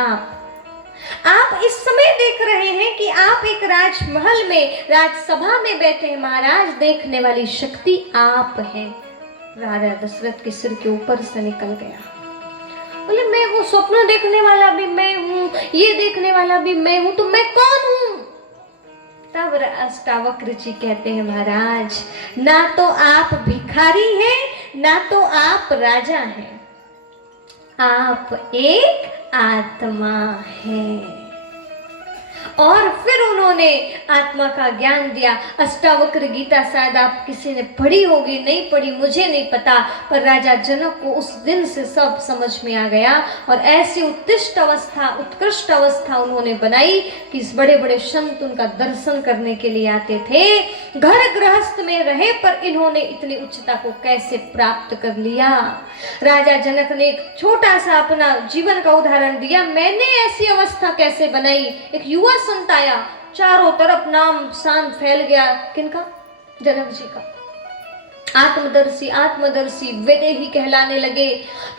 आप इस समय देख रहे हैं कि आप एक राजमहल में, राजसभा में बैठे हैं महाराज, देखने वाली शक्ति आप हैं। राजा दशरथ के सिर के ऊपर से निकल गया। बोले मैं वो स्वप्न देखने वाला भी मैं हूँ, ये देखने वाला भी मैं हूँ, तो मैं कौन हूँ? तब अष्टावक्र जी कहते हैं महाराज ना तो आप भिखारी हैं ना तो आप राजा हैं, आप एक आत्मा हैं। और फिर उन्होंने आत्मा का ज्ञान दिया। अष्टावक्र गीता शायद आप किसी ने पढ़ी होगी, नहीं पढ़ी मुझे नहीं पता, पर राजा जनक को उस दिन से सब समझ में आ गया और ऐसी उत्कृष्ट अवस्था उन्होंने बनाई कि इस बड़े बड़े संत उनका दर्शन करने के लिए आते थे। घर गृहस्थ में रहे पर इन्होंने इतनी उच्चता को कैसे प्राप्त कर लिया। राजा जनक ने एक छोटा सा अपना जीवन का उदाहरण दिया, मैंने ऐसी अवस्था कैसे बनाई। एक युवा संत आया, चारों तरफ नाम शान फैल गया। किनका? जनक जी का। आत्मदर्शी वेदेही कहलाने लगे।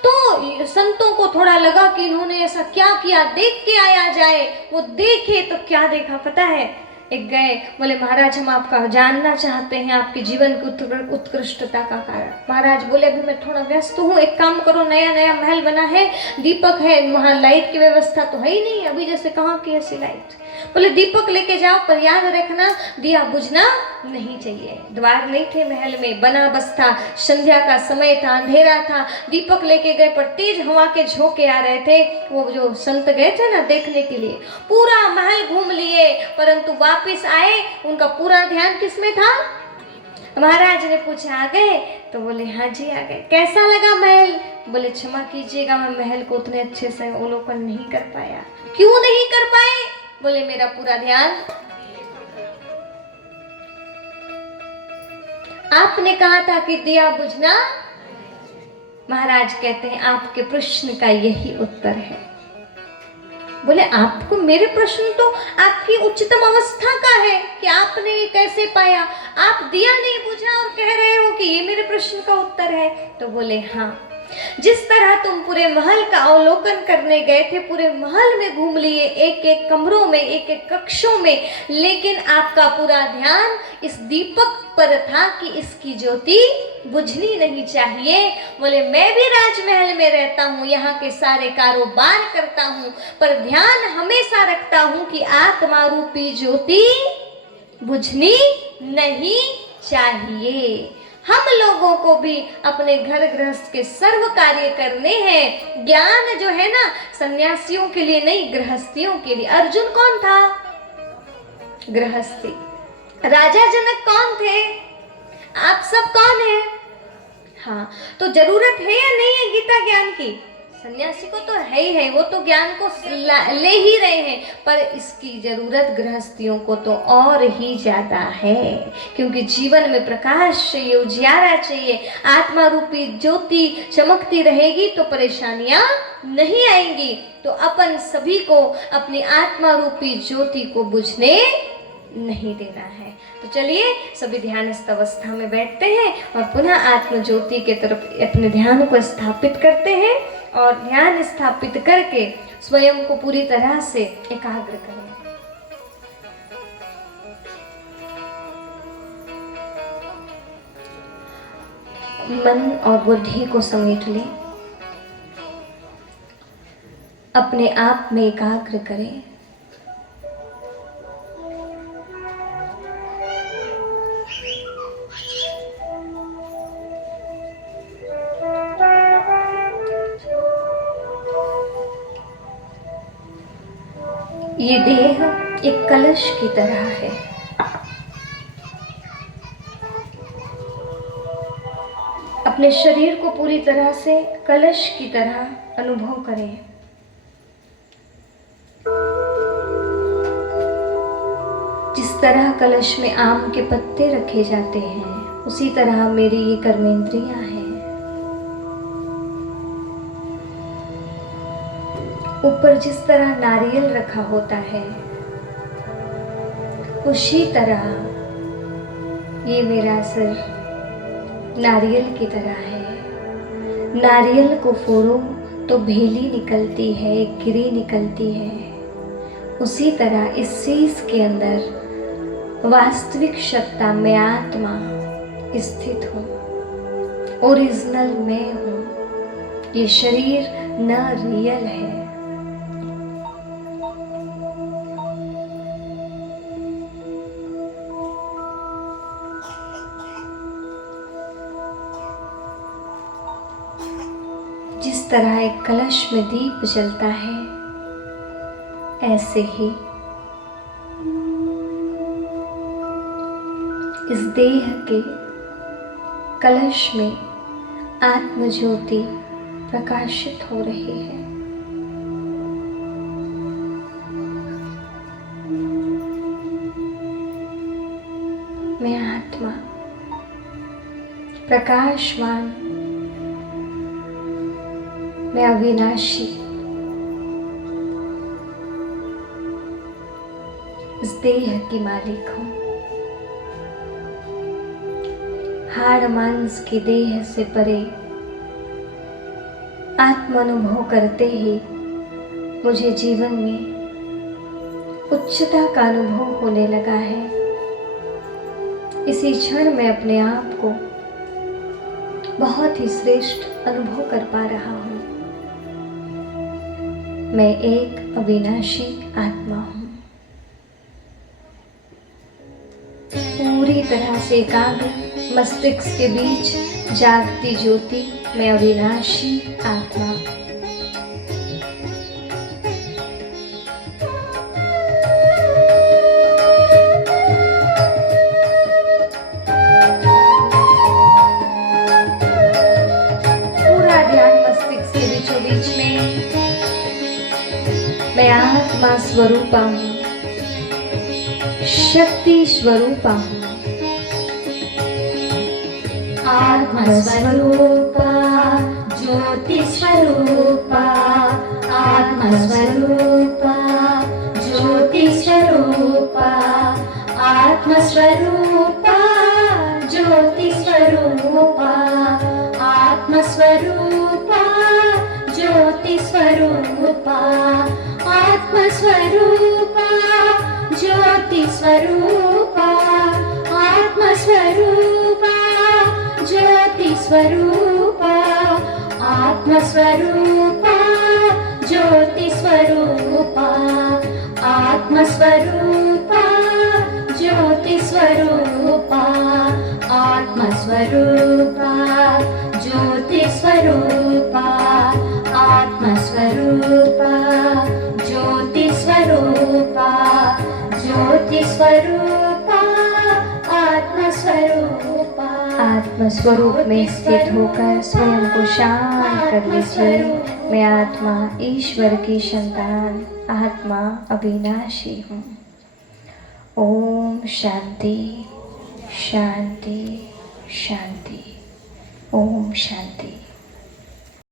तो संतों को थोड़ा लगा कि इन्होंने ऐसा क्या किया, देख के आया जाए। वो देखे तो क्या देखा पता है? एक गए, बोले महाराज हम आपका जानना चाहते हैं, आपके जीवन की उत्कृष्टता का कारण। महाराज बोले अभी मैं थोड़ा व्यस्त हूँ, एक काम करो, नया नया महल बना है, दीपक है, वहाँ लाइट की व्यवस्था तो है ही नहीं अभी, जैसे कहाँ की ऐसी लाइट। बोले दीपक लेके जाओ, पर याद रखना दिया बुझना नहीं चाहिए। द्वार नहीं थे महल में, बना बस था, संध्या का समय था, अंधेरा था। दीपक लेके गए पर तेज हवा के झोंके आ रहे थे। वो जो संत गए थे ना देखने के लिए, पूरा महल घूम लिए, परंतु वापिस आए, उनका पूरा ध्यान किसमें था? महाराज ने पूछा आ गए? तो बोले हाँ जी आ गए। कैसा लगा महल? बोले क्षमा कीजिएगा मैं महल को उतने अच्छे से अवलोकन नहीं कर पाया। क्यों नहीं कर पाए? बोले मेरा पूरा ध्यान आपने कहा था कि दिया बुझना, महाराज कहते हैं आपके प्रश्न का यही उत्तर है। बोले आपको मेरे प्रश्न तो आपकी उच्चतम अवस्था का है कि आपने ये कैसे पाया, आप दिया नहीं बुझा और कह रहे हो कि ये मेरे प्रश्न का उत्तर है। तो बोले हाँ, जिस तरह तुम पूरे महल का अवलोकन करने गए थे, पूरे महल में घूम लिए, एक एक कमरों में, एक एक कक्षों में, लेकिन आपका पूरा ध्यान इस दीपक पर था कि इसकी ज्योति बुझनी नहीं चाहिए। बोले मैं भी राजमहल में रहता हूँ, यहाँ के सारे कारोबार करता हूँ, पर ध्यान हमेशा रखता हूँ कि आत्मा रूपी ज्योति बुझनी नहीं चाहिए। हम लोगों को भी अपने घर गृहस्थ के सर्व कार्य करने हैं। ज्ञान जो है ना सन्यासियों के लिए नहीं, गृहस्थियों के लिए। अर्जुन कौन था? गृहस्थी। राजा जनक कौन थे? आप सब कौन है? हाँ, तो जरूरत है या नहीं है गीता ज्ञान की? सन्यासी को तो है ही है, वो तो ज्ञान को ले ही रहे हैं, पर इसकी जरूरत गृहस्थियों को तो और ही ज्यादा है, क्योंकि जीवन में प्रकाश चाहिए, उजियारा चाहिए। आत्मा रूपी ज्योति चमकती रहेगी तो परेशानियां नहीं आएंगी। तो अपन सभी को अपनी आत्मा रूपी ज्योति को बुझने नहीं देना है। तो चलिए सभी ध्यानस्थ अवस्था में बैठते हैं और पुनः आत्म ज्योति के तरफ अपने ध्यान को स्थापित करते हैं, और ध्यान स्थापित करके स्वयं को पूरी तरह से एकाग्र करें। मन और बुद्धि को समेट लें, अपने आप में एकाग्र करें। ये देह एक कलश की तरह है। अपने शरीर को पूरी तरह से कलश की तरह अनुभव करें। जिस तरह कलश में आम के पत्ते रखे जाते हैं, उसी तरह मेरी ये कर्मेंद्रियां हैं। ऊपर जिस तरह नारियल रखा होता है, उसी तरह ये मेरा सिर नारियल की तरह है। नारियल को फोड़ो तो भेली निकलती है, गिरी निकलती है। उसी तरह इस शीश के अंदर वास्तविक सत्ता में आत्मा स्थित हूँ, ओरिजिनल मैं हूँ। ये शरीर न रियल है। जिस तरह एक कलश में दीप जलता है, ऐसे ही इस देह के कलश में आत्मज्योति प्रकाशित हो रही है। मैं आत्मा प्रकाशमान, मैं अविनाशी इस देह की मालिक हूँ। हाड़ मांस की देह से परे आत्म अनुभव करते ही मुझे जीवन में उच्चता का अनुभव होने लगा है। इसी क्षण में अपने आप को बहुत ही श्रेष्ठ अनुभव कर पा रहा हूँ। मैं एक अविनाशी आत्मा हूँ। पूरी तरह से एकाग्र मस्तिष्क के बीच जागती ज्योति, मैं अविनाशी आत्मा। पूरा ध्यान मस्तिष्क के बीचों बीच में मैं आत्मा स्वरूपा हूँ, शक्ति स्वरूपा हूँ। आत्मस्वरूपा ज्योतिस्वरूपा आत्मस्वरूपा ज्योतिस्वरूपा आत्मस्वरूपा ज्योतिस्वरूपा आत्मस्वरूपा ज्योतिस्वरूपा आत्मस्वरूपा ज्योतिस्वरूपा आत्मस्वरूपा ज्योतिस्वरूपा आत्मस्वरूपा ज्योतिस्वरूपा आत्मस्वरूपा ज्योतिस्वरूपा आत्मस्वरूपा ज्योतिस्वरूपा आत्मस्वरूपा ज्योतिस्वरूपा ज्योतिस्वरूपा आत्मस्वरूपा। आत्मस्वरूप में स्थित होकर स्वयं को शांत कर लीजिए। मैं आत्मा ईश्वर की संतान आत्मा अविनाशी हूँ। ओम शांति शांति शांति। ओम शांति।